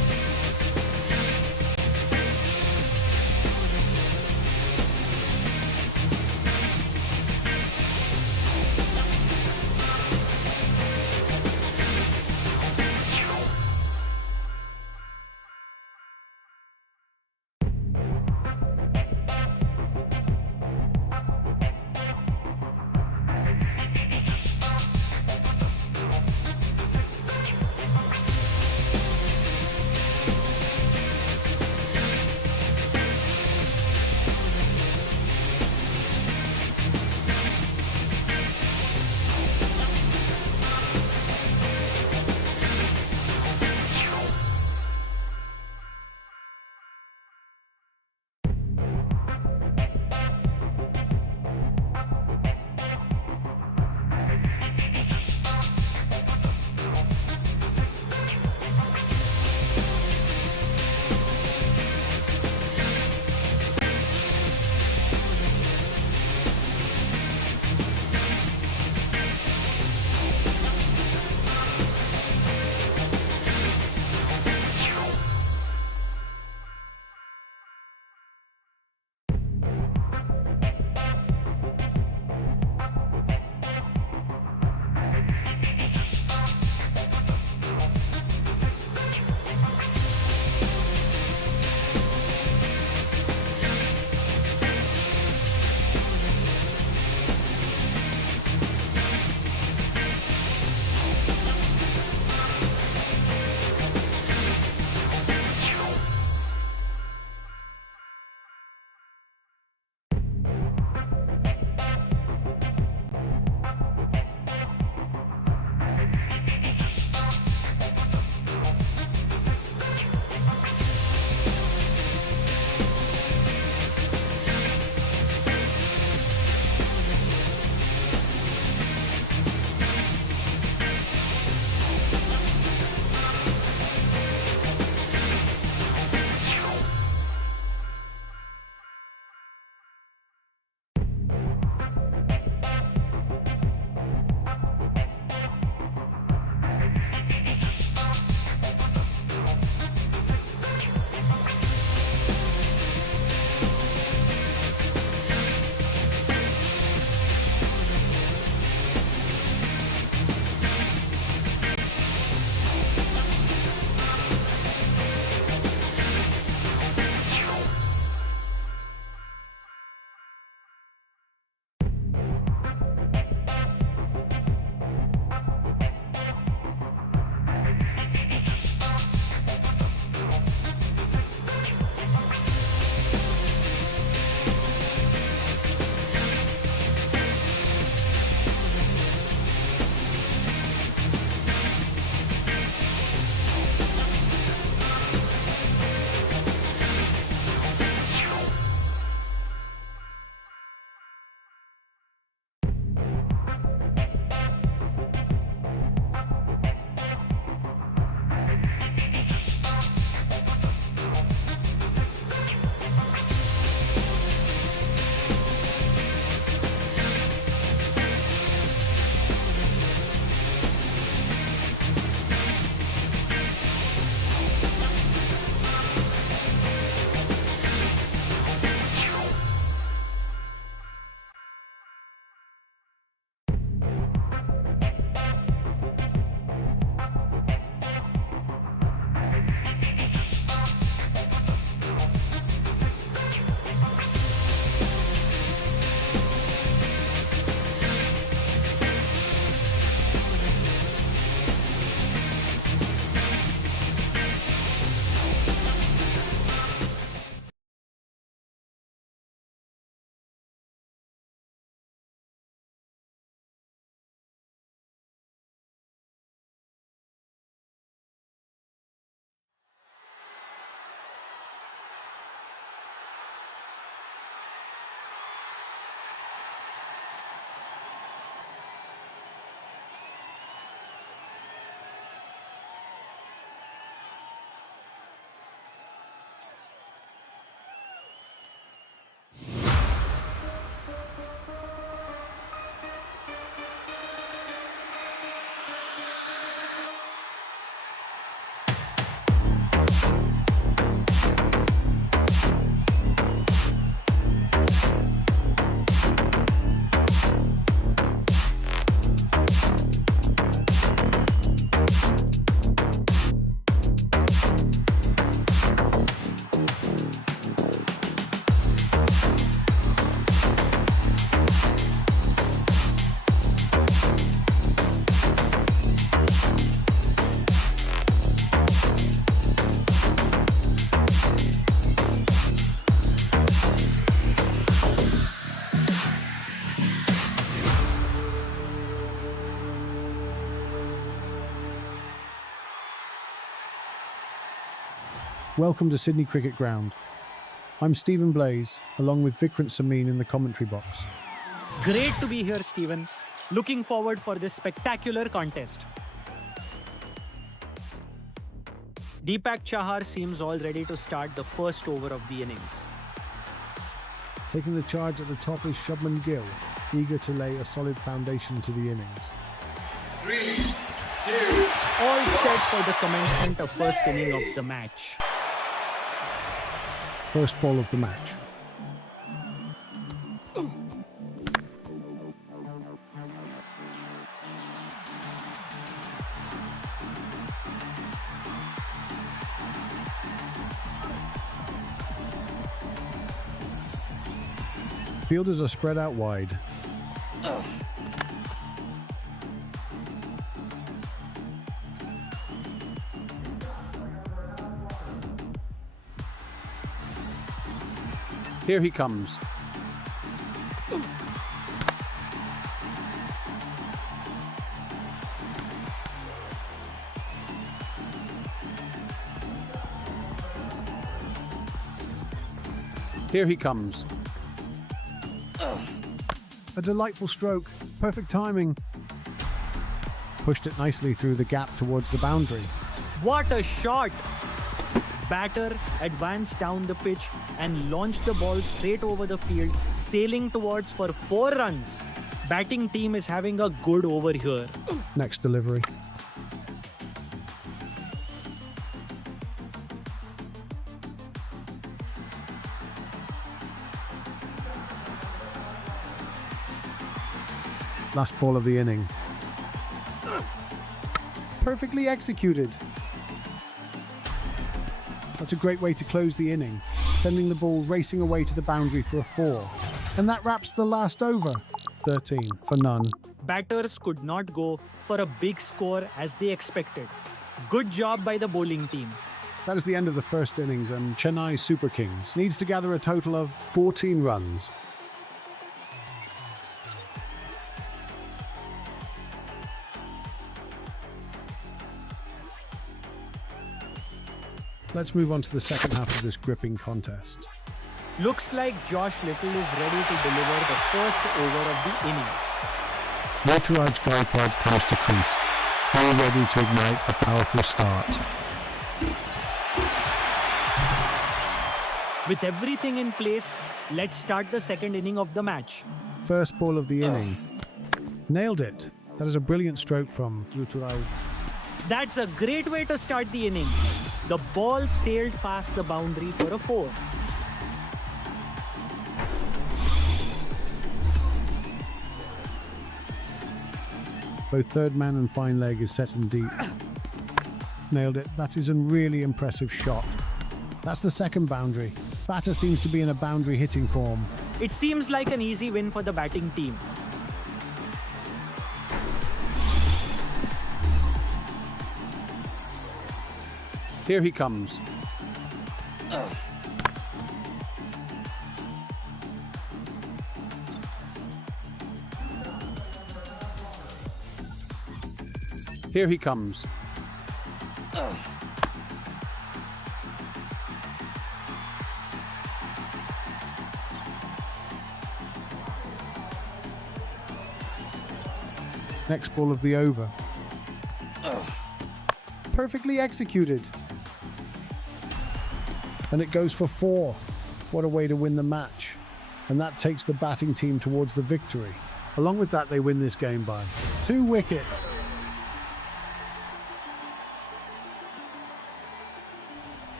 Welcome to Sydney Cricket Ground. I'm Stephen Blaze, along with Vikrant Samin in the commentary box. Great to be here, Stephen. Looking forward for this spectacular contest. Deepak Chahar seems all ready to start the first over of the innings. Taking the charge at the top is Shubman Gill, eager to lay a solid foundation to the innings. 3, 2, All set for the commencement of first inning of the match. First ball of the match. Fielders are spread out wide. Here he comes. Here he comes. A delightful stroke. Perfect timing. Pushed it nicely through the gap towards the boundary. What a shot! Batter advanced down the pitch and launched the ball straight over the field, sailing towards for 4 runs. Batting team is having a good over here. Next delivery. Last ball of the inning. Perfectly executed. That's a great way to close the inning, sending the ball racing away to the boundary for a 4. And that wraps the last over. 13 for none. Batters could not go for a big score as they expected. Good job by the bowling team. That is the end of the first innings, and Chennai Super Kings needs to gather a total of 14 runs. Let's move on to the second half of this gripping contest. Looks like Josh Little is ready to deliver the first over of the inning. Ruturaj Gaikwad comes to crease, all ready to ignite a powerful start. With everything in place, let's start the second inning of the match. First ball of the inning. Nailed it. That is a brilliant stroke from Ruturaj. That's a great way to start the inning. The ball sailed past the boundary for a 4. Both third man and fine leg is set in deep. Nailed it. That is a really impressive shot. That's the second boundary. Batter seems to be in a boundary hitting form. It seems like an easy win for the batting team. Here he comes. Here he comes. Next ball of the over. Perfectly executed. And it goes for 4. What a way to win the match. And that takes the batting team towards the victory. Along with that, they win this game by 2 wickets.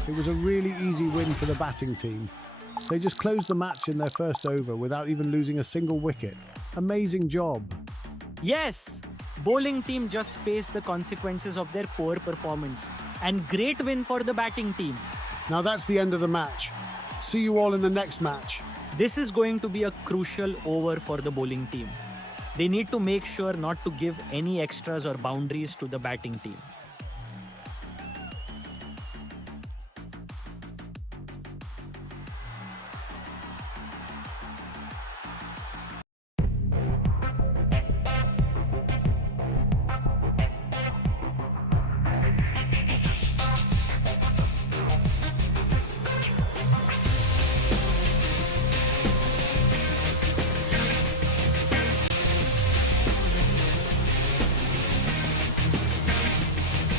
It was a really easy win for the batting team. They just closed the match in their first over without even losing a single wicket. Amazing job. Yes, bowling team just faced the consequences of their poor performance, and great win for the batting team. Now that's the end of the match. See you all in the next match. This is going to be a crucial over for the bowling team. They need to make sure not to give any extras or boundaries to the batting team.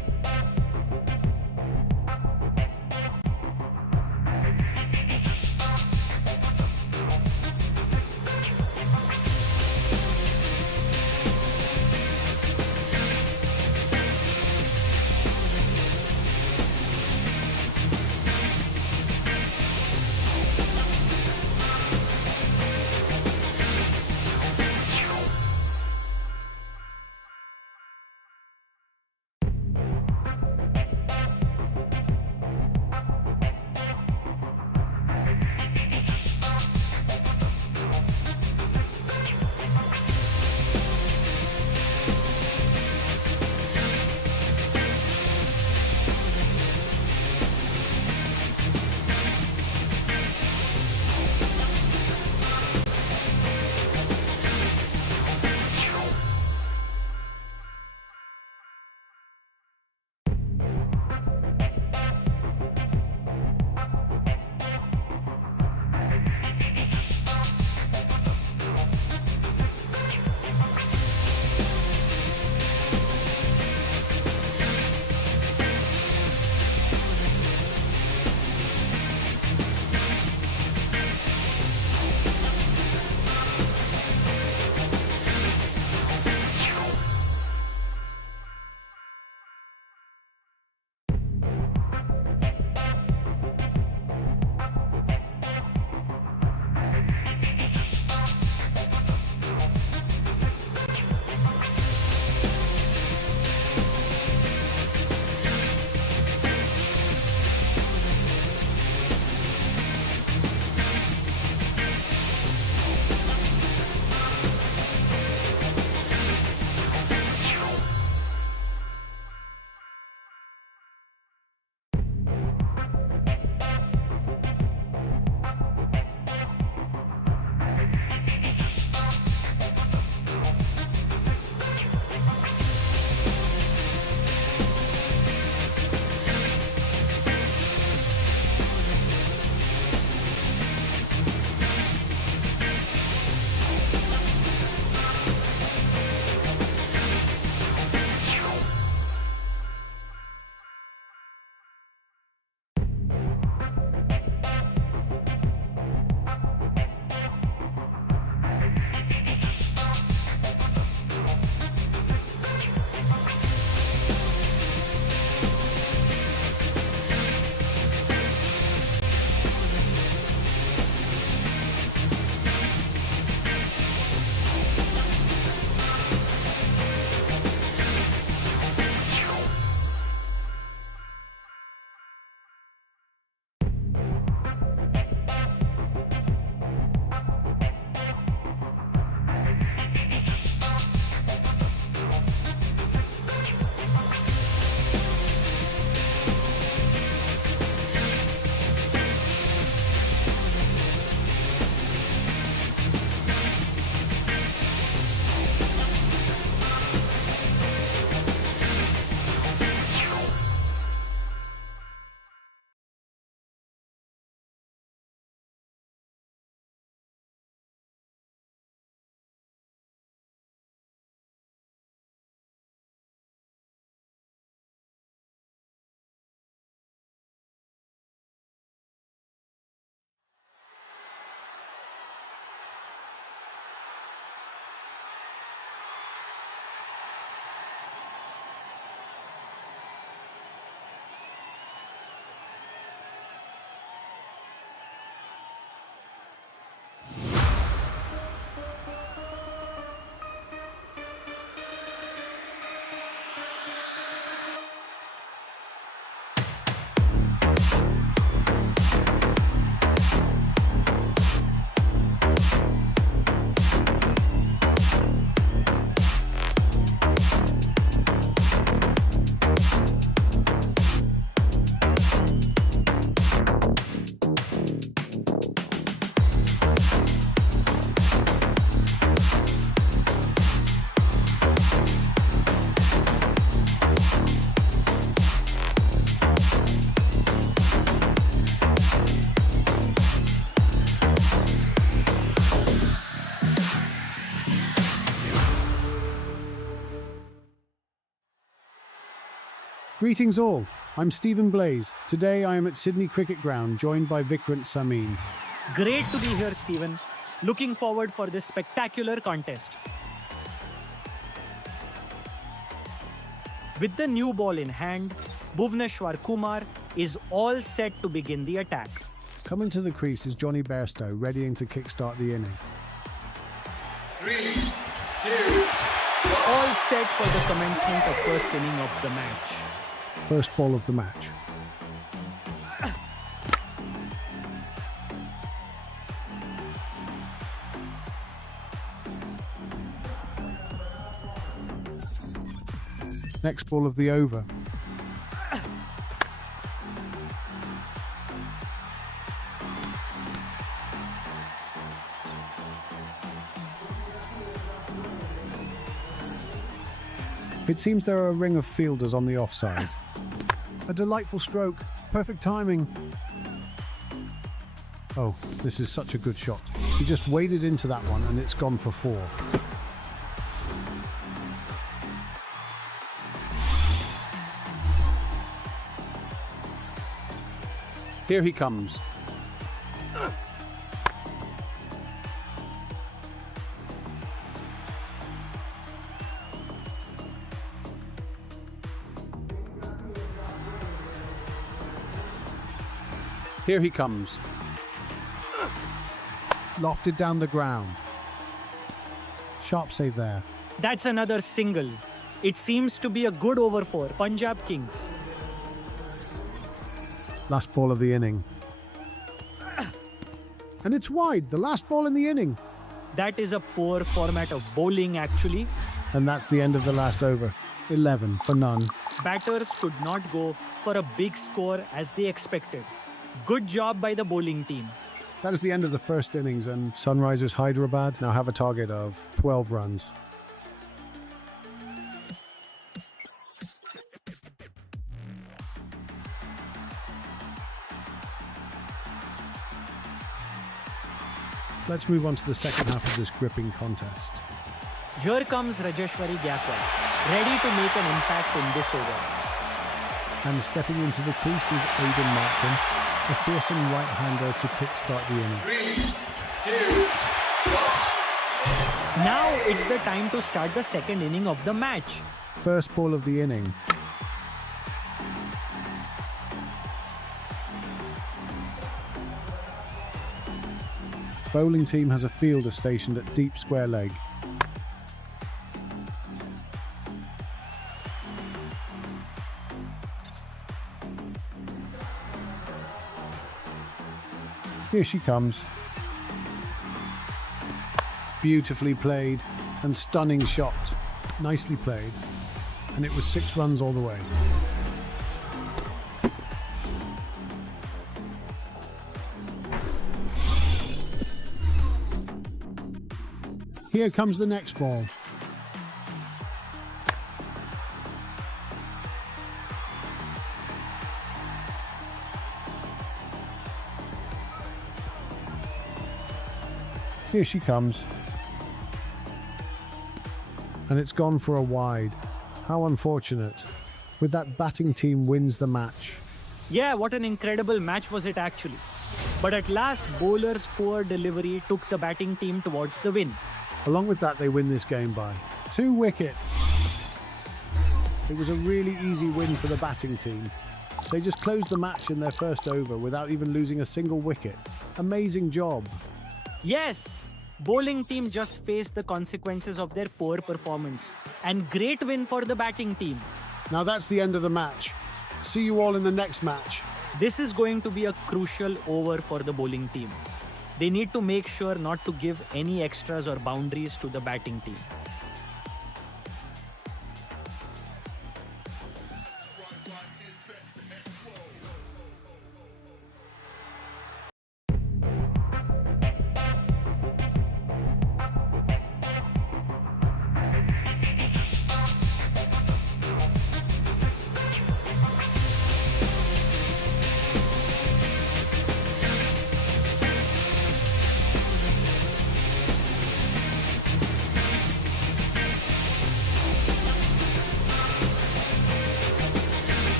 Greetings all, I'm Stephen Blaze. Today I am at Sydney Cricket Ground, joined by Vikrant Samin. Great to be here, Stephen. Looking forward for this spectacular contest. With the new ball in hand, Bhuvneshwar Kumar is all set to begin the attack. Coming to the crease is Johnny Bairstow, readying to kickstart the inning. 3, 2, All set for the commencement of first inning of the match. First ball of the match. Next ball of the over. It seems there are a ring of fielders on the offside. A delightful stroke. Perfect timing. Oh, this is such a good shot. He just waded into that one and it's gone for 4. Here he comes. Here he comes. Lofted down the ground. Sharp save there. That's another single. It seems to be a good over for Punjab Kings. Last ball of the inning. And it's wide, the last ball in the inning. That is a poor format of bowling actually. And that's the end of the last over. 11 for none. Batters could not go for a big score as they expected. Good job by the bowling team. That is the end of the first innings, and Sunrisers Hyderabad now have a target of 12 runs. Let's move on to the second half of this gripping contest. Here comes Rajeshwari Gaikwad, ready to make an impact in this over. And stepping into the crease is Aidan Markham, a fearsome right-hander to kickstart the inning. 3, 2, 1. Now it's the time to start the second inning of the match. First ball of the inning. Bowling team has a fielder stationed at deep square leg. Here she comes. Beautifully played and stunning shot. Nicely played. And it was 6 runs all the way. Here comes the next ball. Here she comes. And it's gone for a wide. How unfortunate. With that batting team wins the match. Yeah, what an incredible match was it actually. But at last, bowler's poor delivery took the batting team towards the win. Along with that, they win this game by 2 wickets. It was a really easy win for the batting team. They just closed the match in their first over without even losing a single wicket. Amazing job. Yes, bowling team just faced the consequences of their poor performance. And great win for the batting team. Now that's the end of the match. See you all in the next match. This is going to be a crucial over for the bowling team. They need to make sure not to give any extras or boundaries to the batting team.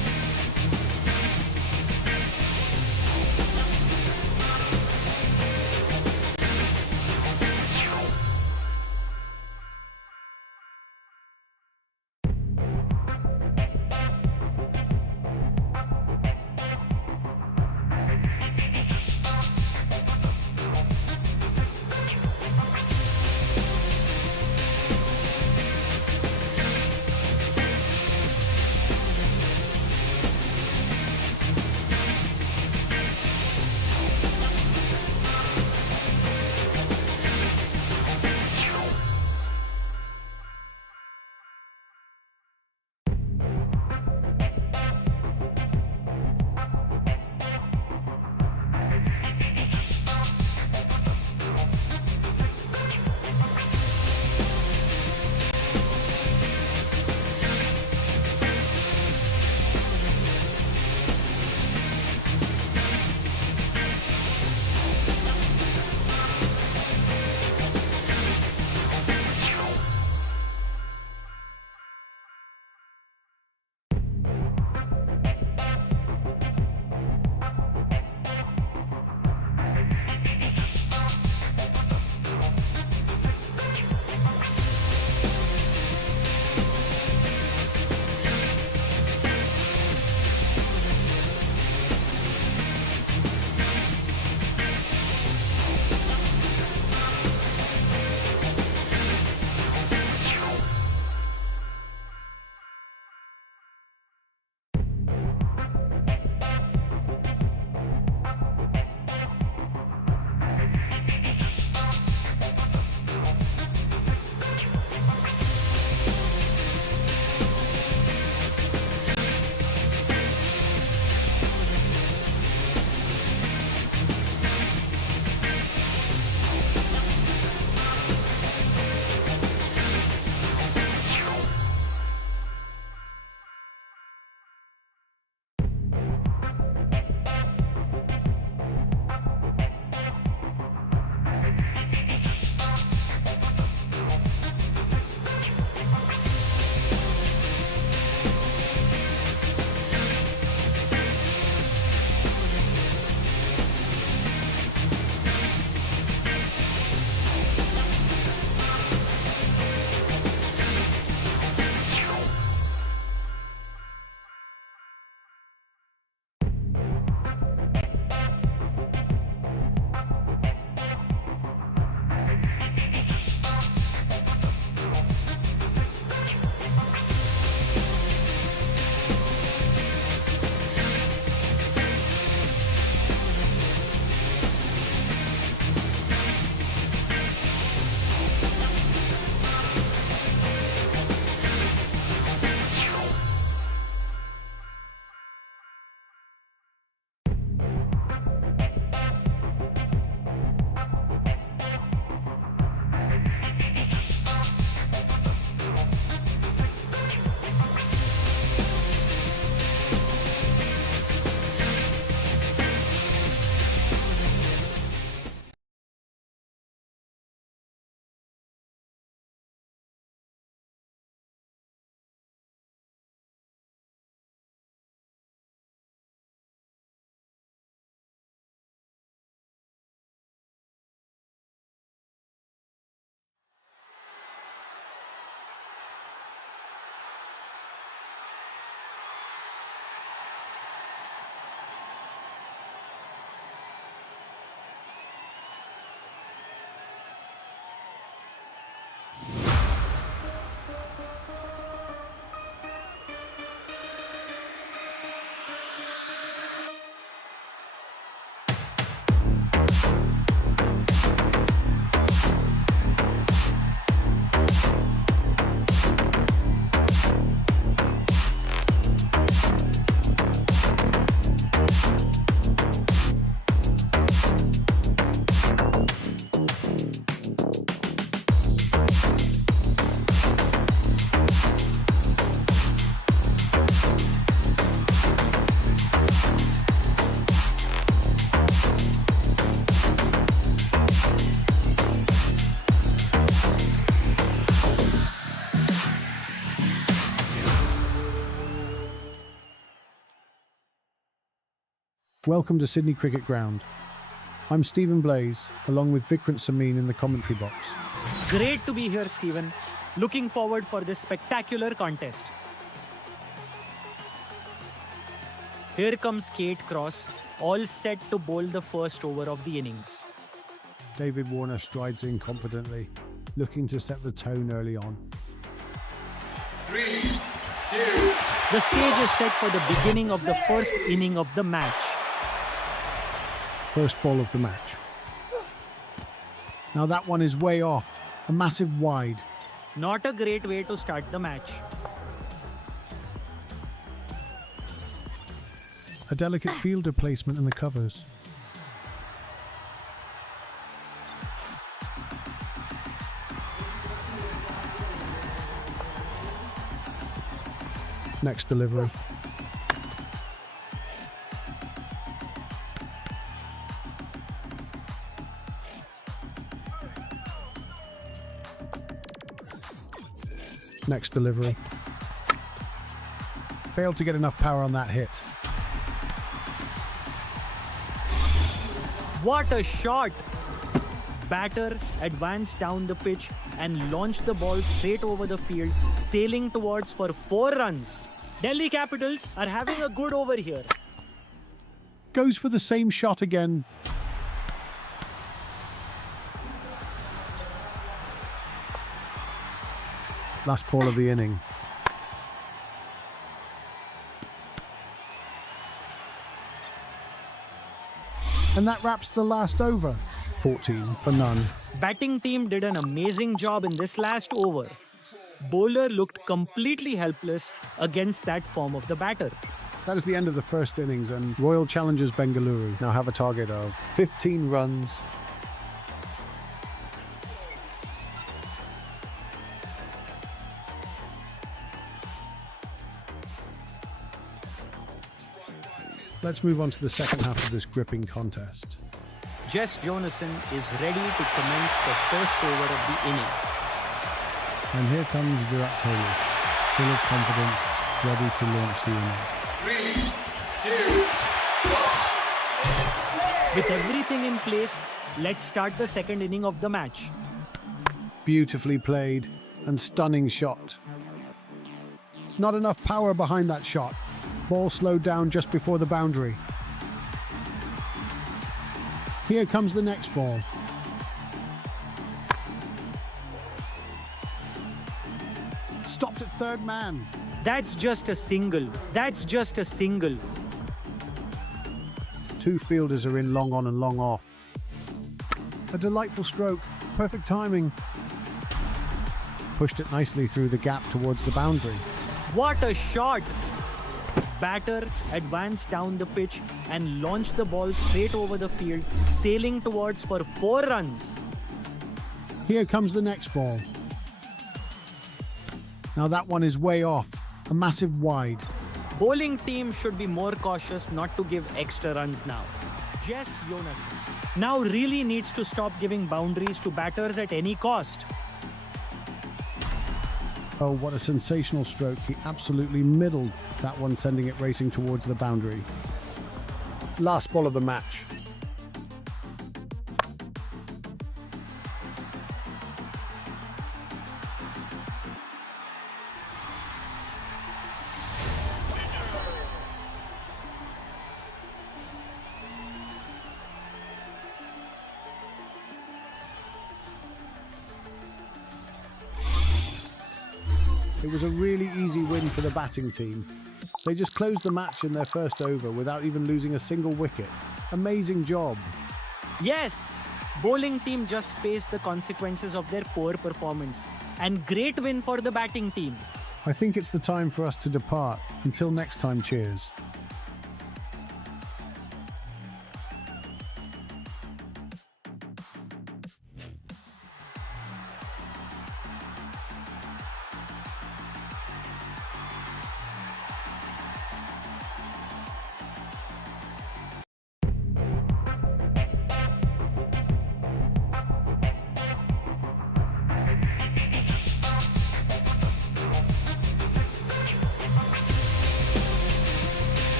Welcome to Sydney Cricket Ground. I'm Stephen Blaze, along with Vikrant Samin in the commentary box. Great to be here, Stephen. Looking forward for this spectacular contest. Here comes Kate Cross, all set to bowl the first over of the innings. David Warner strides in confidently, looking to set the tone early on. 3, 2, The stage is set for the beginning of the first inning of the match. First ball of the match. Now that one is way off, a massive wide. Not a great way to start the match. A delicate fielder placement in the covers. Next delivery. Next delivery. Failed to get enough power on that hit. What a shot! Batter advanced down the pitch and launched the ball straight over the field, sailing towards for 4 runs. Delhi Capitals are having a good over here. Goes for the same shot again. Last ball of the inning. And that wraps the last over. 14 for none. Batting team did an amazing job in this last over. Bowler looked completely helpless against that form of the batter. That is the end of the first innings, and Royal Challengers Bengaluru now have a target of 15 runs. Let's move on to the second half of this gripping contest. Jess Jonassen is ready to commence the first over of the inning. And here comes Virat Kohli, full of confidence, ready to launch the inning. 3, 2, 1. With everything in place, let's start the second inning of the match. Beautifully played and stunning shot. Not enough power behind that shot. Ball slowed down just before the boundary. Here comes the next ball. Stopped at third man. That's just a single. That's just a single. 2 fielders are in long on and long off. A delightful stroke. Perfect timing. Pushed it nicely through the gap towards the boundary. What a shot! Batter advanced down the pitch and launched the ball straight over the field, sailing towards for 4 runs. Here comes the next ball. Now that one is way off. A massive wide. Bowling team should be more cautious not to give extra runs now. Jess Jonassen now really needs to stop giving boundaries to batters at any cost. Oh, what a sensational stroke. He absolutely middled that one, sending it racing towards the boundary. Last ball of the match. It was a really easy win for the batting team. They just closed the match in their first over without even losing a single wicket. Amazing job. Yes, bowling team just faced the consequences of their poor performance. And great win for the batting team. I think it's the time for us to depart. Until next time, cheers.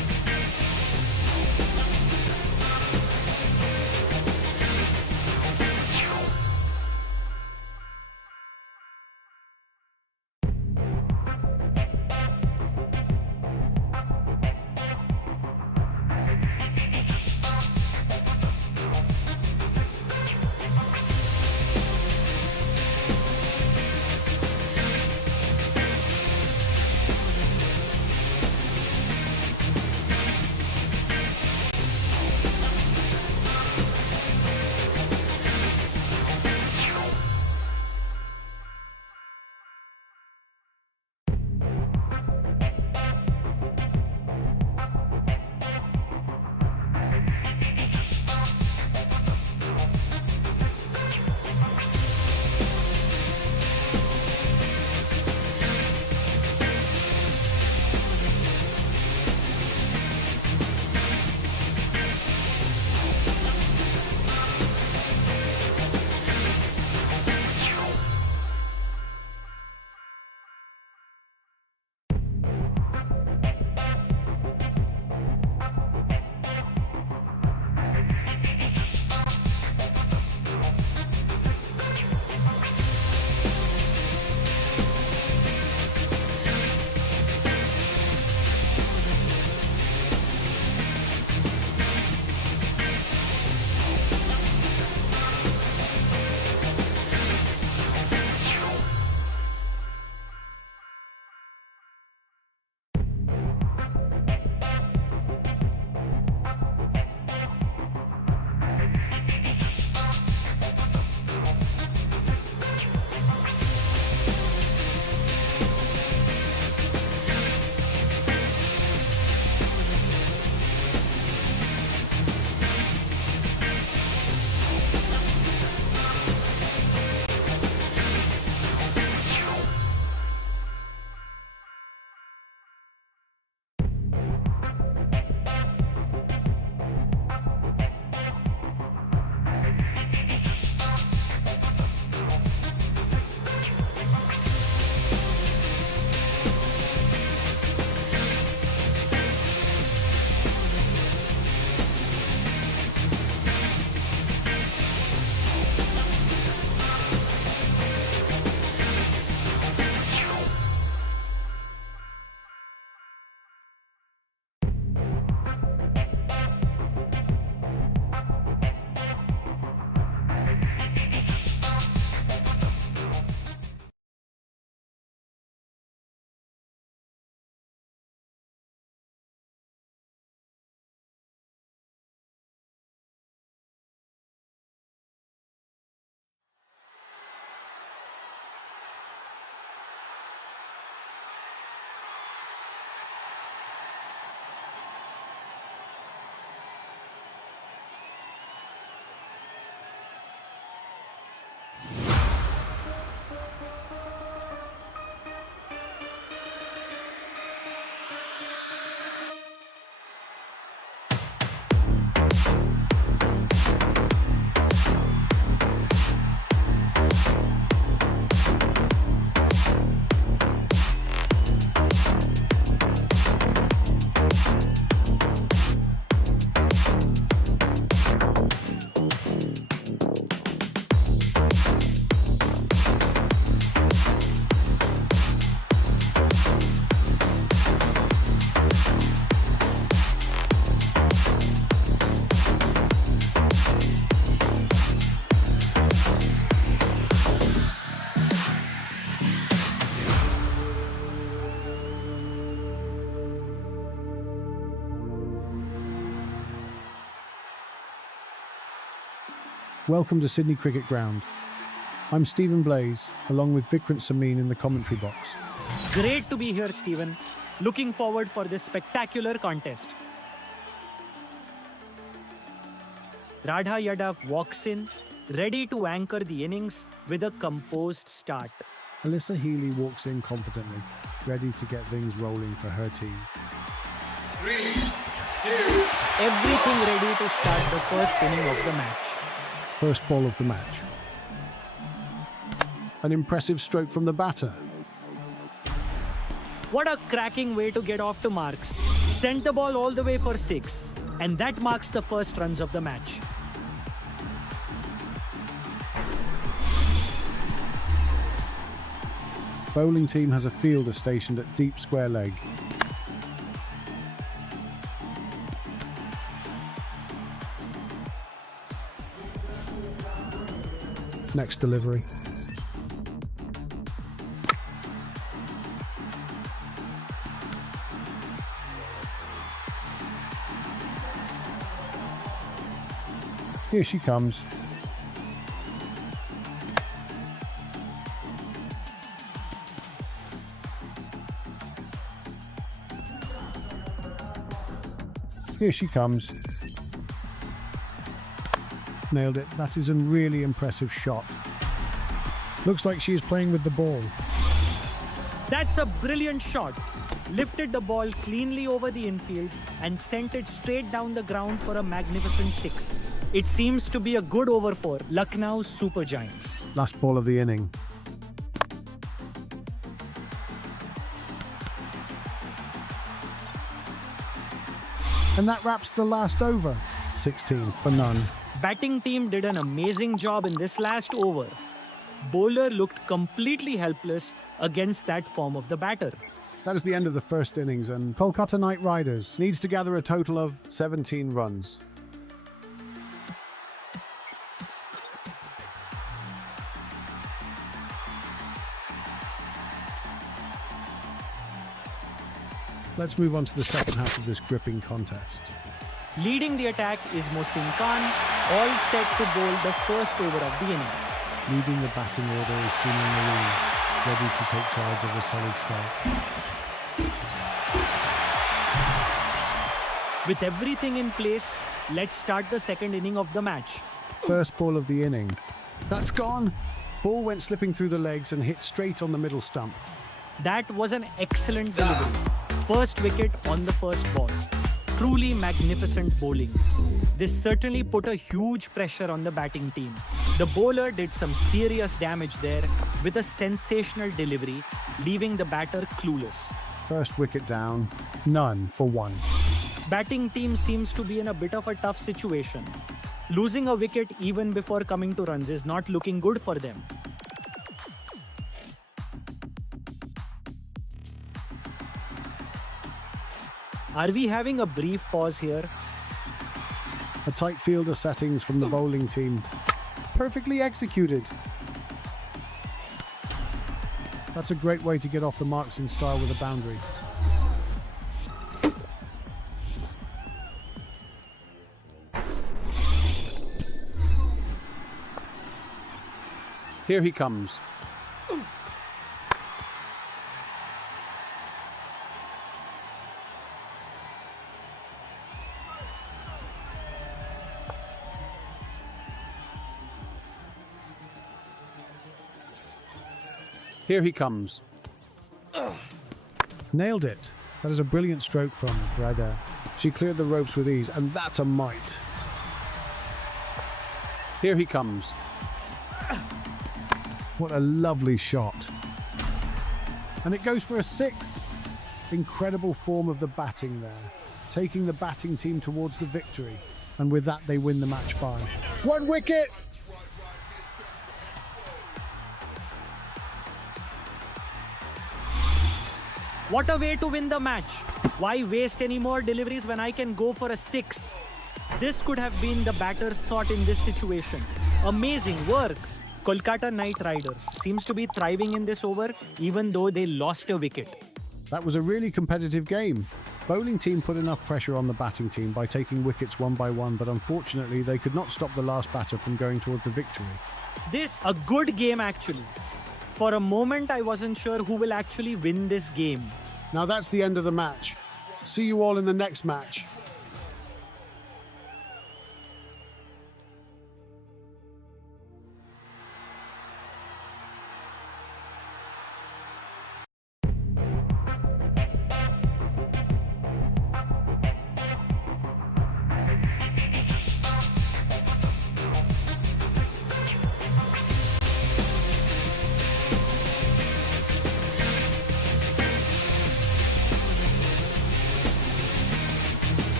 Welcome to Sydney Cricket Ground. I'm Stephen Blaze, along with Vikrant Samin in the commentary box. Great to be here, Stephen. Looking forward for this spectacular contest. Radha Yadav walks in, ready to anchor the innings with a composed start. Alyssa Healy walks in confidently, ready to get things rolling for her team. 3, 2, Everything ready to start the first inning of the match. First ball of the match. An impressive stroke from the batter. What a cracking way to get off to marks. Sent the ball all the way for 6. And that marks the first runs of the match. Bowling team has a fielder stationed at deep square leg. Next delivery. Here she comes. Here she comes. Nailed it. That is a really impressive shot. Looks like she is playing with the ball. That's a brilliant shot. Lifted the ball cleanly over the infield and sent it straight down the ground for a magnificent 6. It seems to be a good over for Lucknow Super Giants. Last ball of the inning. And that wraps the last over. 16 for none. Batting team did an amazing job in this last over. Bowler looked completely helpless against that form of the batter. That is the end of the first innings, and Kolkata Knight Riders needs to gather a total of 17 runs. Let's move on to the second half of this gripping contest. Leading the attack is Mohsin Khan, all set to bowl the first over of the inning. Leading the batting order is Sunil Marine, ready to take charge of a solid start. With everything in place, let's start the second inning of the match. First ball of the inning. That's gone. Ball went slipping through the legs and hit straight on the middle stump. That was an excellent delivery. First wicket on the first ball. Truly magnificent bowling. This certainly put a huge pressure on the batting team. The bowler did some serious damage there with a sensational delivery, leaving the batter clueless. First wicket down, none for 1. Batting team seems to be in a bit of a tough situation. Losing a wicket even before coming to runs is not looking good for them. Are we having a brief pause here? A tight fielder settings from the bowling team. Perfectly executed. That's a great way to get off the marks in style with a boundary. Here he comes. Here he comes. Nailed it. That is a brilliant stroke from Radha. She cleared the ropes with ease, and that's a mite. Here he comes. What a lovely shot. And it goes for a 6. Incredible form of the batting there, taking the batting team towards the victory. And with that, they win the match by 1 wicket. What a way to win the match. Why waste any more deliveries when I can go for a 6? This could have been the batter's thought in this situation. Amazing work. Kolkata Knight Riders seems to be thriving in this over even though they lost a wicket. That was a really competitive game. Bowling team put enough pressure on the batting team by taking wickets one by one, but unfortunately they could not stop the last batter from going towards the victory. This a good game actually. For a moment I wasn't sure who will actually win this game. Now that's the end of the match. See you all in the next match.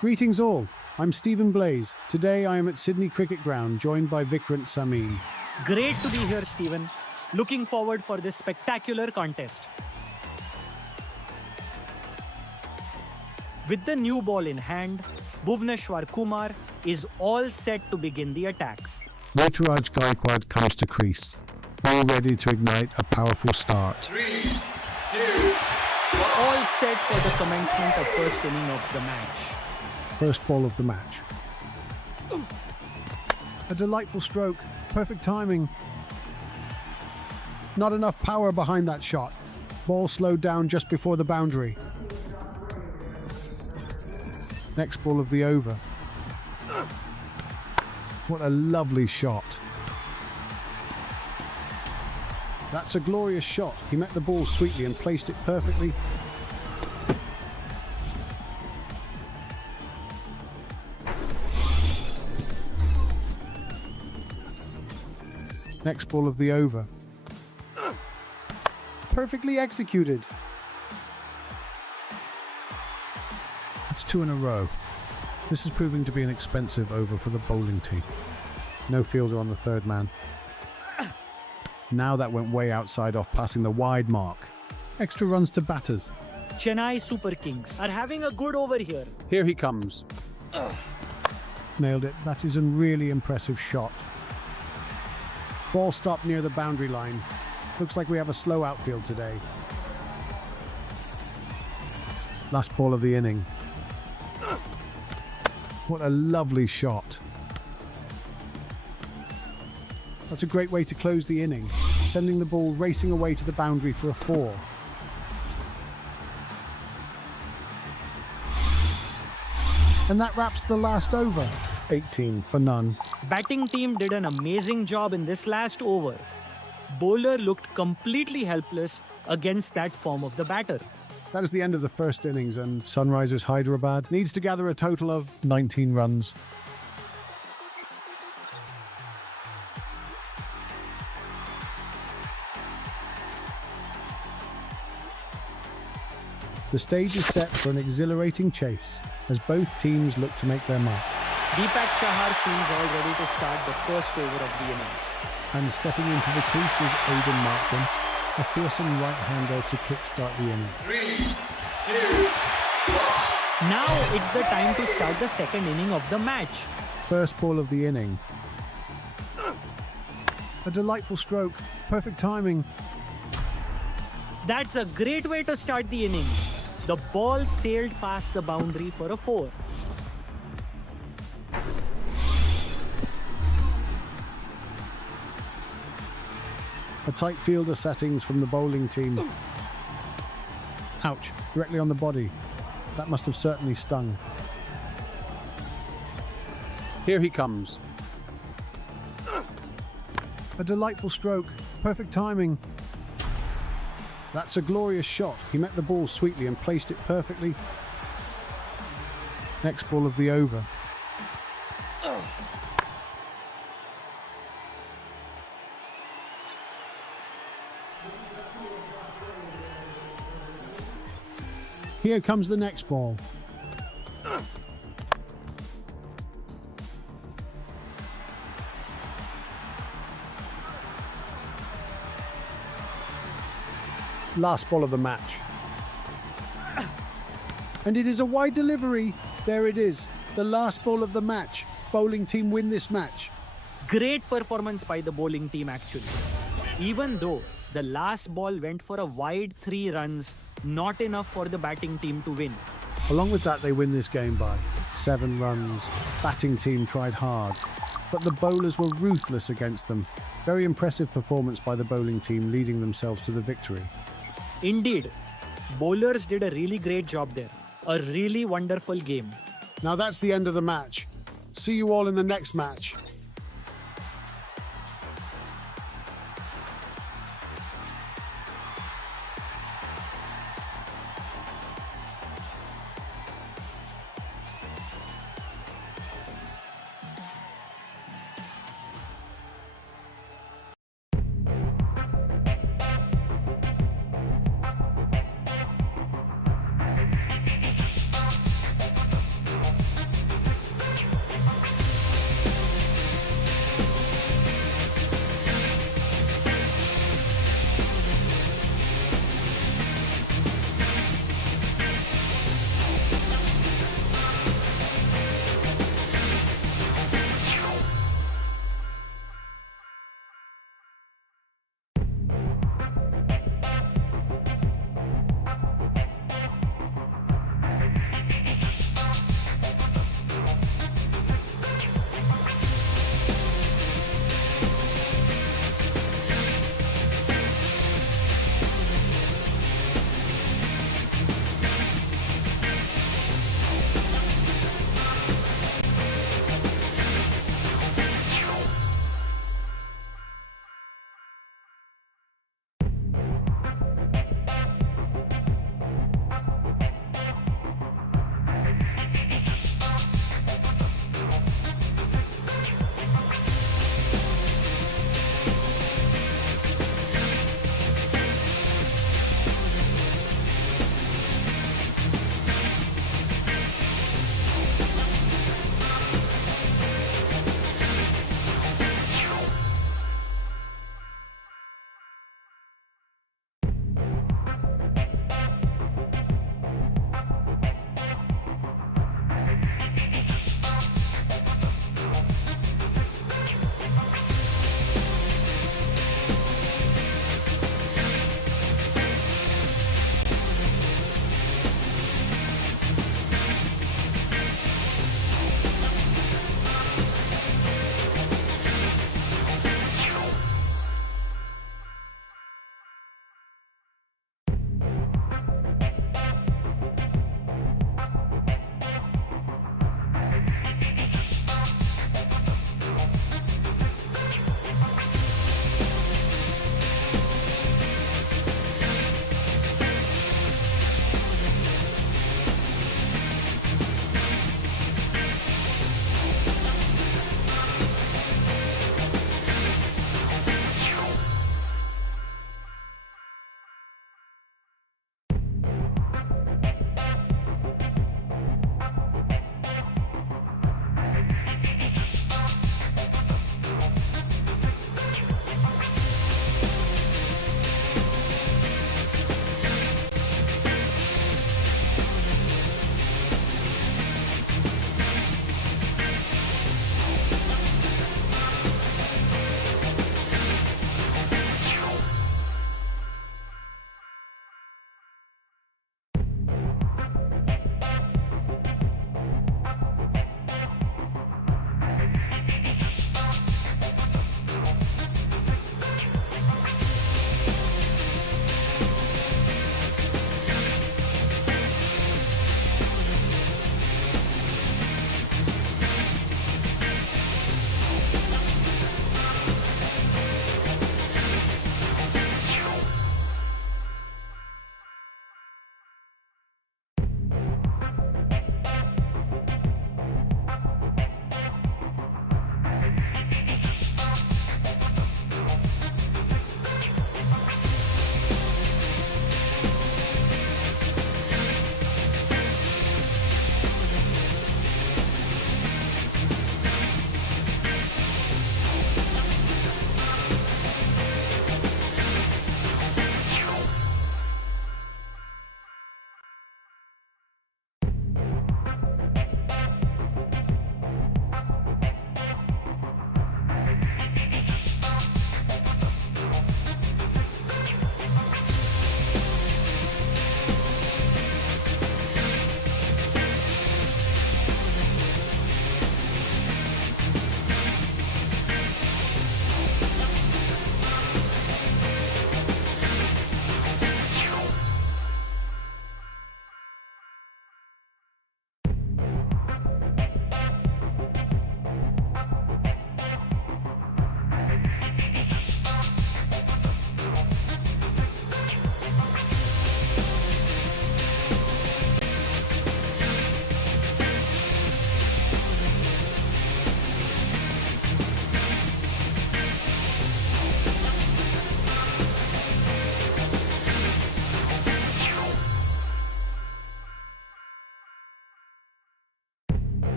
Greetings all, I'm Stephen Blaze. Today I am at Sydney Cricket Ground, joined by Vikrant Samin. Great to be here, Stephen. Looking forward for this spectacular contest. With the new ball in hand, Bhuvneshwar Kumar is all set to begin the attack. Ruturaj Gaikwad comes to crease, all ready to ignite a powerful start. 3, 2, 1. All set for the commencement of first inning of the match. First ball of the match. A delightful stroke, perfect timing. Not enough power behind that shot. Ball slowed down just before the boundary. Next ball of the over. What a lovely shot. That's a glorious shot. He met the ball sweetly and placed it perfectly. Next ball of the over. Perfectly executed. That's 2 in a row. This is proving to be an expensive over for the bowling team. No fielder on the third man. Now that went way outside off passing the wide mark. Extra runs to batters. Chennai Super Kings are having a good over here. Here he comes. Nailed it. That is a really impressive shot. Ball stopped near the boundary line. Looks like we have a slow outfield today. Last ball of the inning. What a lovely shot. That's a great way to close the inning, sending the ball racing away to the boundary for a 4. And that wraps the last over. 18 for none. Batting team did an amazing job in this last over. Bowler looked completely helpless against that form of the batter. That is the end of the first innings, and Sunrisers Hyderabad needs to gather a total of 19 runs. The stage is set for an exhilarating chase as both teams look to make their mark. Deepak Chahar seems all ready to start the first over of the innings. And stepping into the crease is Aidan Markham, a fearsome right-hander to kickstart the inning. 3, 2, 1. Now it's the time to start the second inning of the match. First ball of the inning. A delightful stroke, perfect timing. That's a great way to start the inning. The ball sailed past the boundary for a 4. A tight fielder settings from the bowling team. Ouch, directly on the body. That must have certainly stung. Here he comes. A delightful stroke, perfect timing. That's a glorious shot. He met the ball sweetly and placed it perfectly. Next ball of the over. Here comes the next ball. Last ball of the match. And it is a wide delivery. There it is. The last ball of the match. Bowling team win this match. Great performance by the bowling team actually. Even though the last ball went for a wide 3 runs, not enough for the batting team to win. Along with that, they win this game by 7 runs. Batting team tried hard, but the bowlers were ruthless against them. Very impressive performance by the bowling team, leading themselves to the victory. Indeed, bowlers did a really great job there. A really wonderful game. Now that's the end of the match. See you all in the next match.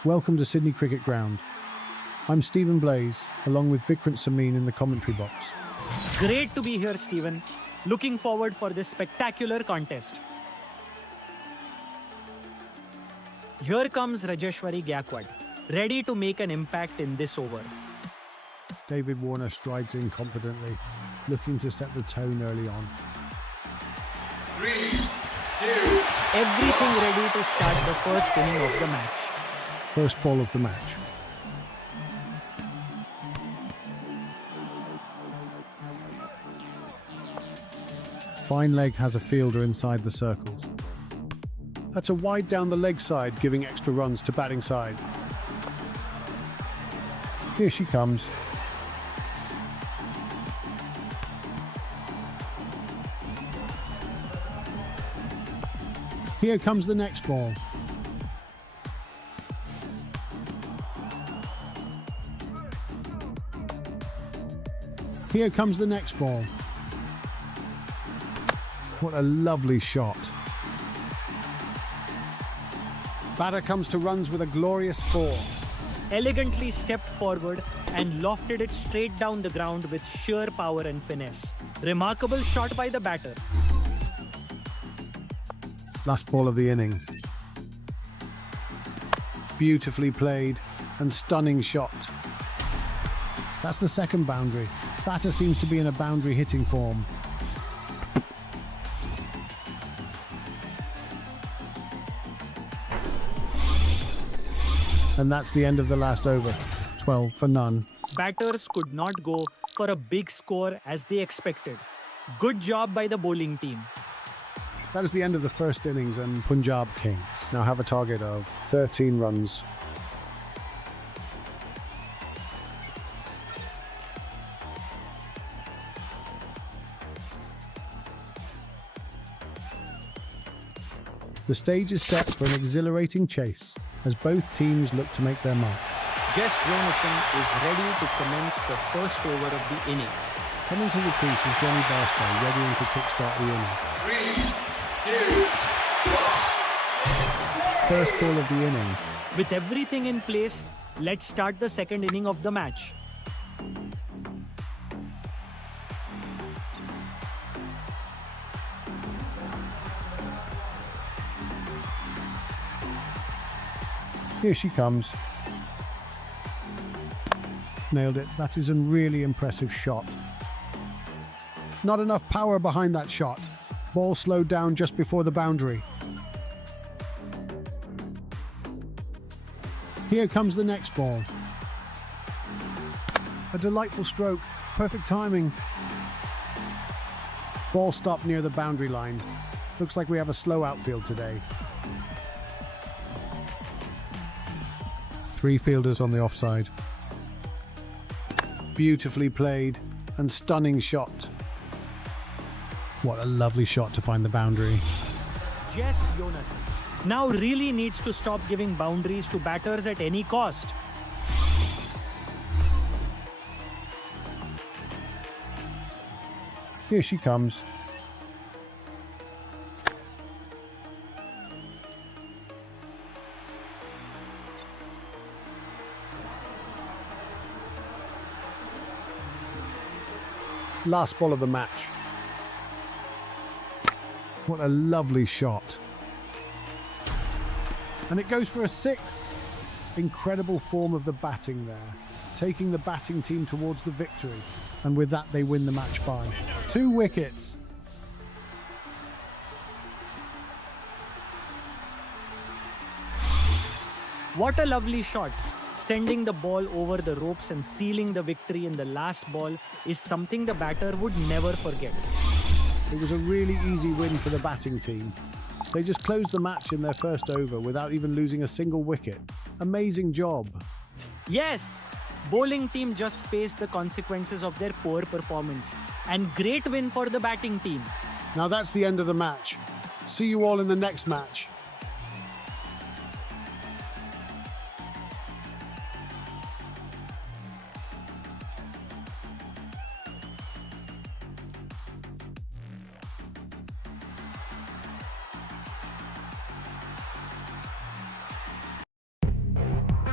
Welcome to Sydney Cricket Ground. I'm Stephen Blaze, along with Vikrant Samin in the commentary box. Great to be here, Stephen. Looking forward for this spectacular contest. Here comes Rajeshwari Gaikwad, ready to make an impact in this over. David Warner strides in confidently, looking to set the tone early on. 3, 2, Everything ready to start the first inning of the match. First ball of the match. Fine leg has a fielder inside the circles. That's a wide down the leg side, giving extra runs to batting side. Here she comes. Here comes the next ball. Here comes the next ball. What a lovely shot. Batter comes to runs with a glorious 4. Elegantly stepped forward and lofted it straight down the ground with sheer power and finesse. Remarkable shot by the batter. Last ball of the inning. Beautifully played and stunning shot. That's the second boundary. Batter seems to be in a boundary hitting form. And that's the end of the last over. 12 for none. Batters could not go for a big score as they expected. Good job by the bowling team. That is the end of the first innings, and Punjab Kings now have a target of 13 runs. The stage is set for an exhilarating chase as both teams look to make their mark. Jess Jonasson is ready to commence the first over of the inning. Coming to the crease is Johnny Barstow, readying to kickstart the inning. 3, 2, 1. First ball of the inning. With everything in place, let's start the second inning of the match. Here she comes. Nailed it. That is a really impressive shot. Not enough power behind that shot. Ball slowed down just before the boundary. Here comes the next ball. A delightful stroke. Perfect timing. Ball stopped near the boundary line. Looks like we have a slow outfield today. 3 fielders on the offside. Beautifully played and stunning shot. What a lovely shot to find the boundary. Jess Jonasson now really needs to stop giving boundaries to batters at any cost. Here she comes. Last ball of the match. What a lovely shot. And it goes for a 6. Incredible form of the batting there, taking the batting team towards the victory. And with that, they win the match by 2 wickets. What a lovely shot. Sending the ball over the ropes and sealing the victory in the last ball is something the batter would never forget. It was a really easy win for the batting team. They just closed the match in their first over without even losing a single wicket. Amazing job. Yes, bowling team just faced the consequences of their poor performance. And great win for the batting team. Now that's the end of the match. See you all in the next match.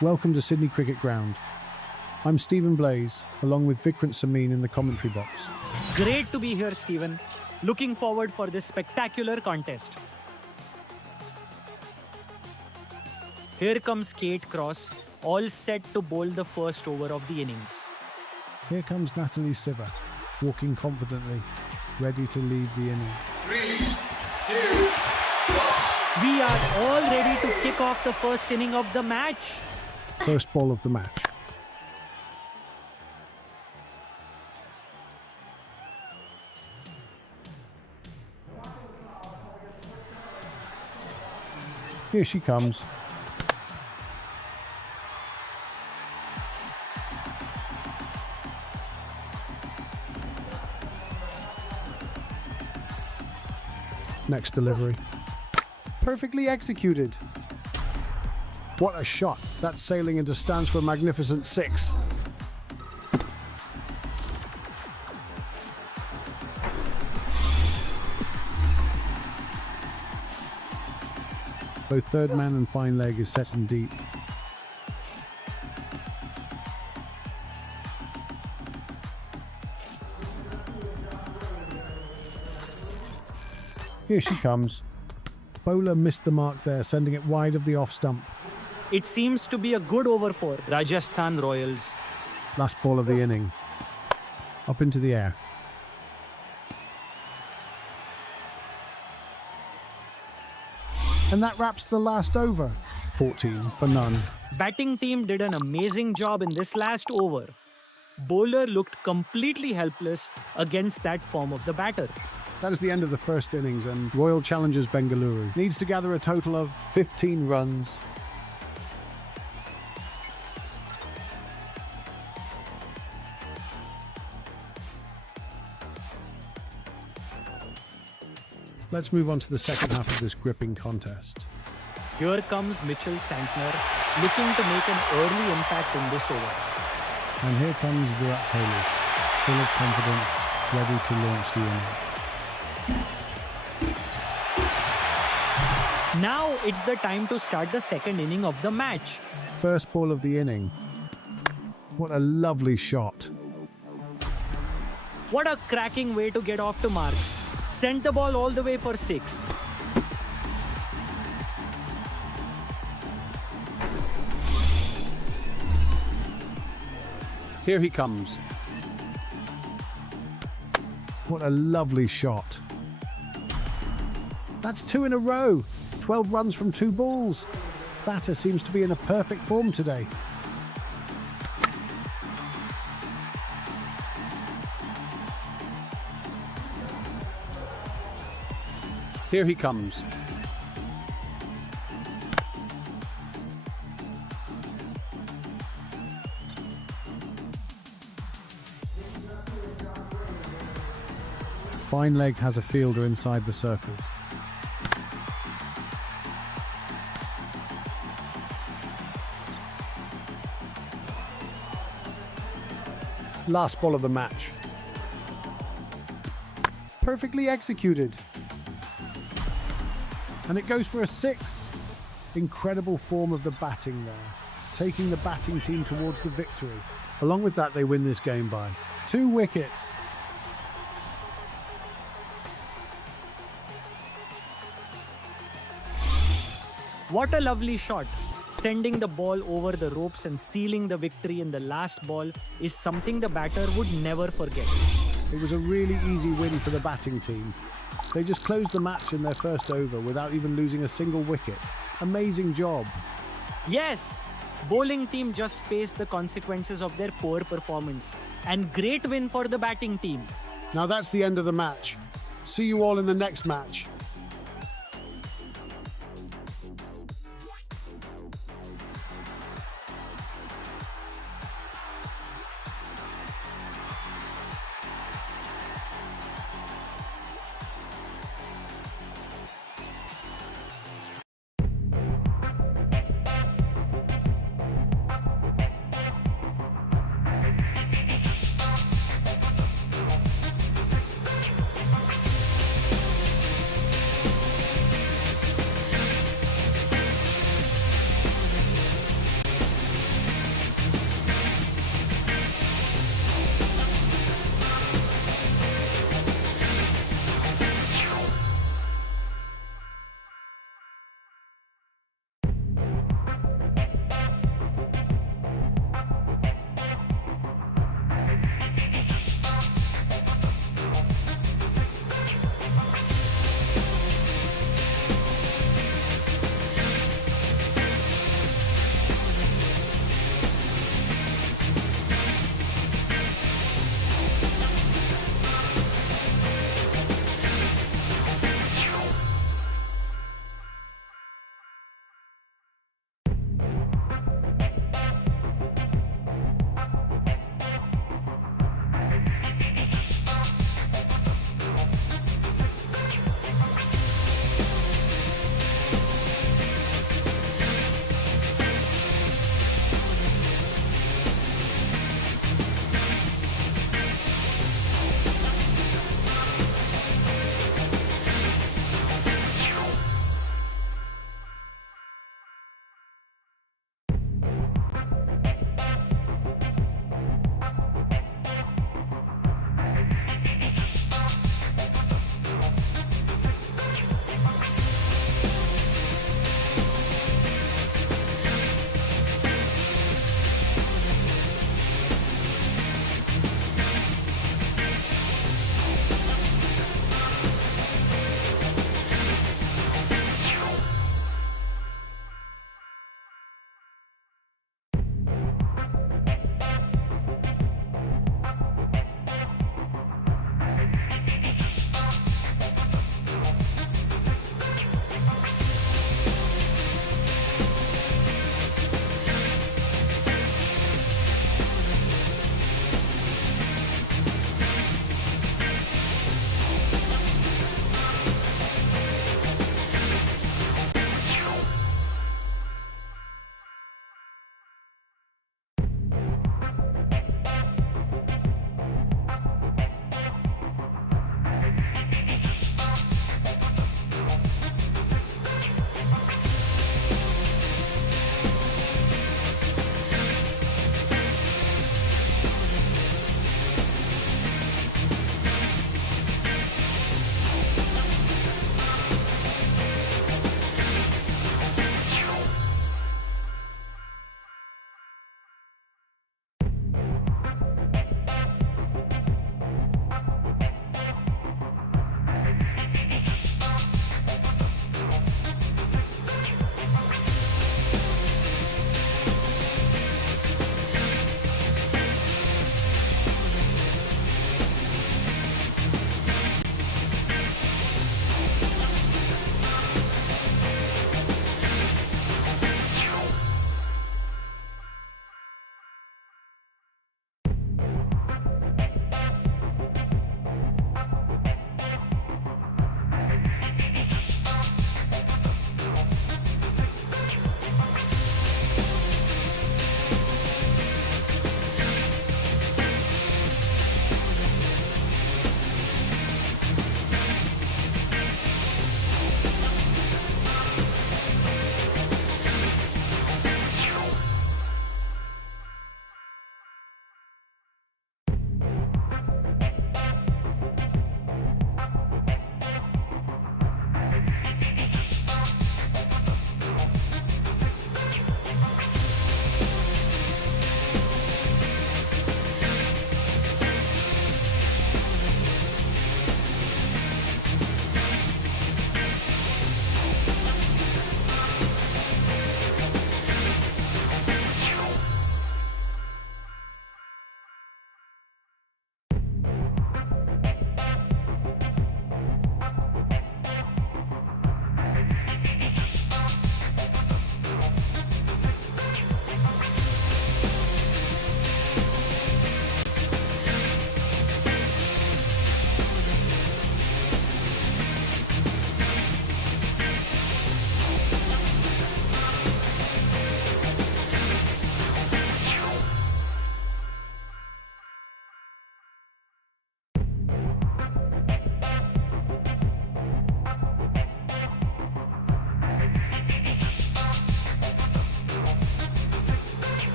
Welcome to Sydney Cricket Ground. I'm Stephen Blaze, along with Vikrant Samin in the commentary box. Great to be here, Stephen. Looking forward for this spectacular contest. Here comes Kate Cross, all set to bowl the first over of the innings. Here comes Natalie Siver, walking confidently, ready to lead the inning. 3, 2, 1. We are all ready to kick off the first inning of the match. First ball of the match. Here she comes. Next delivery. Perfectly executed. What a shot. That's sailing into stance for a magnificent 6. Both third man and fine leg is set in deep. Here she comes. Bowler missed the mark there, sending it wide of the off stump. It seems to be a good over for Rajasthan Royals. Last ball of the inning. Up into the air. And that wraps the last over. 14 for none. Batting team did an amazing job in this last over. Bowler looked completely helpless against that form of the batter. That is the end of the first innings, and Royal Challengers Bengaluru needs to gather a total of 15 runs. Let's move on to the second half of this gripping contest. Here comes Mitchell Santner, looking to make an early impact in this over. And here comes Virat Kohli, full of confidence, ready to launch the inning. Now it's the time to start the second inning of the match. First ball of the inning. What a lovely shot. What a cracking way to get off to marks. Sent the ball all the way for 6. Here he comes. What a lovely shot. That's 2 in a row. 12 runs from 2 balls. Batter seems to be in a perfect form today. Here he comes. Fine leg has a fielder inside the circles. Last ball of the match. Perfectly executed. And it goes for a 6. Incredible form of the batting there, taking the batting team towards the victory. Along with that, they win this game by 2 wickets. What a lovely shot. Sending the ball over the ropes and sealing the victory in the last ball is something the batter would never forget. It was a really easy win for the batting team. They just closed the match in their first over without even losing a single wicket. Amazing job. Yes, bowling team just faced the consequences of their poor performance. And great win for the batting team. Now that's the end of the match. See you all in the next match.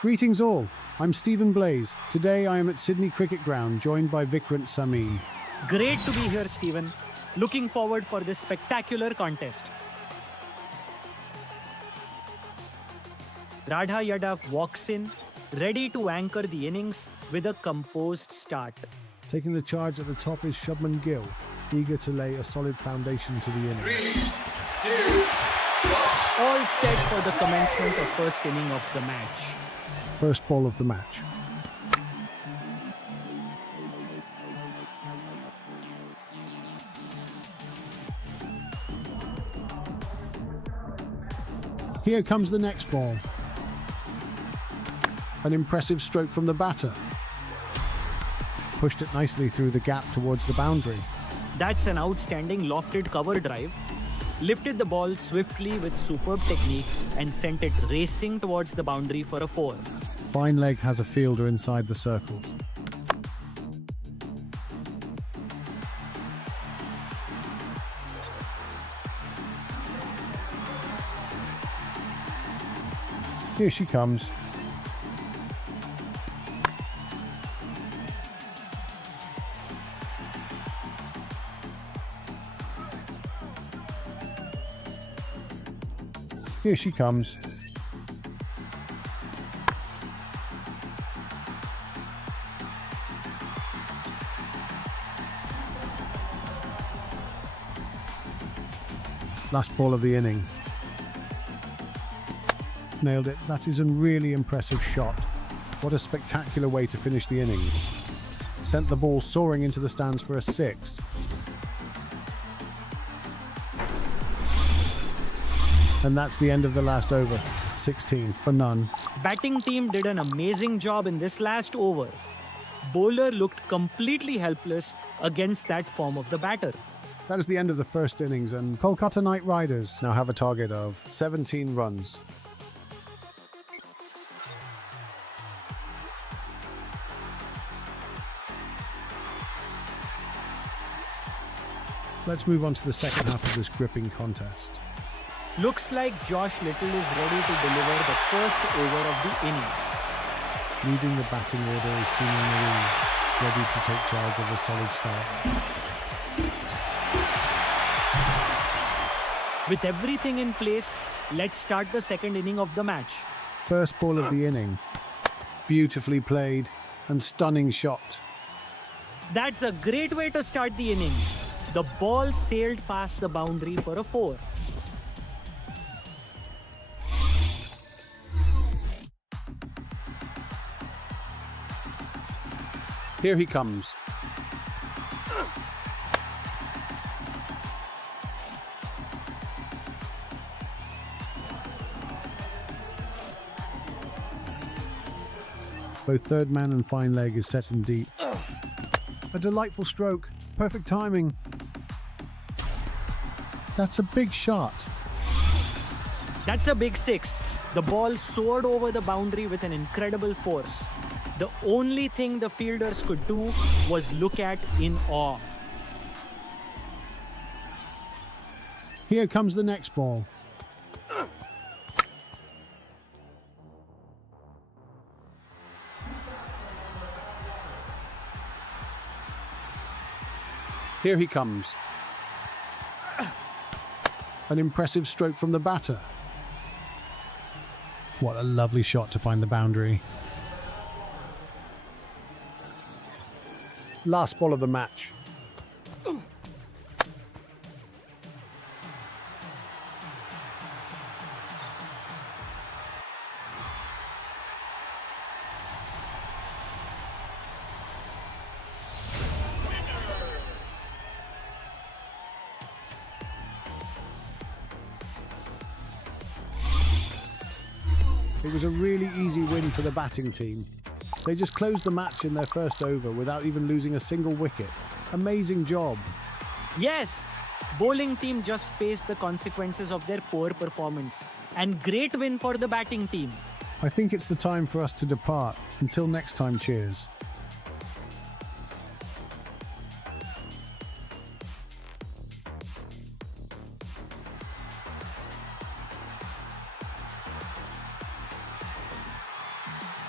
Greetings all, I'm Stephen Blaze. Today I am at Sydney Cricket Ground, joined by Vikrant Samin. Great to be here, Stephen. Looking forward for this spectacular contest. Radha Yadav walks in, ready to anchor the innings with a composed start. Taking the charge at the top is Shubman Gill, eager to lay a solid foundation to the innings. 3, 2, 1. All set for the commencement of first inning of the match. First ball of the match. Here comes the next ball. An impressive stroke from the batter. Pushed it nicely through the gap towards the boundary. That's an outstanding lofted cover drive. Lifted the ball swiftly with superb technique and sent it racing towards the boundary for a 4. Fine leg has a fielder inside the circles. Here she comes. Here she comes. Last ball of the inning. Nailed it. That is a really impressive shot. What a spectacular way to finish the innings. Sent the ball soaring into the stands for a 6. And that's the end of the last over. 16 for none. Batting team did an amazing job in this last over. Bowler looked completely helpless against that form of the batter. That is the end of the first innings, and Kolkata Knight Riders now have a target of 17 runs. Let's move on to the second half of this gripping contest. Looks like Josh Little is ready to deliver the first over of the inning. Leading the batting order is Sunil Marine, ready to take charge of a solid start. With everything in place, let's start the second inning of the match. First ball of the inning. Beautifully played and stunning shot. That's a great way to start the inning. The ball sailed past the boundary for a 4. Here he comes. Both third man and fine leg is set in deep. A delightful stroke. Perfect timing. That's a big shot. That's a big 6. The ball soared over the boundary with an incredible force. The only thing the fielders could do was look at in awe. Here comes the next ball. Here he comes. An impressive stroke from the batter. What a lovely shot to find the boundary. Last ball of the match. It was a really easy win for the batting team. They just closed the match in their first over without even losing a single wicket. Amazing job. Yes, bowling team just faced the consequences of their poor performance. And great win for the batting team. I think it's the time for us to depart. Until next time, cheers.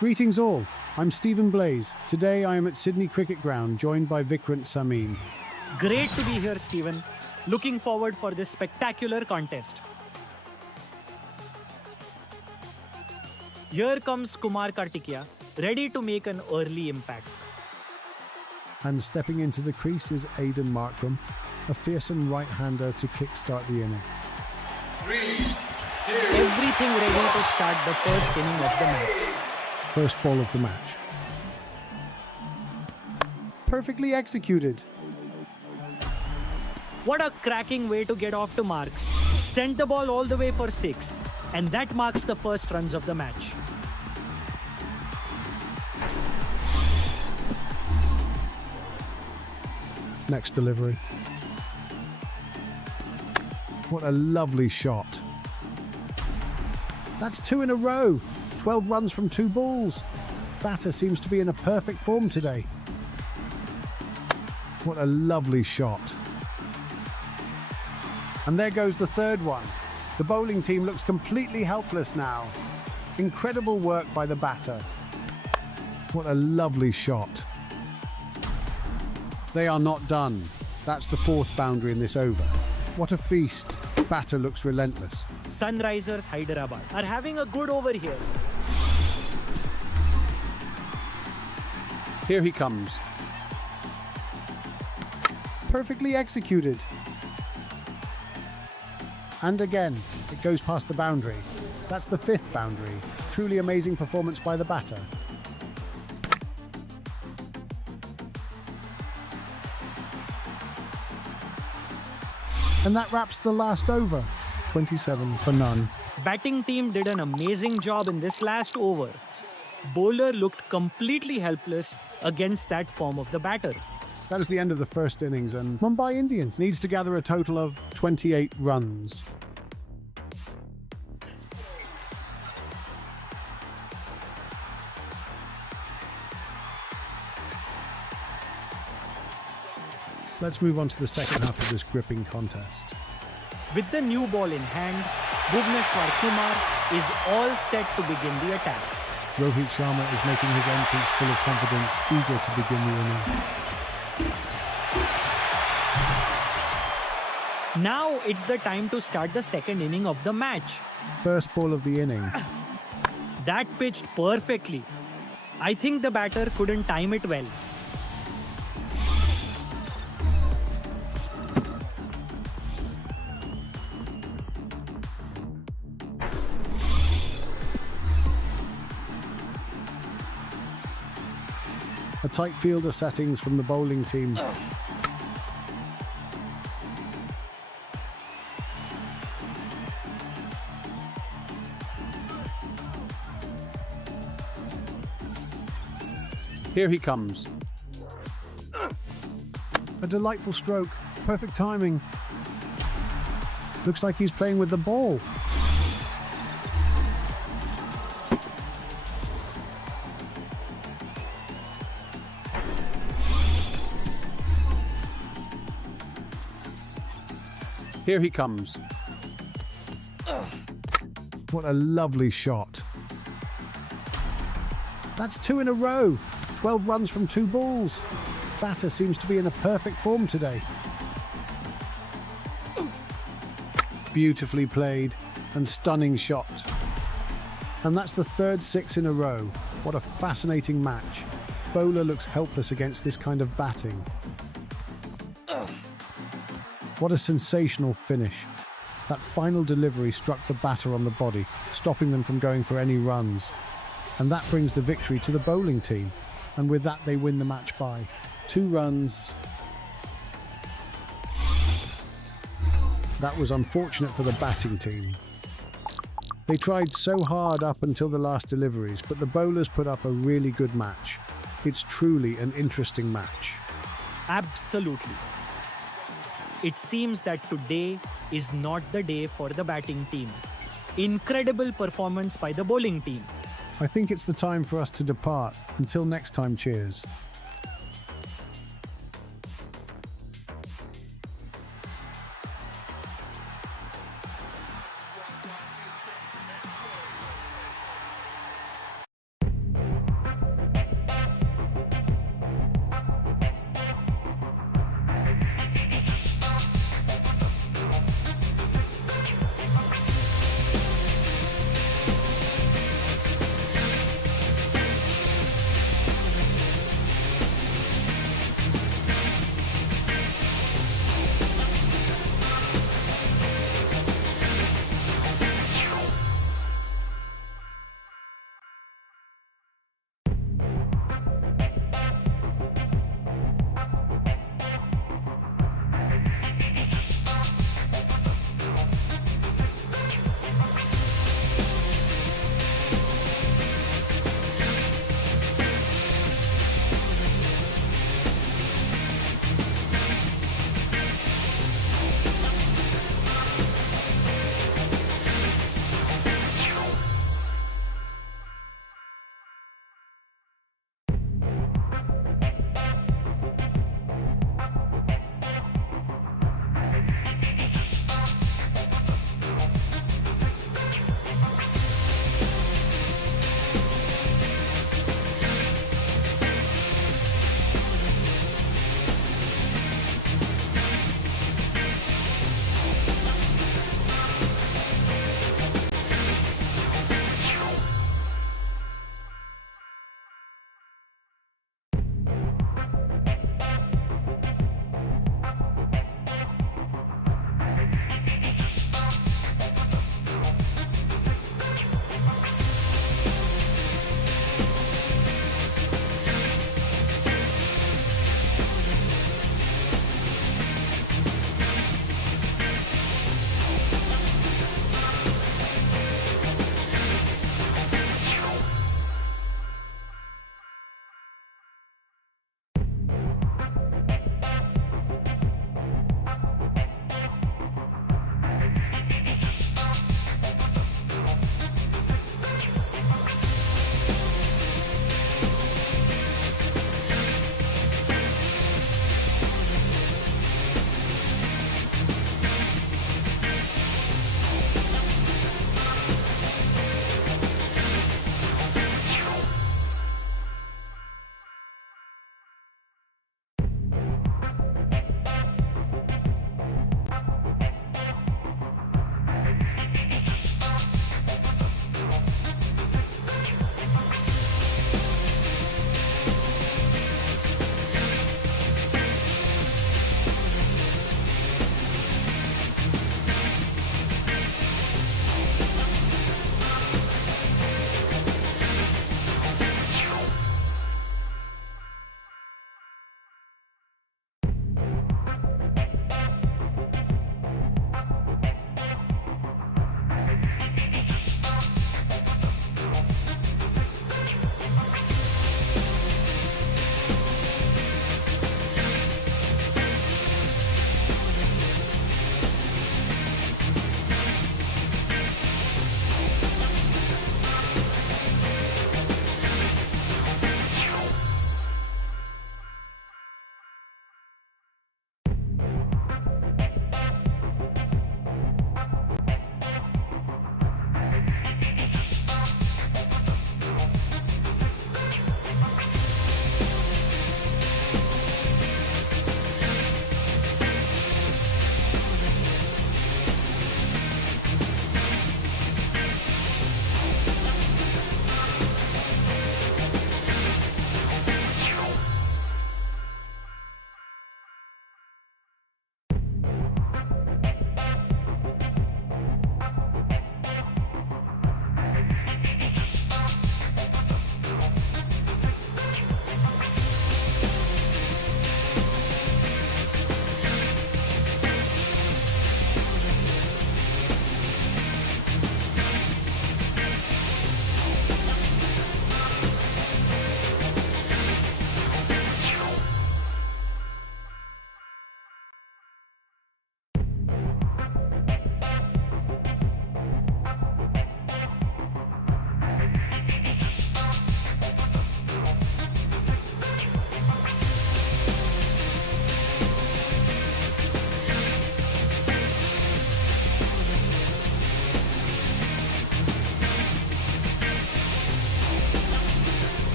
Greetings all, I'm Stephen Blaze. Today I am at Sydney Cricket Ground joined by Vikrant Samin. Great to be here, Stephen. Looking forward for this spectacular contest. Here comes Kumar Kartikeya, ready to make an early impact. And stepping into the crease is Aidan Markram, a fearsome right-hander to kickstart the inning. 3, 2, Everything ready to start the first inning of the match. First ball of the match. Perfectly executed. What a cracking way to get off to marks. Sent the ball all the way for 6. And that marks the first runs of the match. Next delivery. What a lovely shot. That's 2 in a row. 12 runs from 2 balls. Batter seems to be in a perfect form today. What a lovely shot. And there goes the third one. The bowling team looks completely helpless now. Incredible work by the batter. What a lovely shot. They are not done. That's the 4th boundary in this over. What a feast. Batter looks relentless. Sunrisers Hyderabad are having a good over here. Here he comes. Perfectly executed. And again, it goes past the boundary. That's the 5th boundary. Truly amazing performance by the batter. And that wraps the last over. 27 for none. Batting team did an amazing job in this last over. Bowler looked completely helpless against that form of the batter. That is the end of the first innings, and Mumbai Indians needs to gather a total of 28 runs. Let's move on to the second half of this gripping contest. With the new ball in hand, Bhuvneshwar Kumar is all set to begin the attack. Rohit Sharma is making his entrance full of confidence, eager to begin the inning. Now it's the time to start the second inning of the match. First ball of the inning. That pitched perfectly. I think the batter couldn't time it well. A tight fielder settings from the bowling team. Here he comes. A delightful stroke. Perfect timing. Looks like he's playing with the ball. Here he comes. What a lovely shot. That's 2 in a row. 12 runs from 2 balls. Batter seems to be in a perfect form today. Beautifully played and stunning shot. And that's the 3rd 6 in a row. What a fascinating match. Bowler looks helpless against this kind of batting. What a sensational finish. That final delivery struck the batter on the body, stopping them from going for any runs. And that brings the victory to the bowling team. And with that, they win the match by 2 runs. That was unfortunate for the batting team. They tried so hard up until the last deliveries, but the bowlers put up a really good match. It's truly an interesting match. Absolutely. It seems that today is not the day for the batting team. Incredible performance by the bowling team. I think it's the time for us to depart. Until next time, cheers.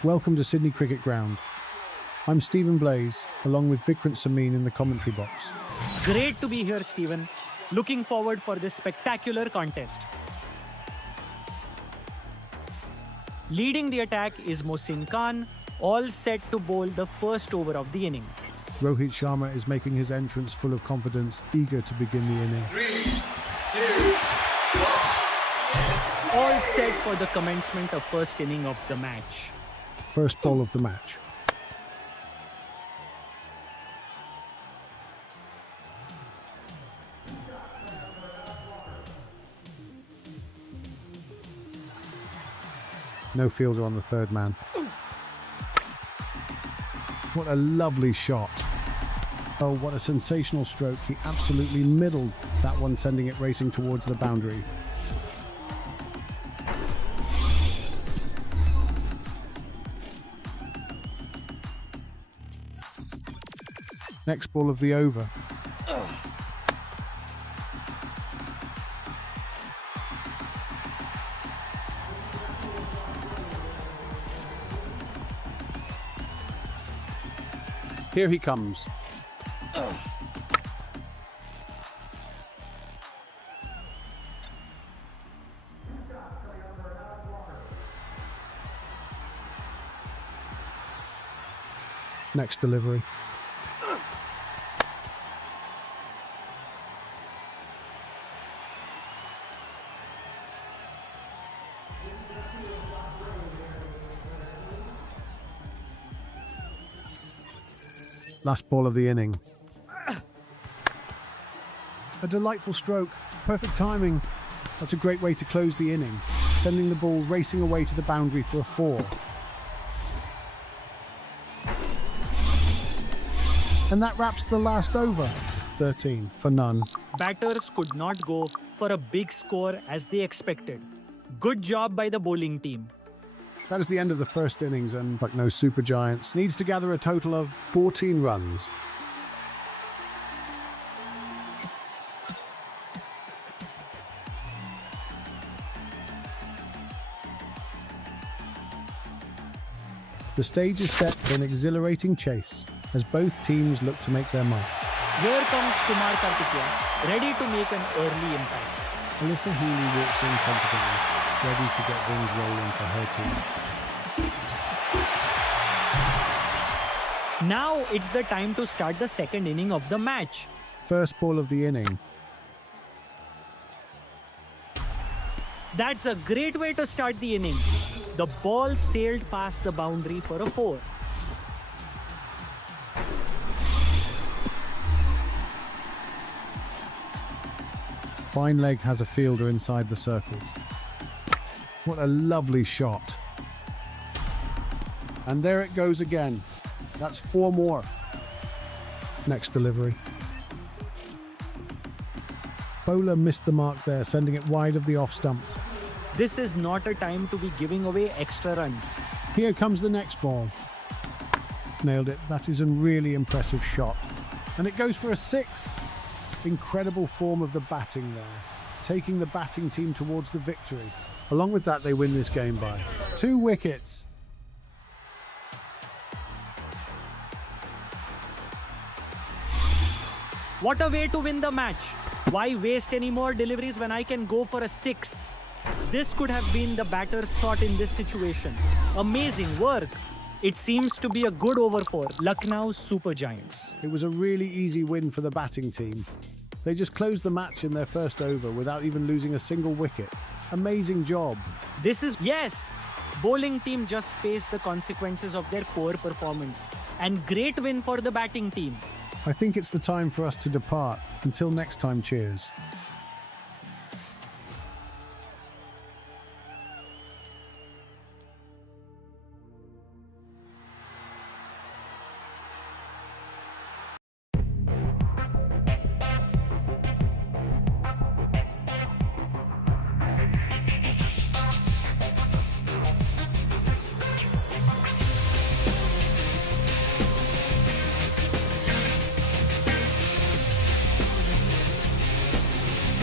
Welcome to Sydney Cricket Ground. I'm Stephen Blaze, along with Vikrant Samin in the commentary box. Great to be here, Stephen. Looking forward for this spectacular contest. Leading the attack is Mohsin Khan, all set to bowl the first over of the inning. Rohit Sharma is making his entrance full of confidence, eager to begin the inning. 3, 2, 1. All set for the commencement of first inning of the match. First ball of the match. No fielder on the third man. What a lovely shot. Oh, what a sensational stroke. He absolutely middled that one, sending it racing towards the boundary. Next ball of the over. Here he comes. Next delivery. Last ball of the inning. A delightful stroke. Perfect timing. That's a great way to close the inning, sending the ball racing away to the boundary for a 4. And that wraps the last over. 13 for none. Batters could not go for a big score as they expected. Good job by the bowling team. That is the end of the first innings, and like no super giants, needs to gather a total of 14 runs. The stage is set for an exhilarating chase as both teams look to make their mark. Here comes Kumar Kartikeya, ready to make an early impact. Alyssa Healy walks in confidently, ready to get things rolling for her team. Now it's the time to start the second inning of the match. First ball of the inning. That's a great way to start the inning. The ball sailed past the boundary for a 4. Fine leg has a fielder inside the circles. What a lovely shot. And there it goes again. That's 4 more. Next delivery. Bowler missed the mark there, sending it wide of the off stump. This is not a time to be giving away extra runs. Here comes the next ball. Nailed it. That is a really impressive shot. And it goes for a 6. Incredible form of the batting there, taking the batting team towards the victory. Along with that, they win this game by 2 wickets. What a way to win the match. Why waste any more deliveries when I can go for a 6? This could have been the batter's thought in this situation. Amazing work. It seems to be a good over for Lucknow Super Giants. It was a really easy win for the batting team. They just closed the match in their first over without even losing a single wicket. Amazing job. Yes! Bowling team just faced the consequences of their poor performance. And great win for the batting team. I think it's the time for us to depart. Until next time, cheers.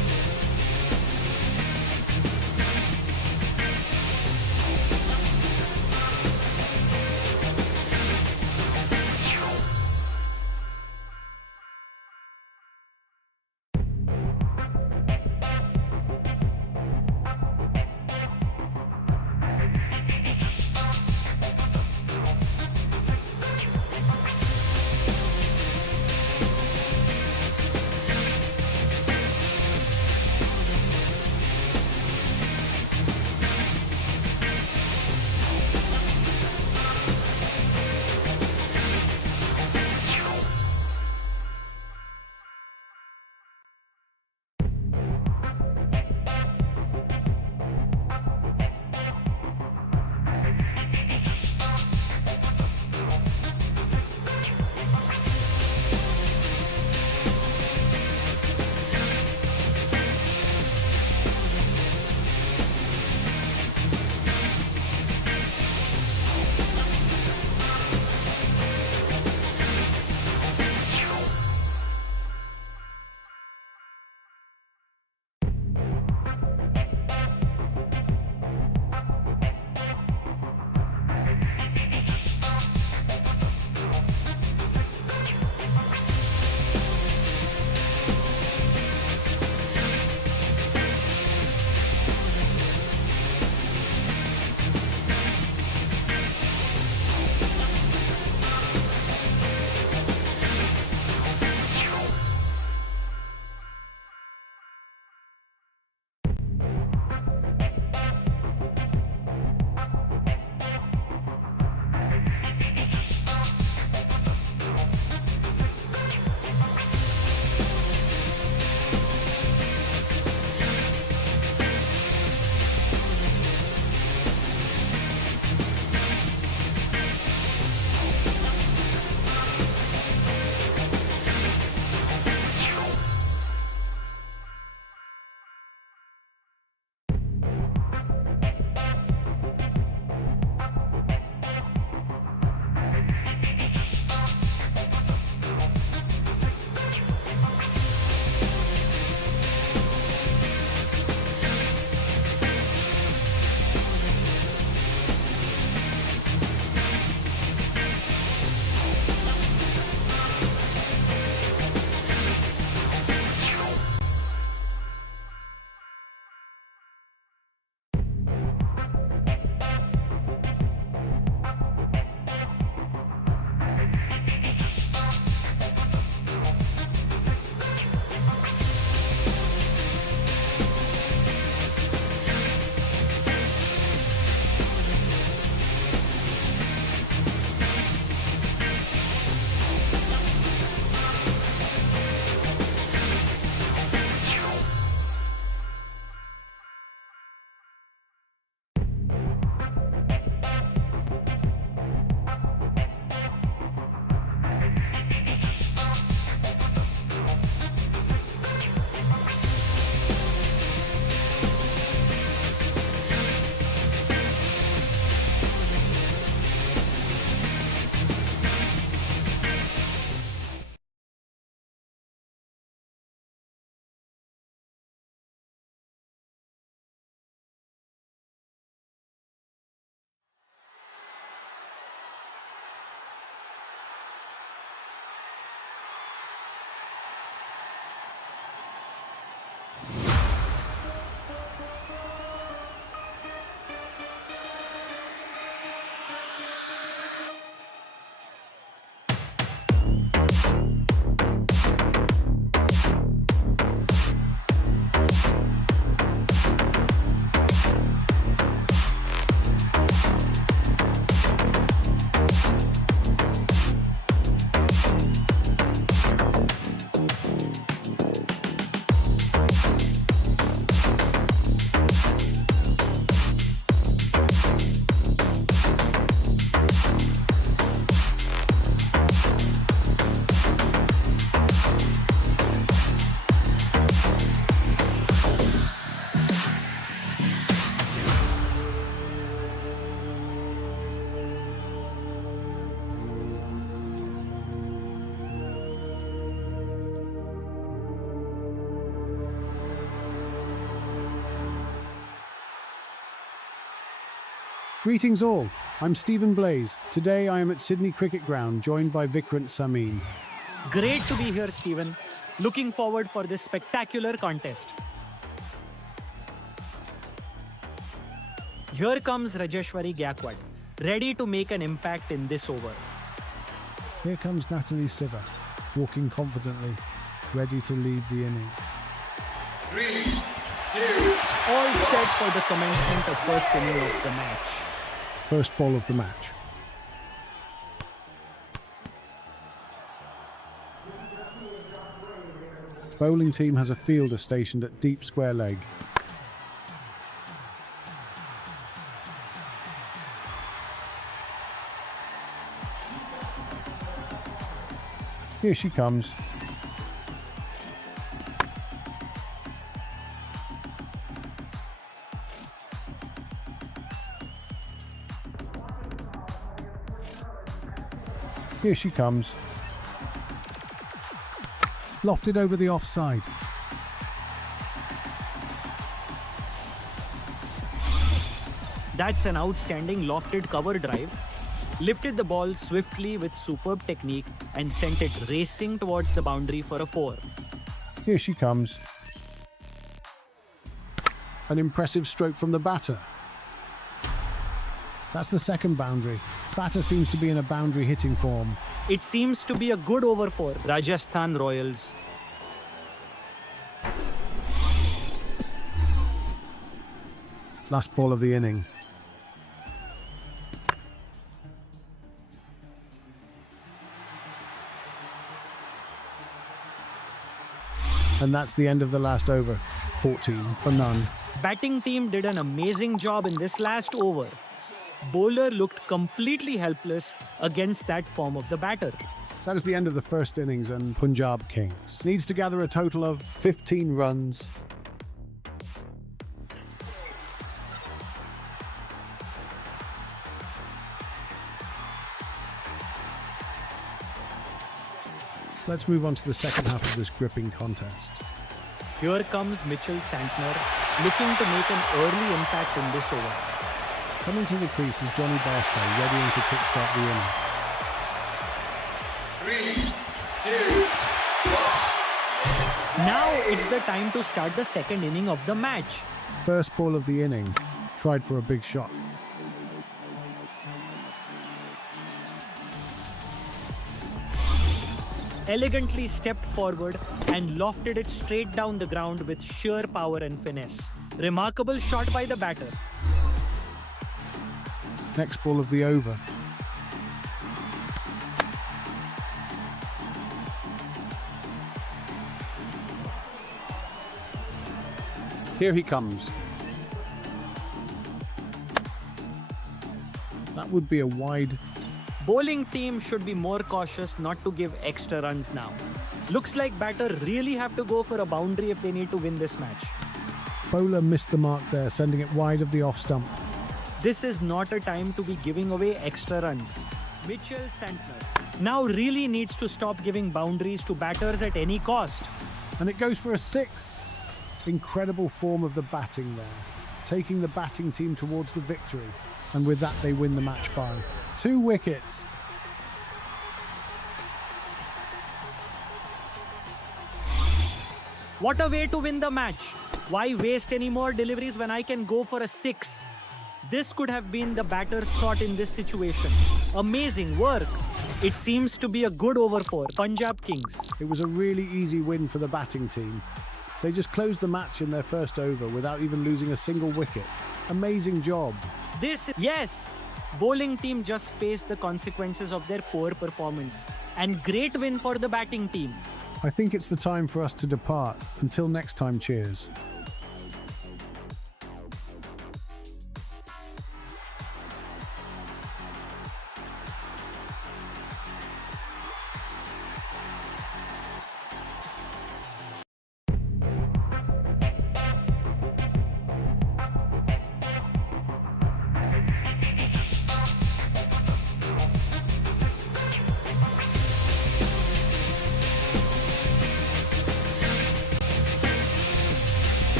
Greetings all, I'm Stephen Blaze. Today I am at Sydney Cricket Ground, joined by Vikrant Samin. Great to be here, Stephen. Looking forward for this spectacular contest. Here comes Rajeshwari Gaikwad, ready to make an impact in this over. Here comes Natalie Siva, walking confidently, ready to lead the inning. 3, 2, All set for the commencement of first inning of the match. First ball of the match. Bowling team has a fielder stationed at deep square leg. Here she comes. Here she comes. Lofted over the offside. That's an outstanding lofted cover drive. Lifted the ball swiftly with superb technique and sent it racing towards the boundary for a 4. Here she comes. An impressive stroke from the batter. That's the second boundary. Batter seems to be in a boundary hitting form. It seems to be a good over for Rajasthan Royals. Last ball of the inning. And that's the end of the last over. 14 for none. Batting team did an amazing job in this last over. Bowler looked completely helpless against that form of the batter. That is the end of the first innings, and Punjab Kings needs to gather a total of 15 runs. Let's move on to the second half of this gripping contest. Here comes Mitchell Santner, looking to make an early impact in this over. Coming to the crease is Johnny Barstow, readying to kickstart the inning. 3, 2, 1. Now it's the time to start the second inning of the match. First ball of the inning, tried for a big shot. Elegantly stepped forward and lofted it straight down the ground with sheer power and finesse. Remarkable shot by the batter. Next ball of the over. Here he comes. That would be a wide. Bowling team should be more cautious not to give extra runs now. Looks like batter really have to go for a boundary if they need to win this match. Bowler missed the mark there, sending it wide of the off stump. This is not a time to be giving away extra runs. Mitchell Santner now really needs to stop giving boundaries to batters at any cost. And it goes for a 6. Incredible form of the batting there, taking the batting team towards the victory. And with that, they win the match by 2 wickets. What a way to win the match. Why waste any more deliveries when I can go for a 6? This could have been the batter's thought in this situation. Amazing work. It seems to be a good over for Punjab Kings. It was a really easy win for the batting team. They just closed the match in their first over without even losing a single wicket. Amazing job. Yes, bowling team just faced the consequences of their poor performance. And great win for the batting team. I think it's the time for us to depart. Until next time, cheers.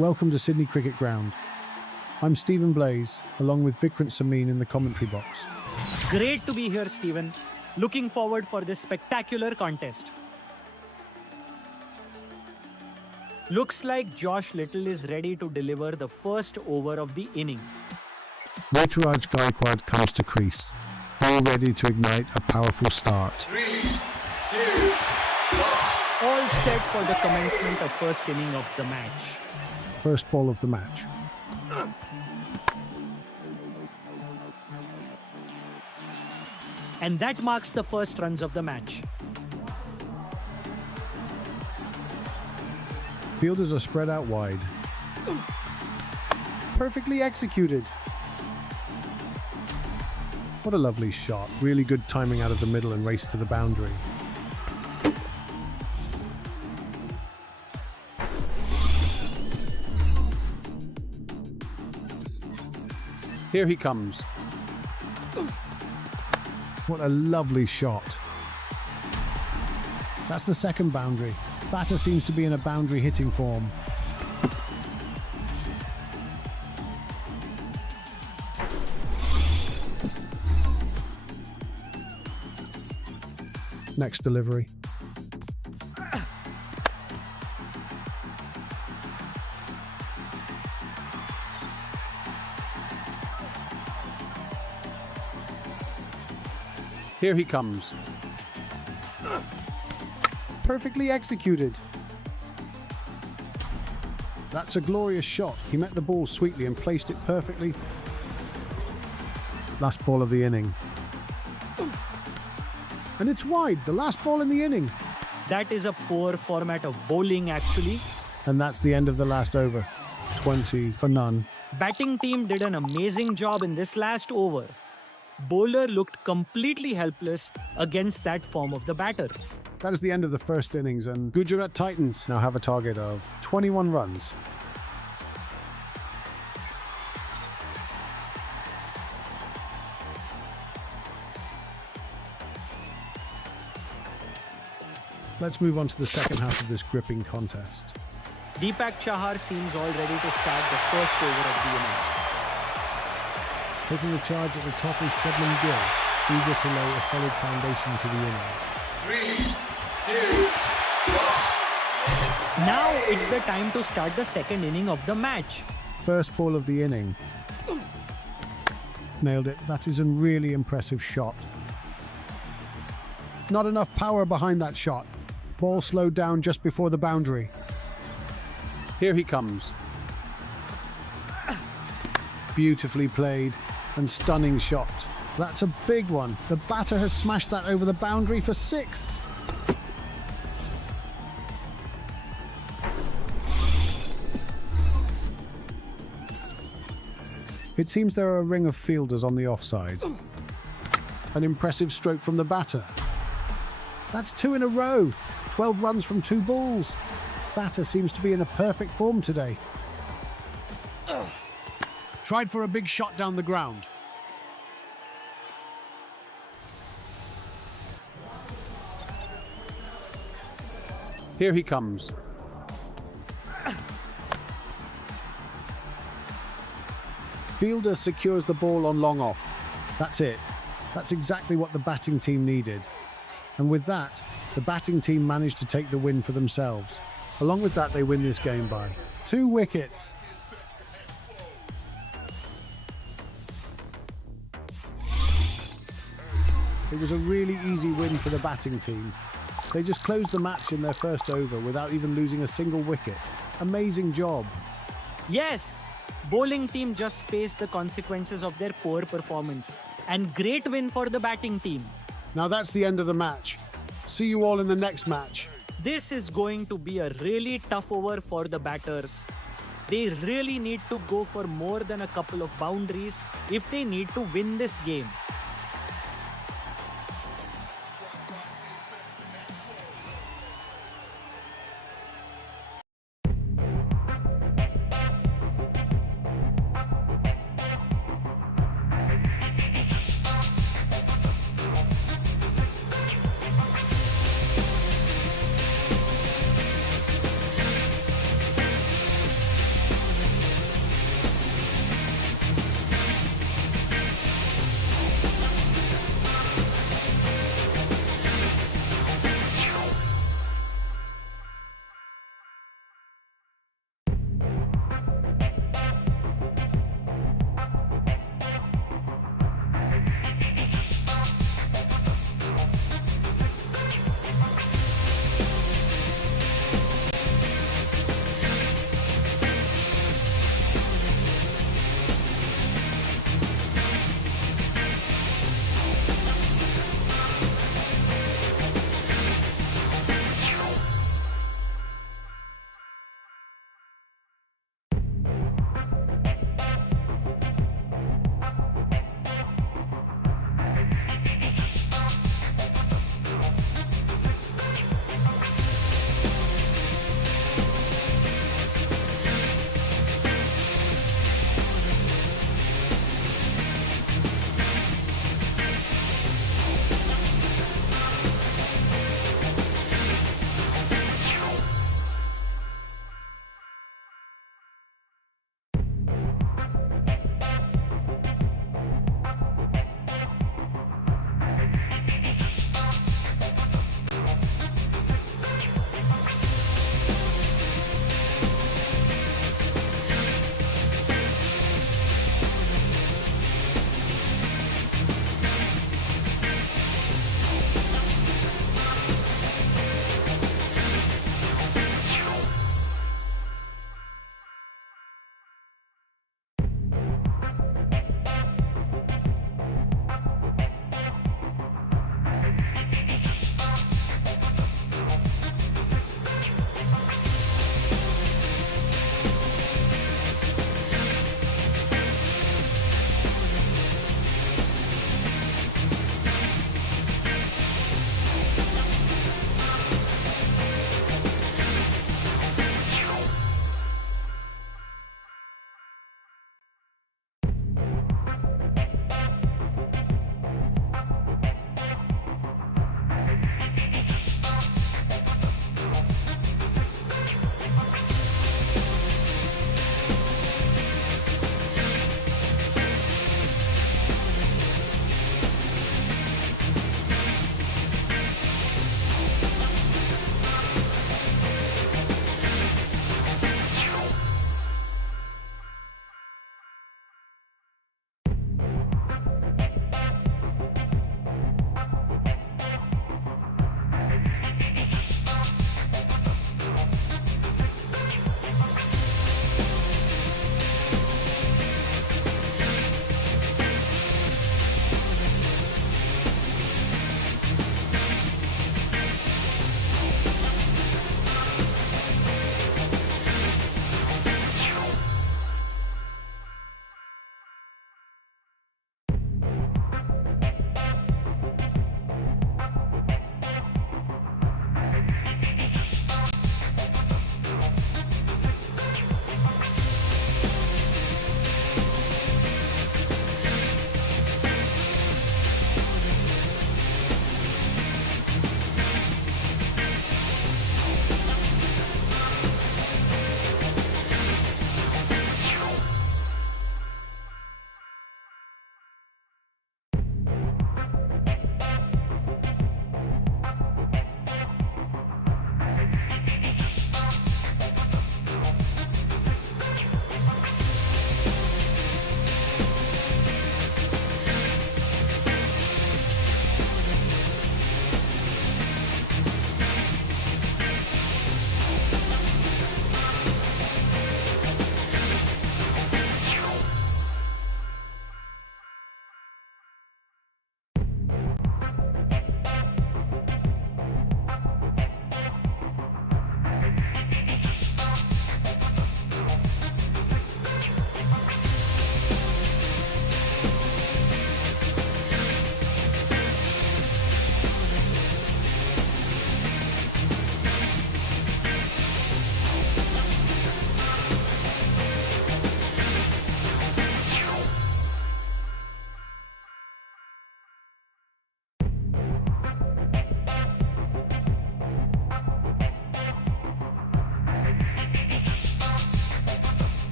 Welcome to Sydney Cricket Ground. I'm Stephen Blaze, along with Vikrant Samin in the commentary box. Great to be here, Stephen. Looking forward for this spectacular contest. Looks like Josh Little is ready to deliver the first over of the inning. Ruturaj Gaikwad comes to crease, all ready to ignite a powerful start. 3, 2, 1. All set for the commencement of first inning of the match. First ball of the match. And that marks the first runs of the match. Fielders are spread out wide. Perfectly executed. What a lovely shot. Really good timing out of the middle and race to the boundary. Here he comes. What a lovely shot. That's the second boundary. Batter seems to be in a boundary hitting form. Next delivery. Here he comes. Perfectly executed. That's a glorious shot. He met the ball sweetly and placed it perfectly. Last ball of the inning. And it's wide, the last ball in the inning. That is a poor format of bowling actually. And that's the end of the last over. 20 for none. Batting team did an amazing job in this last over. Bowler looked completely helpless against that form of the batter. That is the end of the first innings, and Gujarat Titans now have a target of 21 runs. Let's move on to the second half of this gripping contest. Deepak Chahar seems all ready to start the first over of the innings. Taking the charge at the top is Shubman Gill, eager to lay a solid foundation to the innings. 3, 2, 1. Now it's the time to start the second inning of the match. First ball of the inning. Nailed it. That is a really impressive shot. Not enough power behind that shot. Ball slowed down just before the boundary. Here he comes. Beautifully played and stunning shot. That's a big one. The batter has smashed that over the boundary for 6. It seems there are a ring of fielders on the offside. An impressive stroke from the batter. That's 2 in a row. 12 runs from 2 balls. Batter seems to be in a perfect form today. Tried for a big shot down the ground. Here he comes. Fielder secures the ball on long off. That's it. That's exactly what the batting team needed. And with that, the batting team managed to take the win for themselves. Along with that, they win this game by 2 wickets. It was a really easy win for the batting team. They just closed the match in their first over without even losing a single wicket. Amazing job. Yes, bowling team just faced the consequences of their poor performance. And great win for the batting team. Now that's the end of the match. See you all in the next match. This is going to be a really tough over for the batters. They really need to go for more than a couple of boundaries if they need to win this game.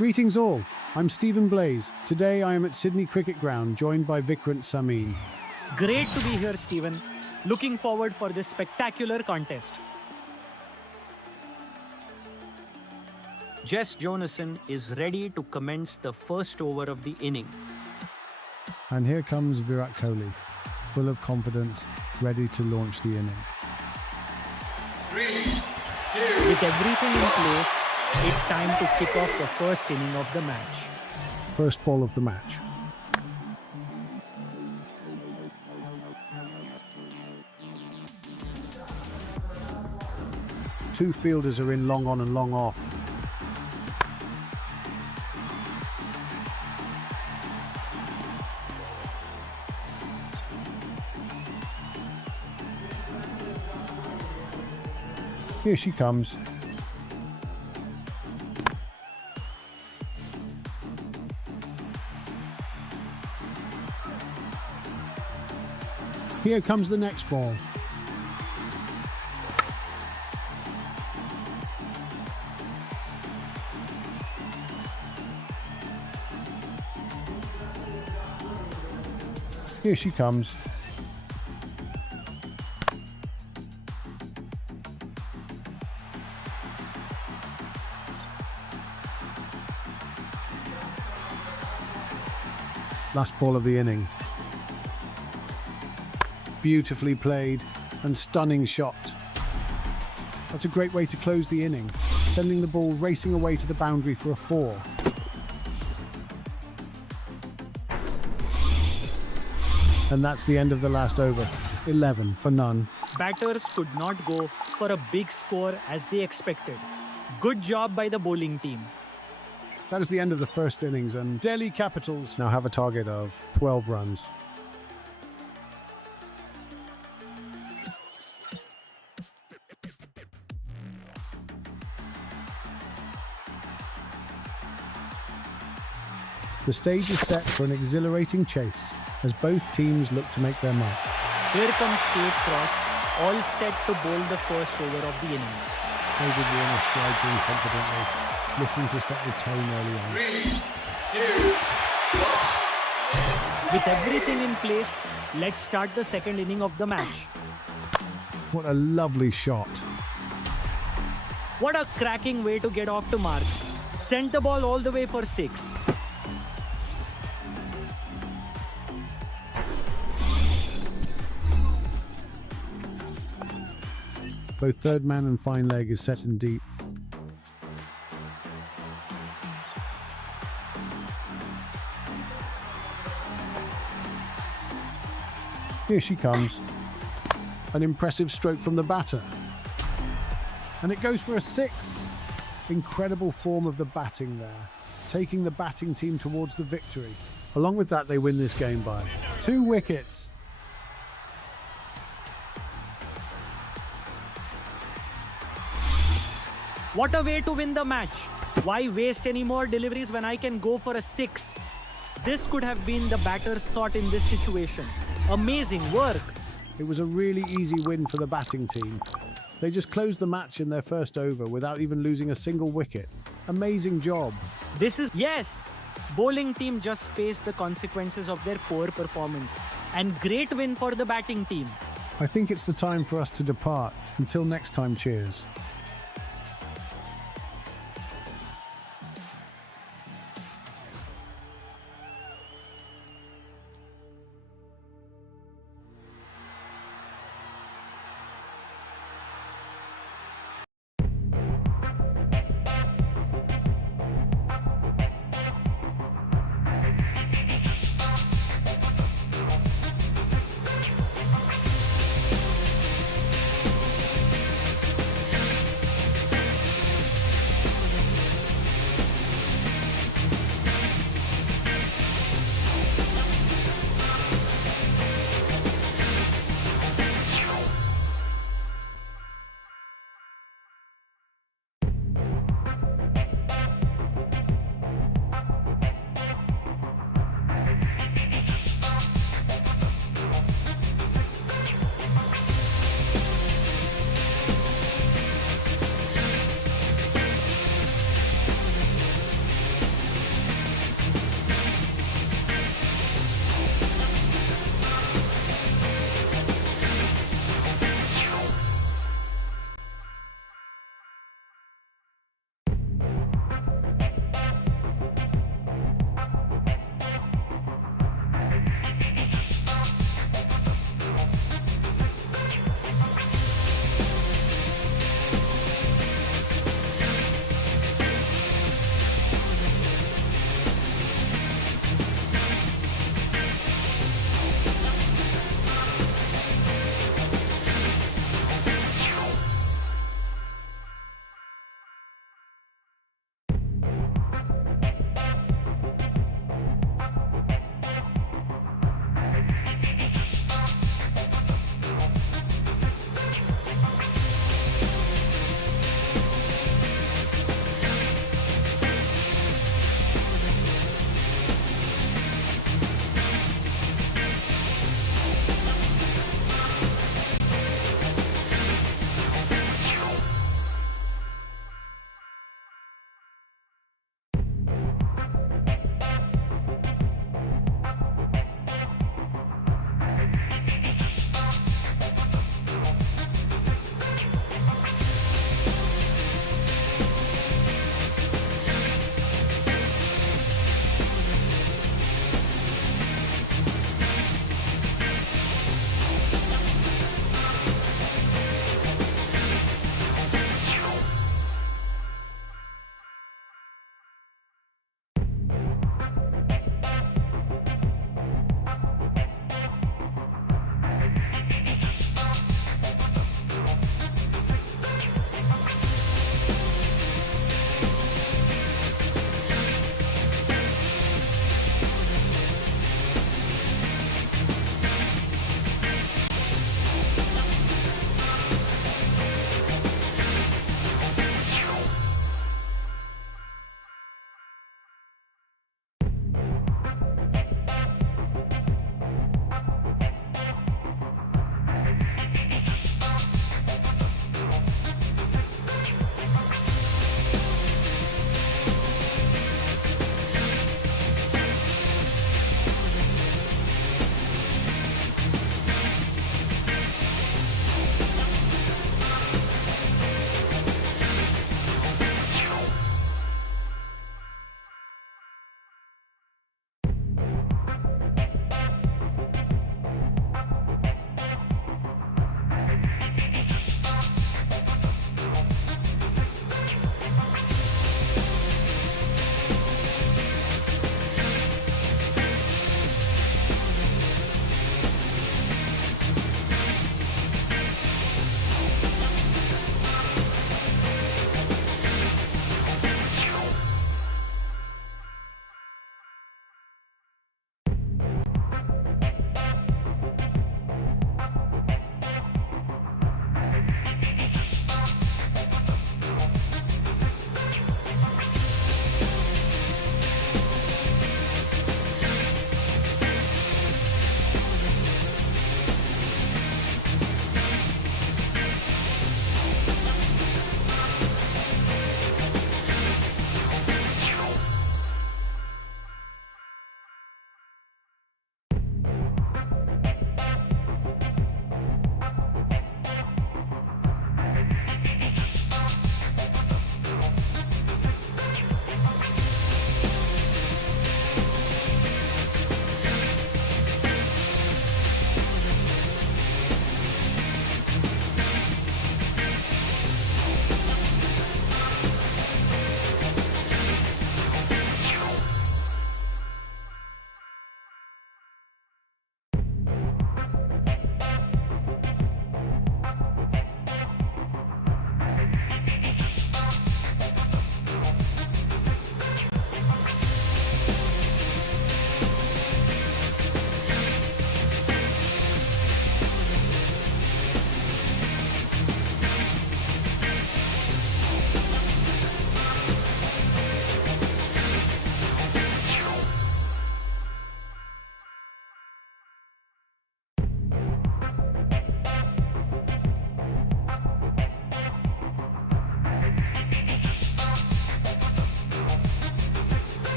Greetings all, I'm Stephen Blaze. Today I am at Sydney Cricket Ground, joined by Vikrant Samin. Great to be here, Stephen. Looking forward for this spectacular contest. Jess Jonassen is ready to commence the first over of the inning. And here comes Virat Kohli, full of confidence, ready to launch the inning. 3, 2, With everything in place, it's time to kick off the first inning of the match. First ball of the match. Two fielders are in long on and long off. Here she comes. Here comes the next ball. Here she comes. Last ball of the inning. Beautifully played and stunning shot. That's a great way to close the inning, sending the ball racing away to the boundary for a 4. And that's the end of the last over. 11 for none. Batters could not go for a big score as they expected. Good job by the bowling team. That is the end of the first innings, and Delhi Capitals now have a target of 12 runs. The stage is set for an exhilarating chase as both teams look to make their mark. Here comes Kate Cross, all set to bowl the first over of the innings. David Warner strides in confidently, looking to set the tone early on. 3, 2, 1. With everything in place, let's start the second inning of the match. What a lovely shot. What a cracking way to get off to marks. Sent the ball all the way for 6. Both third man and fine leg is set in deep. Here she comes. An impressive stroke from the batter. And it goes for a 6. Incredible form of the batting there, taking the batting team towards the victory. Along with that, they win this game by 2 wickets. What a way to win the match. Why waste any more deliveries when I can go for a 6? This could have been the batter's thought in this situation. Amazing work. It was a really easy win for the batting team. They just closed the match in their first over without even losing a single wicket. Amazing job. Yes! Bowling team just faced the consequences of their poor performance. And great win for the batting team. I think it's the time for us to depart. Until next time, cheers.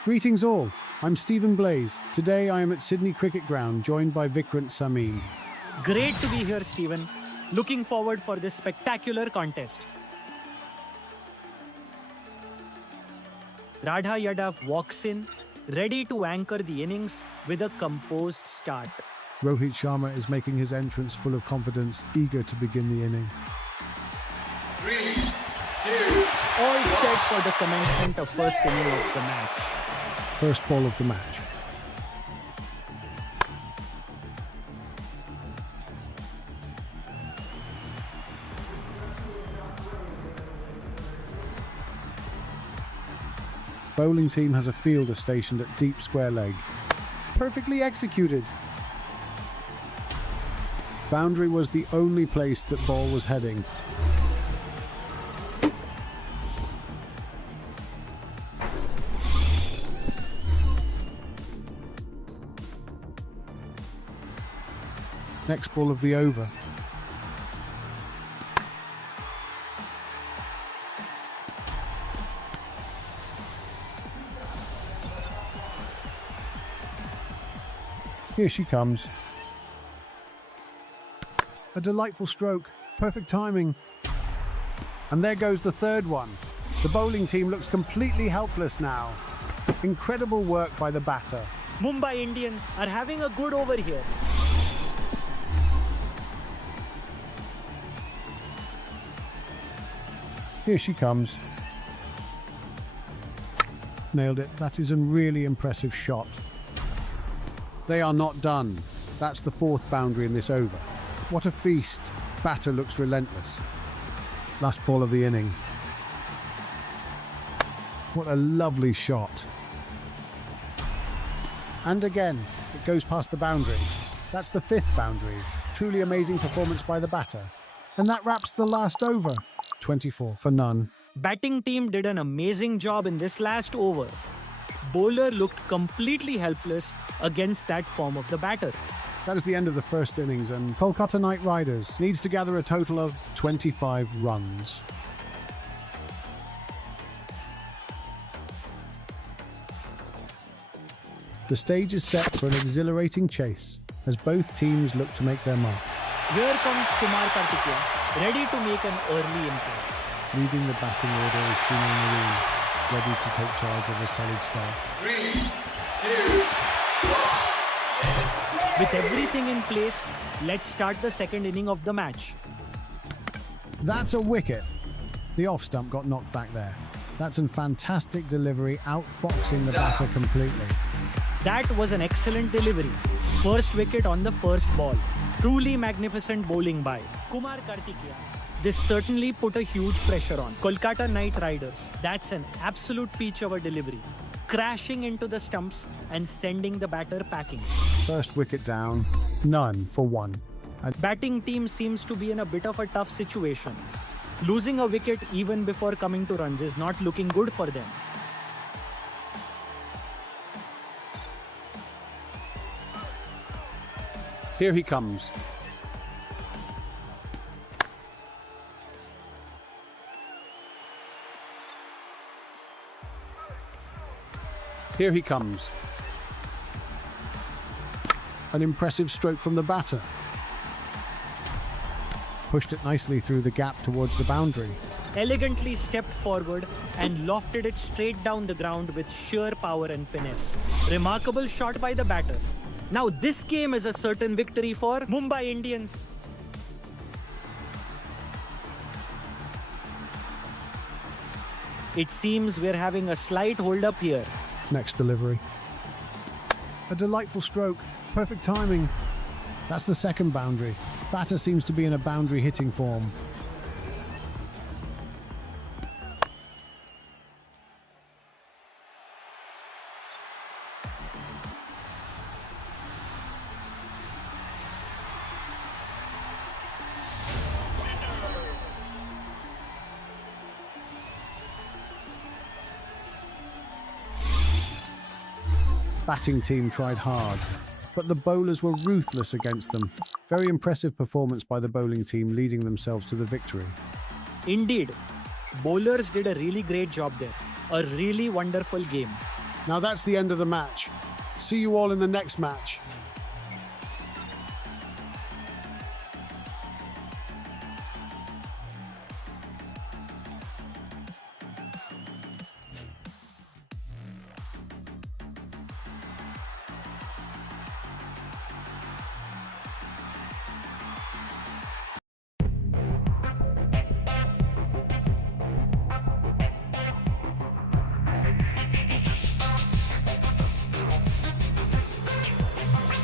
Greetings all, I'm Stephen Blaze. Today I am at Sydney Cricket Ground, joined by Vikrant Samin. Great to be here, Stephen. Looking forward for this spectacular contest. Radha Yadav walks in, ready to anchor the innings with a composed start. Rohit Sharma is making his entrance full of confidence, eager to begin the inning. 3, 2, All set for the commencement of first inning of the match. First ball of the match. Bowling team has a fielder stationed at deep square leg. Perfectly executed. Boundary was the only place that ball was heading. Next ball of the over. Here she comes. A delightful stroke, perfect timing. And there goes the third one. The bowling team looks completely helpless now. Incredible work by the batter. Mumbai Indians are having a good over here. Here she comes. Nailed it. That is a really impressive shot. They are not done. That's the fourth boundary in this over. What a feast. Batter looks relentless. Last ball of the inning. What a lovely shot. And again, it goes past the boundary. That's the fifth boundary. Truly amazing performance by the batter. And that wraps the last over. 24 for none. Batting team did an amazing job in this last over. Bowler looked completely helpless against that form of the batter. That is the end of the first innings, and Kolkata Knight Riders needs to gather a total of 25 runs. The stage is set for an exhilarating chase as both teams look to make their mark. Here comes Kumar Kartikeya, ready to make an early impact. Leading the batting order is Sunil Marine, ready to take charge of a solid start. 3, 2, 1, let's With everything in place, let's start the second inning of the match. That's a wicket. The off stump got knocked back there. That's a fantastic delivery, outfoxing the batter completely. That was an excellent delivery. First wicket on the first ball. Truly magnificent bowling by Kumar Kartikeya. This certainly put a huge pressure on Kolkata Knight Riders. That's an absolute peach of a delivery. Crashing into the stumps and sending the batter packing. First wicket down, none for one. Batting team seems to be in a bit of a tough situation. Losing a wicket even before coming to runs is not looking good for them. Here he comes. Here he comes. An impressive stroke from the batter. Pushed it nicely through the gap towards the boundary. Elegantly stepped forward and lofted it straight down the ground with sheer power and finesse. Remarkable shot by the batter. Now this game is a certain victory for Mumbai Indians. It seems we're having a slight hold-up here. Next delivery. A delightful stroke. Perfect timing. That's the second boundary. Batter seems to be in a boundary hitting form. Batting team tried hard, but the bowlers were ruthless against them. Very impressive performance by the bowling team, leading themselves to the victory. Indeed, bowlers did a really great job there. A really wonderful game. Now that's the end of the match. See you all in the next match.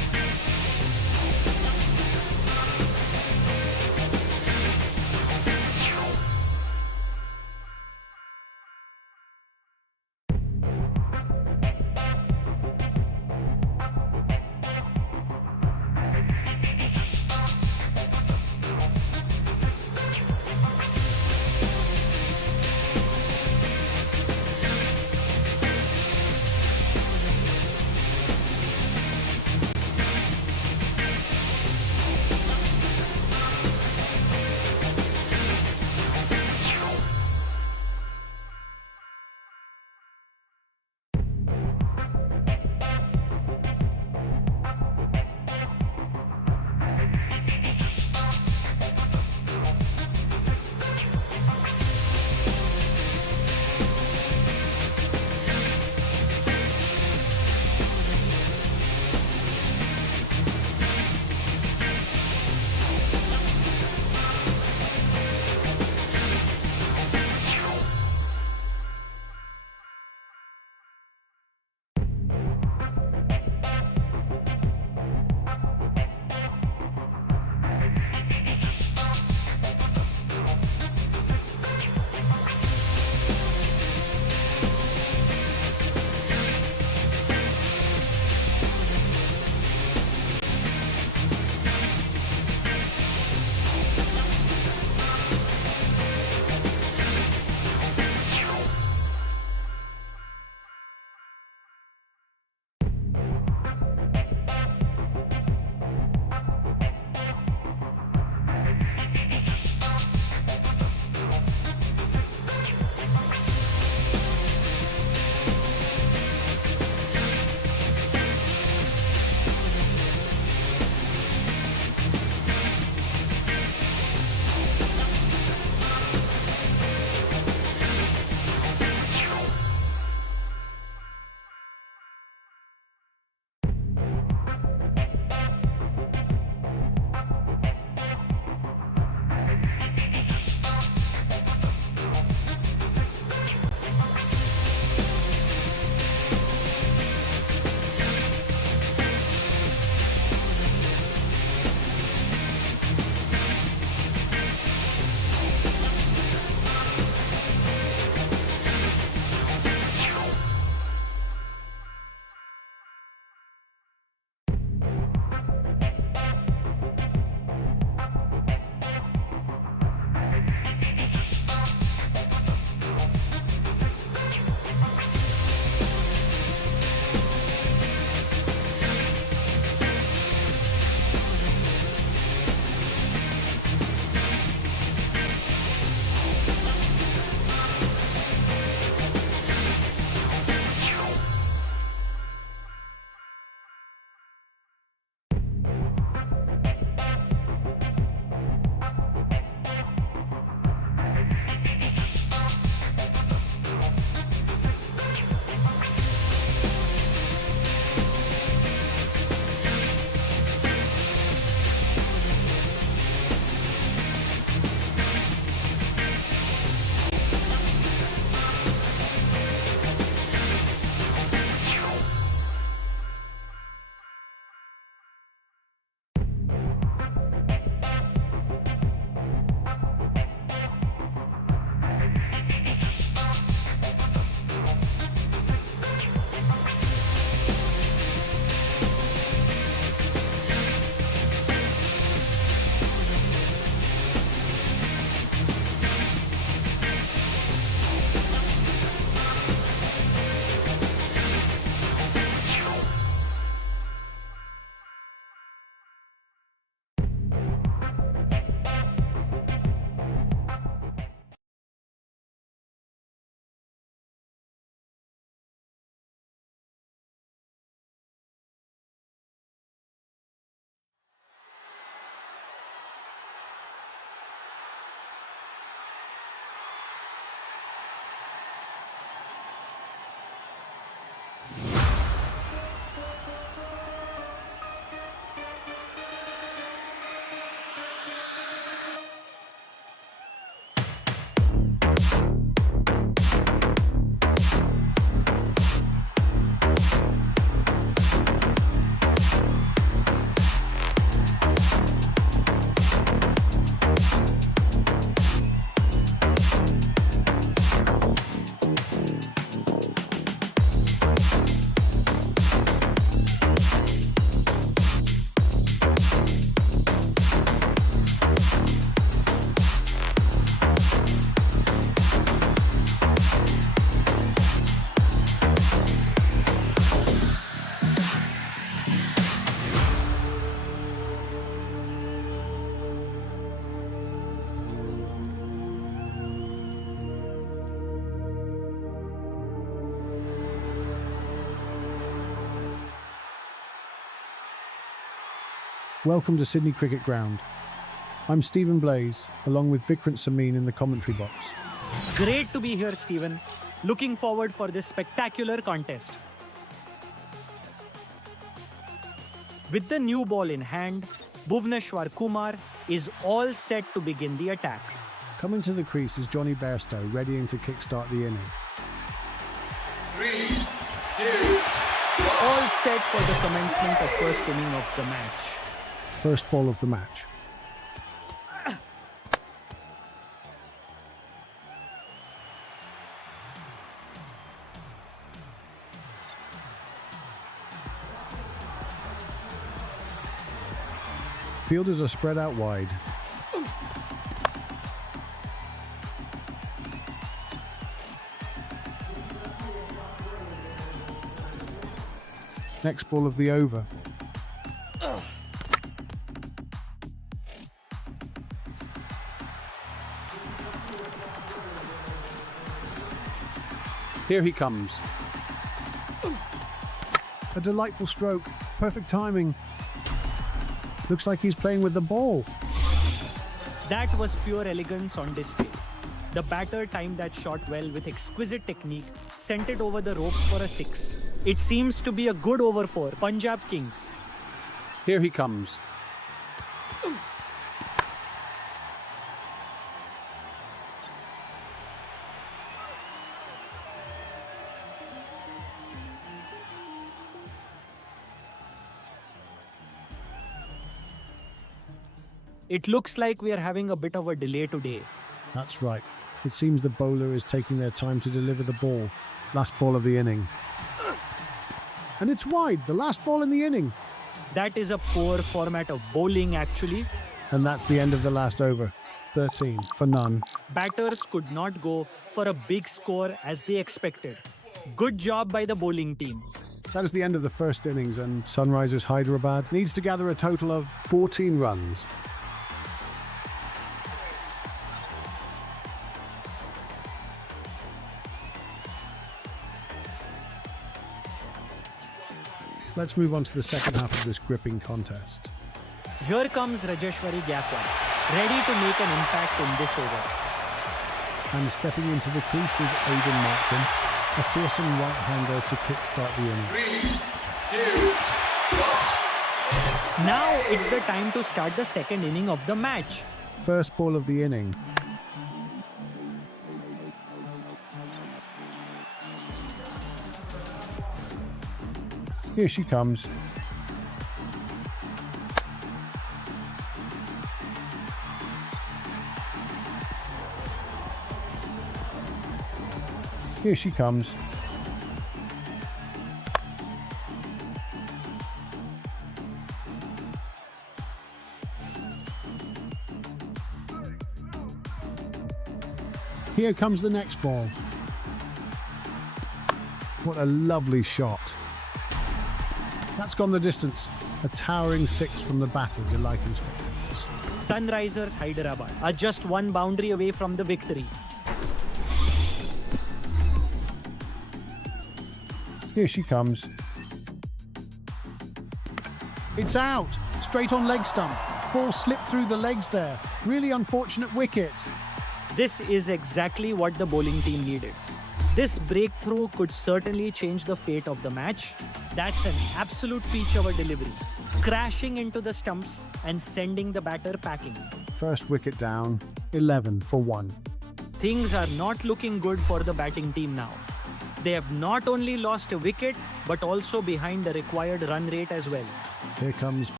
Welcome to Sydney Cricket Ground. I'm Stephen Blaze, along with Vikrant Samin in the commentary box. Great to be here, Stephen. Looking forward for this spectacular contest. With the new ball in hand, Bhuvneshwar Kumar is all set to begin the attack. Coming to the crease is Johnny Bairstow, readying to kickstart the inning. 3, 2, All set for the commencement of first inning of the match. First ball of the match. Fielders are spread out wide. Next ball of the over. Here he comes. A delightful stroke. Perfect timing. Looks like he's playing with the ball. That was pure elegance on display. The batter timed that shot well with exquisite technique, sent it over the ropes for a 6. It seems to be a good over for Punjab Kings. Here he comes. It looks like we are having a bit of a delay today. That's right. It seems the bowler is taking their time to deliver the ball. Last ball of the inning. And it's wide, the last ball in the inning. That is a poor format of bowling actually. And that's the end of the last over. 13 for none. Batters could not go for a big score as they expected. Good job by the bowling team. That is the end of the first innings, and Sunrisers Hyderabad needs to gather a total of 14 runs. Let's move on to the second half of this gripping contest. Here comes Rajeshwari Gaikwad, ready to make an impact in this over. And stepping into the crease is Aidan Markham, a fearsome right-hander to kickstart the inning. 3, 2, 1. Now it's the time to start the second inning of the match. First ball of the inning. Here she comes. Here she comes. Here comes the next ball. What a lovely shot. That's gone the distance. A towering 6 from the batter, delighting spectators. Sunrisers Hyderabad are just one boundary away from the victory. Here she comes. It's out! Straight on leg stump. Ball slipped through the legs there. Really unfortunate wicket. This is exactly what the bowling team needed. This breakthrough could certainly change the fate of the match. That's an absolute peach-over delivery, crashing into the stumps and sending the batter packing. First wicket down, 11 for 1. Things are not looking good for the batting team now. They have not only lost a wicket, but also behind the required run rate as well. Here comes